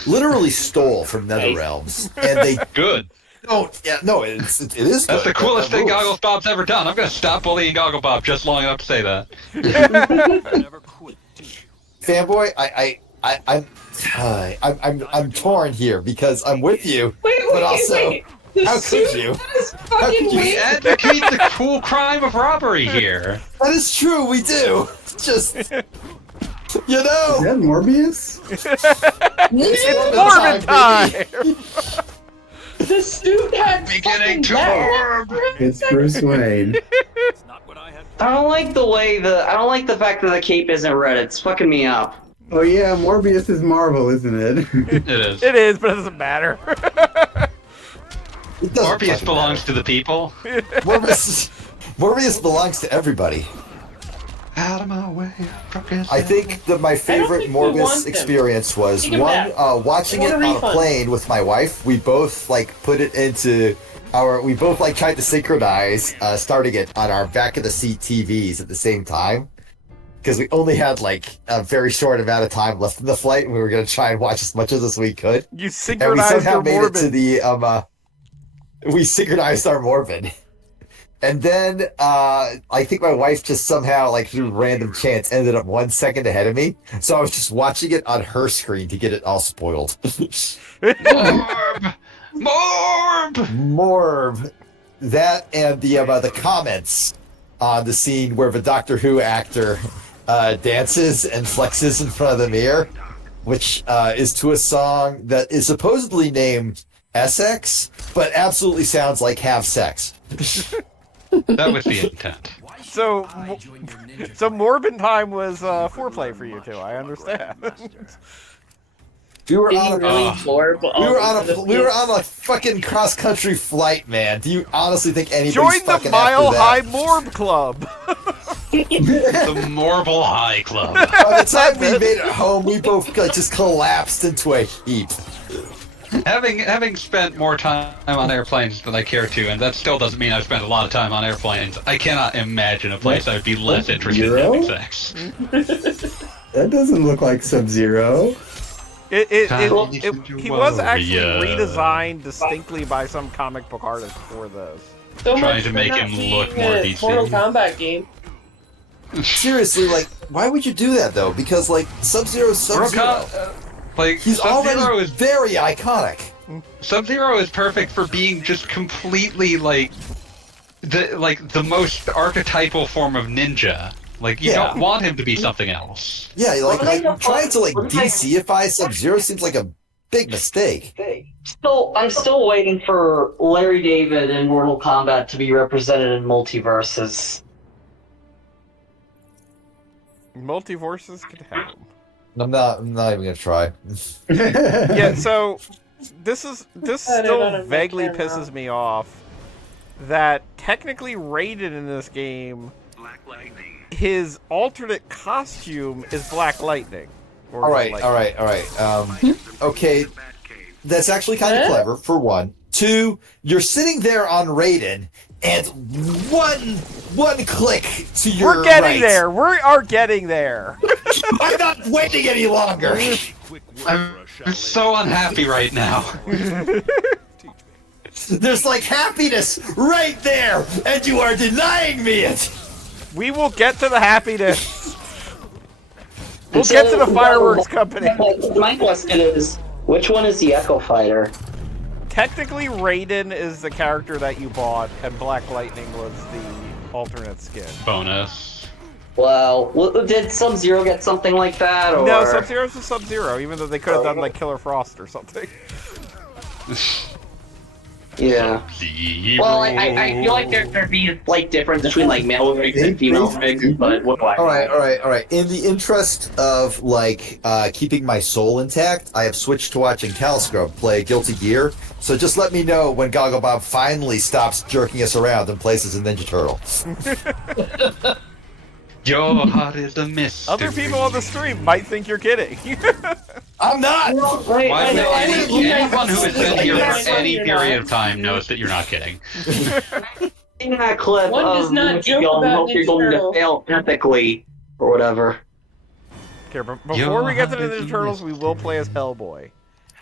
literally stole from NetherRealms, and they Good. don't. Yeah, no, it is. That's good. the coolest That thing rules. Gogglebob's ever done. I'm gonna stop bullying Gogglebob just long enough to say that. Fanboy, I'm torn here because I'm with you, but also, how could you? How could you? We advocate the cool crime of robbery here. That is true. We do. Just you know. Is that Morbius? It's Morbid time! The suit had Beginning to warm. It's Bruce Wayne. I don't like the fact that the cape isn't red. It's fucking me up. Oh yeah, Morbius is Marvel, isn't it? It is. It is, but it doesn't matter. It doesn't Morbius fucking belongs matter. to the people. Morbius belongs to everybody. Out of my way. I think that my favorite think we want Morbius them. experience was Take him one back. watching I it want on a a refund. plane with my wife. We both put it into we both tried to synchronize starting it on our back of the seat TVs at the same time because we only had a very short amount of time left in the flight, and we were going to try and watch as much of this as we could. You And we synchronized somehow your made it to Morbid. the we synchronized our Morbid. And then I think my wife just somehow, like through random chance, ended up 1 second ahead of me. So I was just watching it on her screen to get it all spoiled. Morb! Morb! Morb. That and the comments on the scene where the Doctor Who actor dances and flexes in front of the mirror, which is to a song that is supposedly named Essex, but absolutely sounds like Have Sex. That was the intent. So Morbin time was foreplay for you two. I understand. We were Did on he a really morb all over the we were place? on a fucking cross country flight, man. Do you honestly think anybody's Join the fucking Mile after High that? Morb Club. The Morble High Club. By the time we made it home, we both just collapsed into a heap. Having spent more time on airplanes than I care to, and that still doesn't mean I've spent a lot of time on airplanes, I cannot imagine a place I would be less interested in having sex. That doesn't look like Sub-Zero. He was actually redesigned distinctly by some comic book artist for this. So Trying much to for make not him being look more a DC. Mortal Kombat game. Seriously, like, why would you do that though? Because like Sub-Zero's Sub-Zero. He's Sub-Zero already is very iconic. Sub-Zero is perfect for being just completely the most archetypal form of ninja. Like you don't want him to be something else. Yeah, like trying to like DC-ify Sub-Zero seems like a big mistake. I'm still waiting for Larry David in Mortal Kombat to be represented in multiverses. Multiverses could happen. I'm not even gonna try. Yeah, so this still on a vaguely camera. pisses me off that technically Raiden in this game, his alternate costume is Black Lightning. Or All right. Lightning. Okay, that's actually kind of clever, for one. Two, you're sitting there on Raiden, and one click to your We're getting right. there. We are getting there. I'm not waiting any longer. I'm so unhappy right now. There's like happiness right there, and you are denying me it. We will get to the happiness. We'll get to the fireworks company. My question is, which one is the Echo Fighter? Technically, Raiden is the character that you bought, and Black Lightning was the alternate skin. Bonus. Well, did Sub-Zero get something like that, or...? No, Sub-Zero's a Sub-Zero, even though they could have done, like, Killer Frost or something. Yeah. Well, I feel like there'd be a slight difference between, like, male rigs and female rigs, but what do I know? All right. In the interest of, like, keeping my soul intact, I have switched to watching Calscrub play Guilty Gear, so just let me know when Goggle Bob finally stops jerking us around and plays as a Ninja Turtle. Your heart is a mystery. Other people on the stream might think you're kidding. I'm not! Why would anyone who has been here for any period of time knows that you're not kidding. In that clip One does of not joke about you're going to Ninja fail ethically, or whatever. Okay, but before we get to the Ninja Turtles, we will play as Hellboy.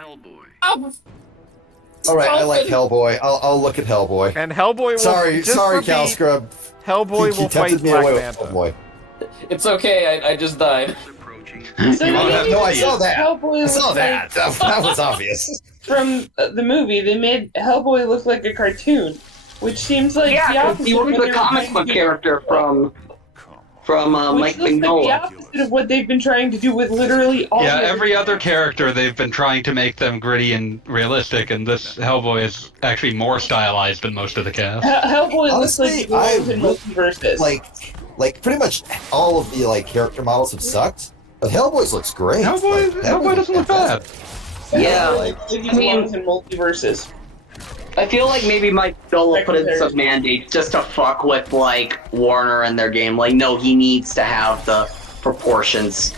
All right, I like Hellboy. I'll look at Hellboy. And Hellboy will... Sorry, Calscrub. Hellboy will fight tempted me Black away with Manta. Hellboy. It's okay, I just died. So No, I saw that. Hellboy I saw looks that. That was obvious. From the movie, they made Hellboy look like a cartoon, which seems like the Yeah, 'cause opposite he of was what a they were comic trying book to do. character from Which Mike looks like the Mignola. opposite of what they've been trying to do with literally all Yeah, the every other character they've been trying to make them gritty and realistic, and this Hellboy is actually more stylized than most of the cast. Hellboy Honestly, looks like I he belongs in really multiverses. like pretty much all of the like character models have sucked, but Hellboy's looks great. Hellboy doesn't look bad. Yeah, like he belongs in multiverses. I feel like maybe Mike Mignola put in some mandates just to fuck with, like, Warner and their game. Like, no, he needs to have the proportions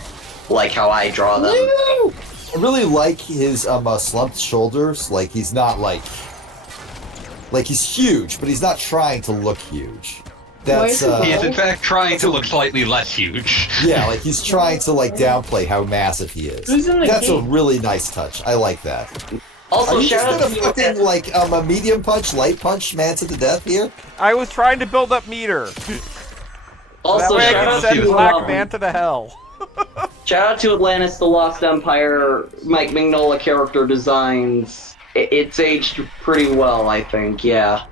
like how I draw them. I really like his slumped shoulders. Like he's not like he's huge, but he's not trying to look huge. That's he is in fact trying to look slightly less huge. Yeah, like he's trying to like downplay how massive he is. Who's in the That's game? a really nice touch. I like that. Also, Are you shout just out gonna to you. fucking like a medium punch, light punch Manta to death here? I was trying to build up meter. Also, that way I shout can out send to Black Manta to hell. shout out to Atlantis: The Lost Empire. Mike Mignola character designs. It's aged pretty well, I think. Yeah.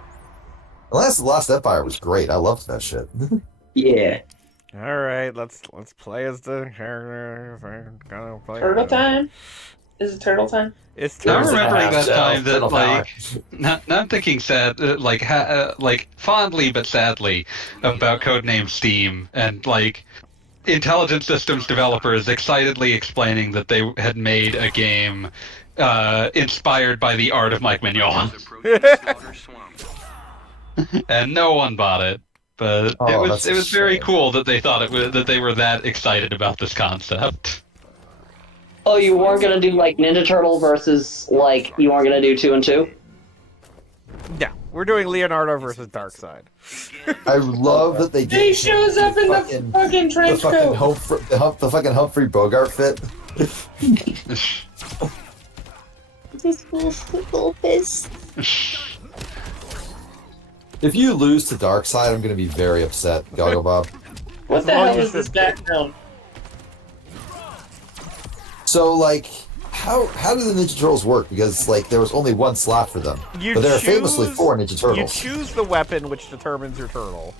The Lost Empire was great. I loved that shit. Yeah. All right, let's play as the character. Turtle time? Is it turtle time? It's Now turtle remembering time. that time that, Turtle power. like, now I'm thinking sad, like fondly but sadly about Codename Steam and like intelligent systems developers excitedly explaining that they had made a game inspired by the art of Mike Mignola, and no one bought it. But Oh, it that's was a very shame. cool that they thought that they were that excited about this concept. Oh, you weren't gonna do like Ninja Turtle versus like you weren't gonna do 2 and 2? Yeah, we're doing Leonardo versus Darkseid. I love that they did. He shows up in the fucking trench coat. The fucking Humphrey Bogart fit. This little fist. If you lose to Darkseid, I'm gonna be very upset, Goggle Bob. What the As long hell as is this background? So, like, how do the Ninja Turtles work? Because, like, there was only one slot for them. But there are famously 4 Ninja Turtles. You choose the weapon which determines your turtle.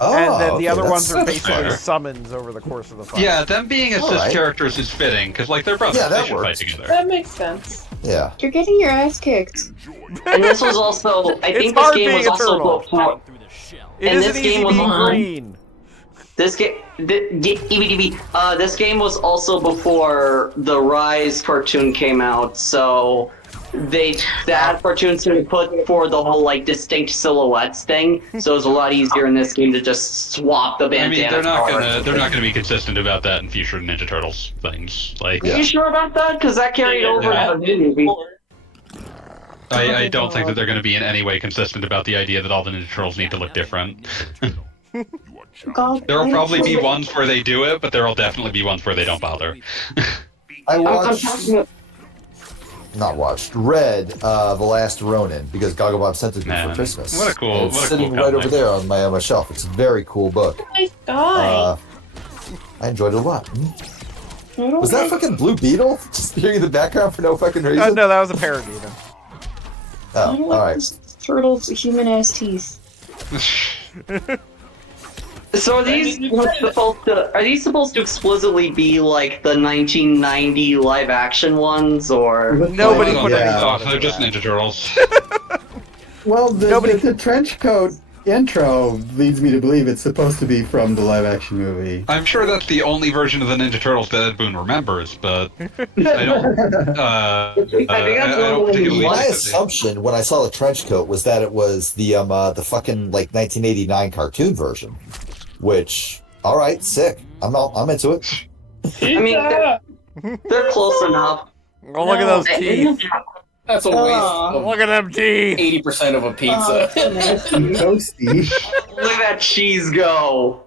Oh, and then the okay, other ones are that's basically fair. summons over the course of the fight. Yeah, them being assist Alright. characters is fitting because like they're brothers. Yeah, that they should fight works. together. That makes sense. Yeah. You're getting your ass kicked. And this was also, I It's think this hard game being was a also turtle. before. It and isn't this easy game was being on. green. This game, this game was also before the Rise cartoon came out, so that cartoon sort of put for the whole like distinct silhouettes thing. So it was a lot easier in this game to just swap the I bandana. mean, they're not gonna be consistent about that in future Ninja Turtles things. Like, Are you sure about that? Because that carried over to the new movie. I don't think that they're going to be in any way consistent about the idea that all the Ninja Turtles need to look different. God, There will probably be ones where they do it, but there will definitely be ones where they don't bother. I I'm watched, talking about- read The Last Ronin because Goggle Bob sent it to me Man, for Christmas. what a cool- And it's what a sitting cool right comic. over there on my shelf. It's a very cool book. Nice guy. I enjoyed it a lot. Was that fucking Blue Beetle just hearing in the background for no fucking reason? No, that was a parody. Then. I Oh, don't like alright. this turtle's human ass teeth. So are these supposed to explicitly be like the 1990 live action ones, or Nobody Yeah. put any thought They're into just that. Ninja Turtles. Well, Nobody- the trench coat intro leads me to believe it's supposed to be from the live action movie. I'm sure that's the only version of the Ninja Turtles that Ed Boon remembers, but I don't. I don't particularly. My think that assumption when I saw the trench coat was that it was the fucking like 1989 cartoon version, which all right, sick. I'm into it. I mean, they're close enough. Oh, look at those teeth. That's a waste Look at them teeth. 80% of a pizza. Toasty. Look at that cheese go.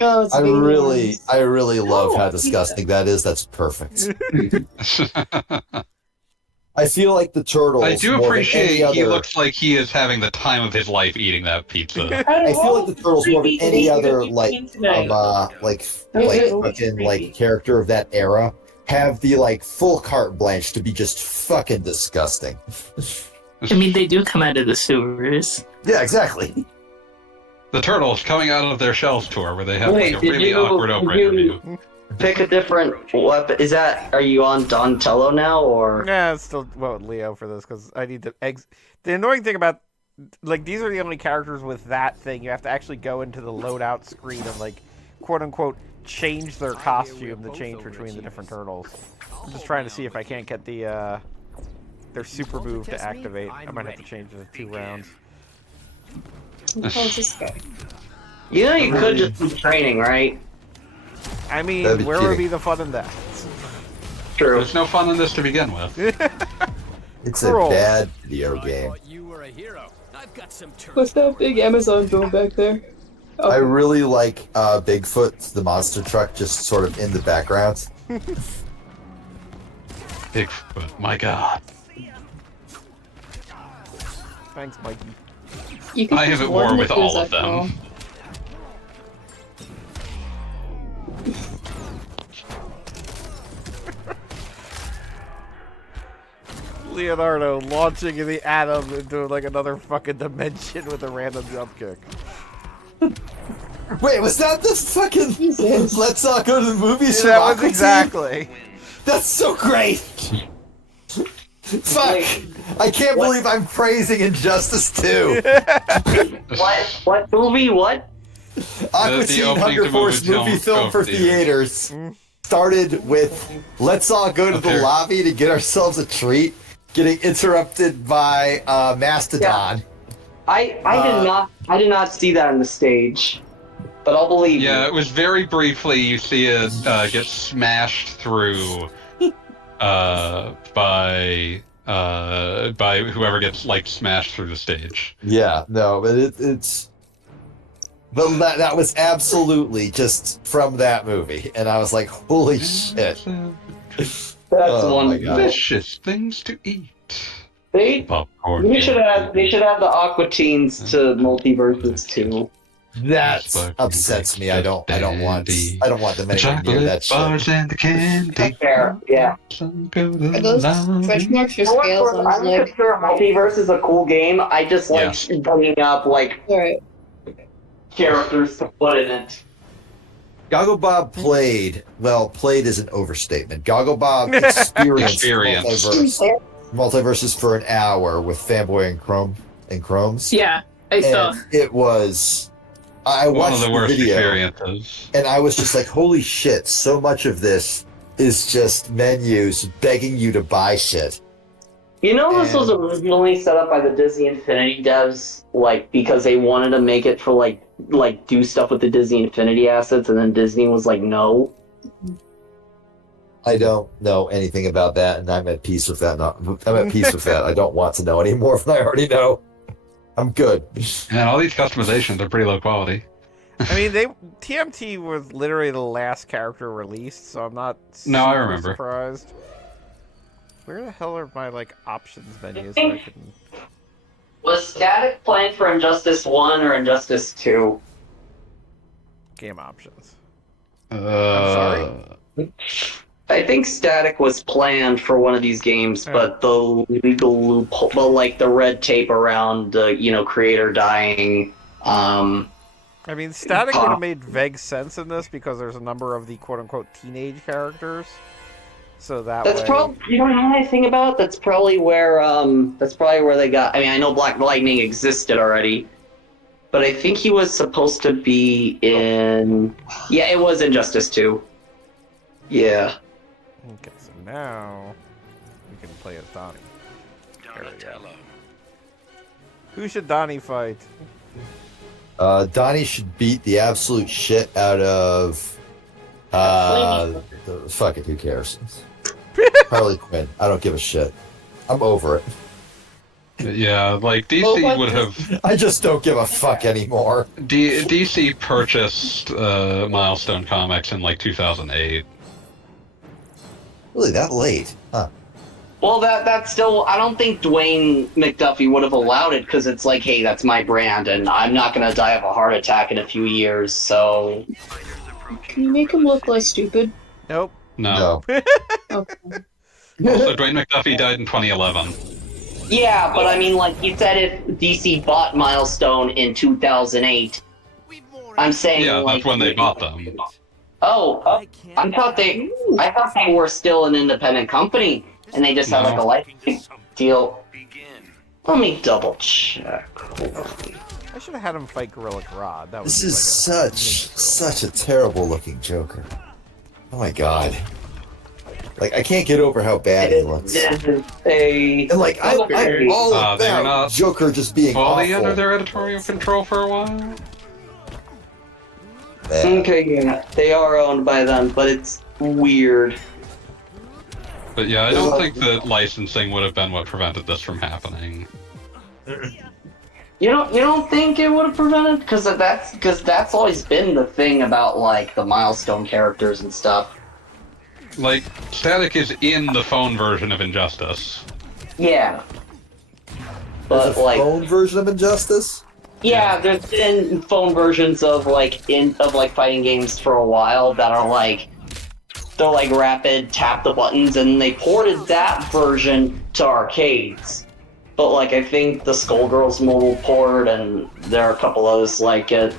Oh, it's I baby really ones. love how disgusting that is. That's perfect. I feel like the turtles. I do more than appreciate any he other- looks like he is having the time of his life eating that pizza. I feel like the turtles more than any other like fucking creepy. like character of that era have the like full carte blanche to be just fucking disgusting. I mean, they do come out of the sewers. Yeah, exactly. The Turtles coming out of their shells tour, where they have Wait, like a did really you- awkward did opening you- review. Pick a different weapon. Are you on Donatello now, or? Yeah, it's still Leo for this because I need to The annoying thing about like these are the only characters with that thing. You have to actually go into the loadout screen and like quote unquote change their costume to change between the different turtles. I'm just trying to see if I can't get the their super move to activate. I might have to change it to 2 rounds. Oh, it's this guy. You know, you could just be training, right? I mean, That'd be where would cheating. be the fun in that? True. There's no fun in this to begin with. It's Cruel. a bad video game. What's that big Amazon drone back there? I really like Bigfoot, the monster truck, just sort of in the background. Bigfoot, my god. Thanks, Mikey. You could I just have at warn war the with all crews of that call. them. Leonardo launching the atom into like another fucking dimension with a random jump kick. Wait, was that the fucking Jesus. Let's All Go to the Movies Yeah, from that was Aqua Teen? exactly. That's so great! Fuck! I can't believe I'm praising Injustice 2! What movie? What? Aqua The Teen opening Hunger to Force movie film for theaters started with let's all go to the lobby to get ourselves a treat, getting interrupted by Mastodon. I did not see that on the stage, but I'll believe Yeah, you. it was very briefly. You see it get smashed through by whoever gets like smashed through the stage. Yeah, no, but it's. But that was absolutely just from that movie, and I was like, "Holy shit!" That's Oh my God. Delicious things to eat. Popcorn. They should have the Aqua Teens to Multiverses too. That upsets me. I don't want them anywhere near that shit. Bars and the candy. Fair, yeah. Are those stretch marks or scales on his I'm leg? sure Multiverse is a cool game. I just like bringing up like characters to put in it. Goggle Bob played is an overstatement. Goggle Bob experienced multiverses for an hour with Fanboy and Chromes. Yeah, I saw. It was. I One watched of the worst video, experiences. and I was just like, "Holy shit!" So much of this is just menus begging you to buy shit. You know, this was originally set up by the Disney Infinity devs, like because they wanted to make it for like do stuff with the Disney Infinity assets, and then Disney was like, "No." I don't know anything about that, and I'm at peace with that. I'm at peace with that. I don't want to know any more than I already know. I'm good. And all these customizations are pretty low quality. I mean, TMT was literally the last character released, so I'm not No, I super remember. surprised. Where the hell are my like options menus? So I can... Was Static planned for Injustice 1 or Injustice 2? Game options. I'm sorry? I think Static was planned for one of these games, but the legal loophole, the red tape around the creator dying. I mean, Static would have made vague sense in this because there's a number of the quote-unquote teenage characters. So that's probably, you don't know anything about it? That's probably where they got. I mean, I know Black Lightning existed already, but I think he was supposed to be in. Yeah, it was Injustice 2. Yeah. Okay, so now we can play as Donnie. Who should Donnie fight? Donnie should beat the absolute shit out of. Fuck it, who cares? Harley Quinn. I don't give a shit. I'm over it. Yeah, like DC would have. I just don't give a fuck anymore. DC purchased Milestone Comics in like 2008. Really, that late? Huh. Well, that's still. I don't think Dwayne McDuffie would have allowed it because it's like, hey, that's my brand, and I'm not gonna die of a heart attack in a few years. So. Can you make him look less stupid? Nope. No. Okay. Also, Dwayne McDuffie died in 2011. Yeah, but I mean, like you said, if DC bought Milestone in 2008, I'm saying. Yeah, like, that's when they bought them. Oh, I thought they were still an independent company, and they just had like a licensing deal. Let me double check. I should have had him fight Gorilla Grodd. That was This is such a terrible looking Joker. Oh my god. Like, I can't get over how bad he looks. And like, I'm all about Joker just being fully awful. under their editorial control for a while. Okay, yeah, they are owned by them, but it's weird. But yeah, I don't think that licensing would have been what prevented this from happening. You don't think it would have prevented? Because that's always been the thing about like the Milestone characters and stuff. Like, Static is in the phone version of Injustice. Yeah. But a phone version of Injustice? Yeah, there's been phone versions of fighting games for a while that are they're like rapid, tap the buttons, and they ported that version to arcades. But I think the Skullgirls mobile port, and there are a couple others like it.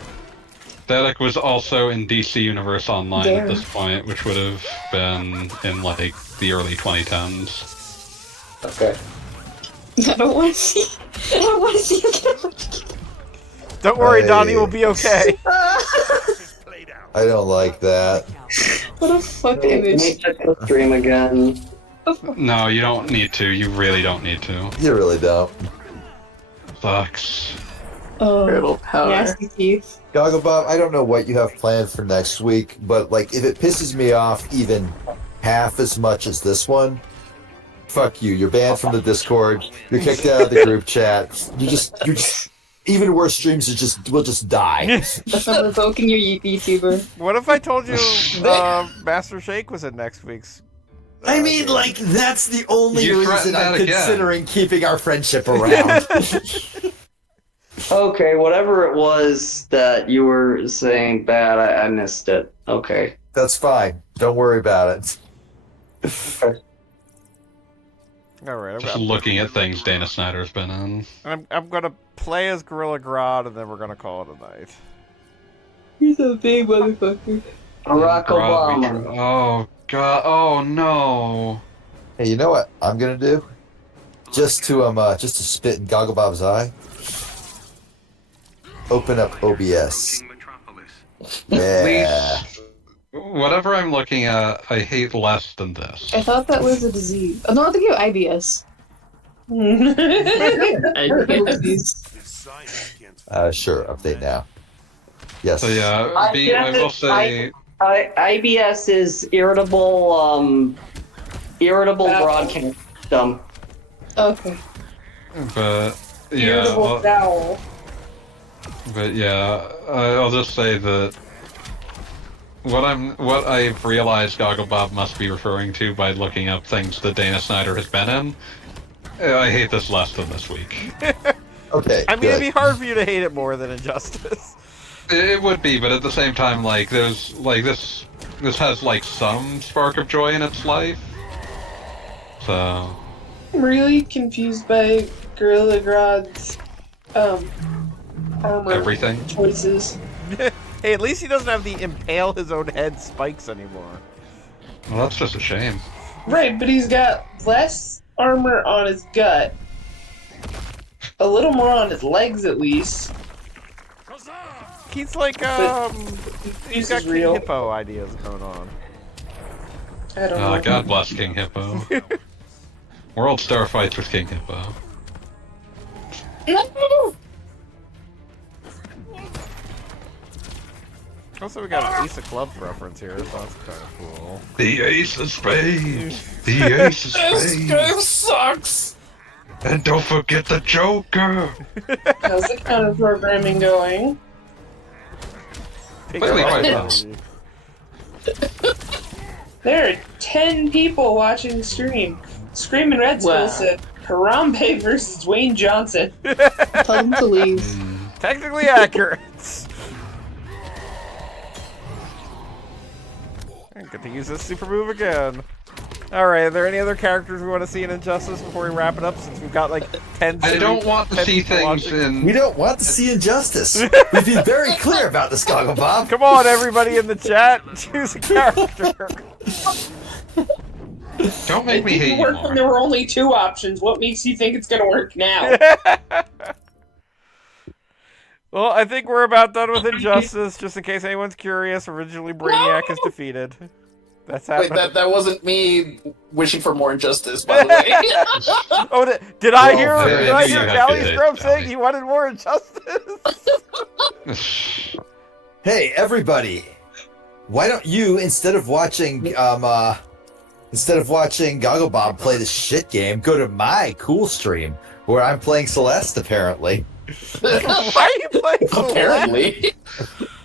Static was also in DC Universe Online at this point, which would have been in the early 2010s. Okay. I don't want to see. I don't want to see you get. Don't worry, Donnie will be okay. I don't like that. What a fuck image. Let me check the stream again. No, you don't need to. You really don't need to. You really don't. Sucks. Oh, nasty teeth. Gogglebob, I don't know what you have planned for next week, but if it pisses me off even half as much as this one, fuck you. You're banned from the Discord. You're kicked out of the group chat. You're just even worse streams will just die. I'm revoking your YouTuber. What if I told you Master Shake was in next week's? I mean, that's the only You reason threatened I'm that again. considering keeping our friendship around. Okay, whatever it was that you were saying bad, I missed it. Okay. That's fine. Don't worry about it. All right, Just looking at things Dana Snyder's been in. I'm gonna play as Gorilla Grodd, and then we're gonna call it a night. He's a big motherfucker. Barack Obama. Oh god! Oh no! Hey, you know what I'm gonna do? Just to spit in Gogglebob's eye. Open up OBS. Yeah. Whatever I'm looking at, I hate less than this. I thought that was a disease. Oh, no, I think you have IBS. Sure, update now. Yes. So yeah, I will say... IBS is irritable broadcast system. Okay. But yeah, Irritable bowel. but yeah, I'll just say that what I've realized Gogglebob must be referring to by looking up things that Dana Snyder has been in. I hate this less than this week. Okay. I mean, it'd be hard for you to hate it more than Injustice. It would be, but at the same time, there's this has some spark of joy in its life. So I'm really confused by Gorilla Grodd's armor everything. choices. Hey, at least he doesn't have the impale his own head spikes anymore. Well, that's just a shame. Right, but he's got less armor on his gut. A little more on his legs, at least. He's like, he's got King real. Hippo ideas going on. I don't know. God bless King Hippo. World Star fights with King Hippo. Also, we got an Ace of Clubs reference here, so that's kind of cool. The Ace of Spades! The Ace of Spades! This game sucks! And don't forget the Joker! How's the counter programming going? Clearly quite well. There are 10 people watching the stream. Screaming Red Skull said Harambe versus Dwayne Johnson. Tell him to leave. Technically accurate. I get to use this super move again. Alright, are there any other characters we want to see in Injustice before we wrap it up, since we've got 10 I don't want to see things in... We don't want to see Injustice. We've been very clear about this, Gogglebob. Come on, everybody in the chat, choose a character. Don't make me hate you work more. when there were only 2 options. What makes you think it's gonna work now? Well, I think we're about done with Injustice, just in case anyone's curious. Originally, Brainiac is defeated. That's happening. Wait, that wasn't me wishing for more injustice, by the way. Oh, did I hear you have Galley to Scrub hate saying he wanted more Injustice? Hey, everybody! Why don't you, instead of watching Gogglebob play this shit game, go to my cool stream where I'm playing Celeste, apparently. Why are you playing Celeste? Apparently.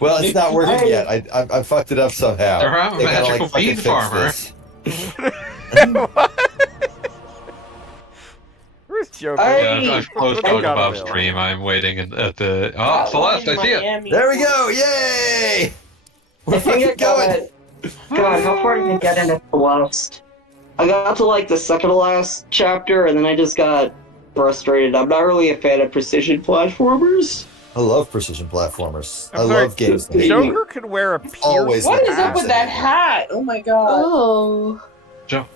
Well, it's not working yet. I fucked it up somehow. They're a They gotta, magical fucking bean fix farmer. this. What? Where's Joker. I've closed What do you got Bob's available? stream. I'm waiting at the. Oh, Celeste, I see it. There we go! Yay! We're I think I fucking going! God, how far did I get into Celeste? I got to like the second to last chapter, and then I just got frustrated. I'm not really a fan of precision platformers. I love precision platformers. I'm I sorry, love games. Joker could wear a pierced Always What is hat. up with that hat? Oh my god. Oh. Joe.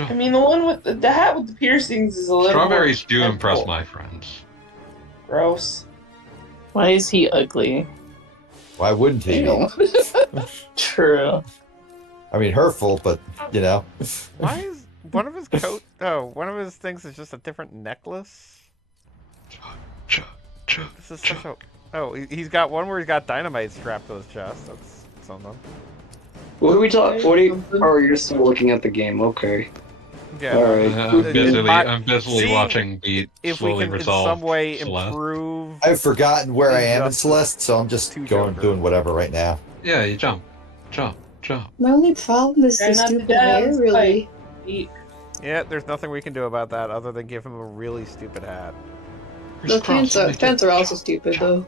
I mean, the one with the hat with the piercings is a little Strawberries do more impress simple. my friends. Gross. Why is he ugly? Why wouldn't he be? True. I mean, hurtful, but, you know. Why is one of his coat? Oh, one of his things is just a different necklace. This is such a. Oh, he's got one where he's got dynamite strapped to his chest. That's something. What are we talking? What are you? Oh, you're still looking at the game. Okay. Yeah. All right. I'm busily watching the If we slowly can in resolve some way Celeste. improve. I've forgotten where I am in Injustice Celeste, so I'm just doing whatever right now. Yeah, you jump. My only problem is Try the not to stupid die hair, on really. Yeah, there's nothing we can do about that other than give him a really stupid hat. The pants are also stupid, though.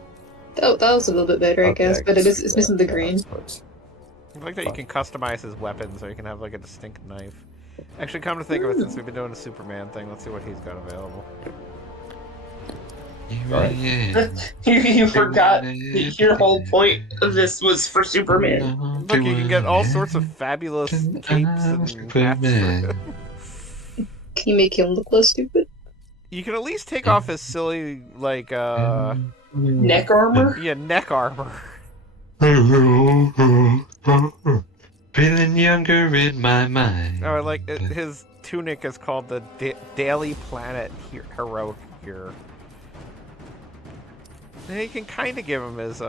That was a little bit better, I guess, but it's missing the green. I like that you can customize his weapon so you can have like a distinct knife. Actually, come to think of it, since we've been doing a Superman thing, let's see what he's got available. You forgot that your whole point of this was for Superman. Look, you can get all sorts of fabulous capes and hats for him. Can you make him look less stupid? You can at least take off his silly, like, neck armor? Yeah, neck armor. Feeling younger in my mind. Oh, I like it. His tunic is called the Daily Planet Heroic Gear. And you can kind of give him his,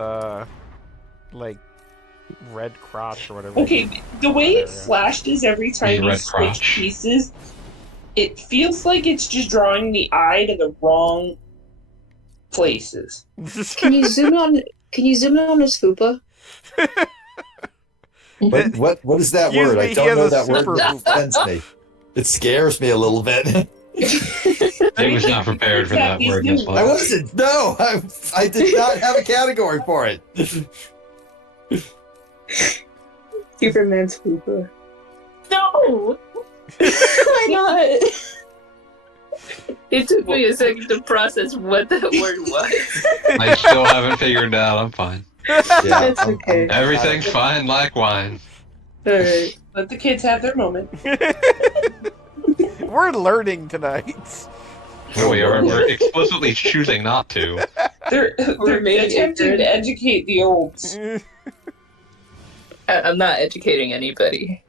like, red crotch or whatever. Okay, the way it flashes every time you red switch crotch. pieces, it feels like it's just drawing the eye to the wrong places. Can you zoom in on? Can you zoom in on his fupa? What is that Excuse word? me, I he don't has know a that word super that fupa. offends me. It scares me a little bit. I was not prepared for that word. Miss I Love. wasn't. No, I did not have a category for it. Superman's fupa. No! Why not? It took me a second to process what that word was. I still haven't figured it out. I'm fine. That's okay. Everything's fine like wine. Alright. Let the kids have their moment. We're learning tonight. We're explicitly choosing not to. They're attempting to educate the olds. I'm not educating anybody.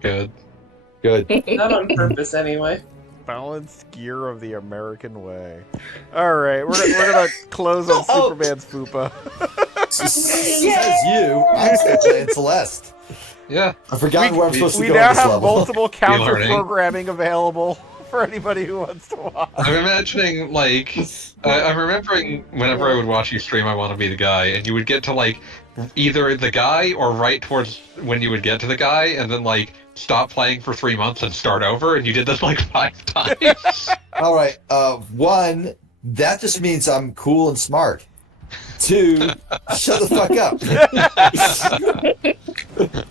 Good. Not on purpose, anyway. Balanced gear of the American way. Alright, we're gonna close on Superman's fupa. Says you. I'm still playing Celeste. Yeah. I forgot where I'm supposed to We go now on this have level. multiple counter learning. programming available for anybody who wants to watch. I'm imagining, like, I'm remembering whenever I would watch you stream, I Want to Be the Guy, and you would get to, like, either the guy or right towards when you would get to the guy, and then, like, stop playing for 3 months and start over, and you did this, like, 5 times. All right. One, that just means I'm cool and smart. Two, shut the fuck up.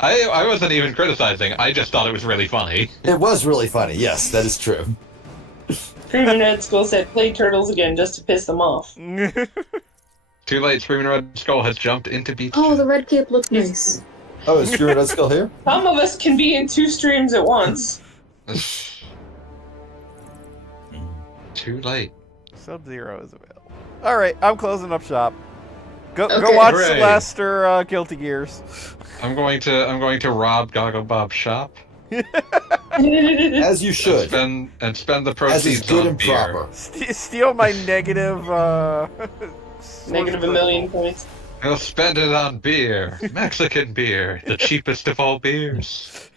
I wasn't even criticizing, I just thought it was really funny. It was really funny. Yes, that is true. Screaming Red Skull said, play Turtles again just to piss them off. Too late, Screaming Red Skull has jumped into beach. Oh, the red cape looks nice. Oh, is Screaming Red Skull here? Some of us can be in 2 streams at once. Too late. Sub-Zero is available. Alright, I'm closing up shop. Go Okay. watch Hooray. Celeste or Guilty Gears. I'm going to rob Goggle Bob's shop. As you should. Spend the As is proceeds good on and beer. proper. Steal my negative, Negative a million points. He'll spend it on beer. Mexican beer. The cheapest of all beers.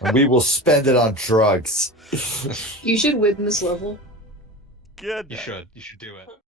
And we will spend it on drugs. You should win this level. Good. You should do it.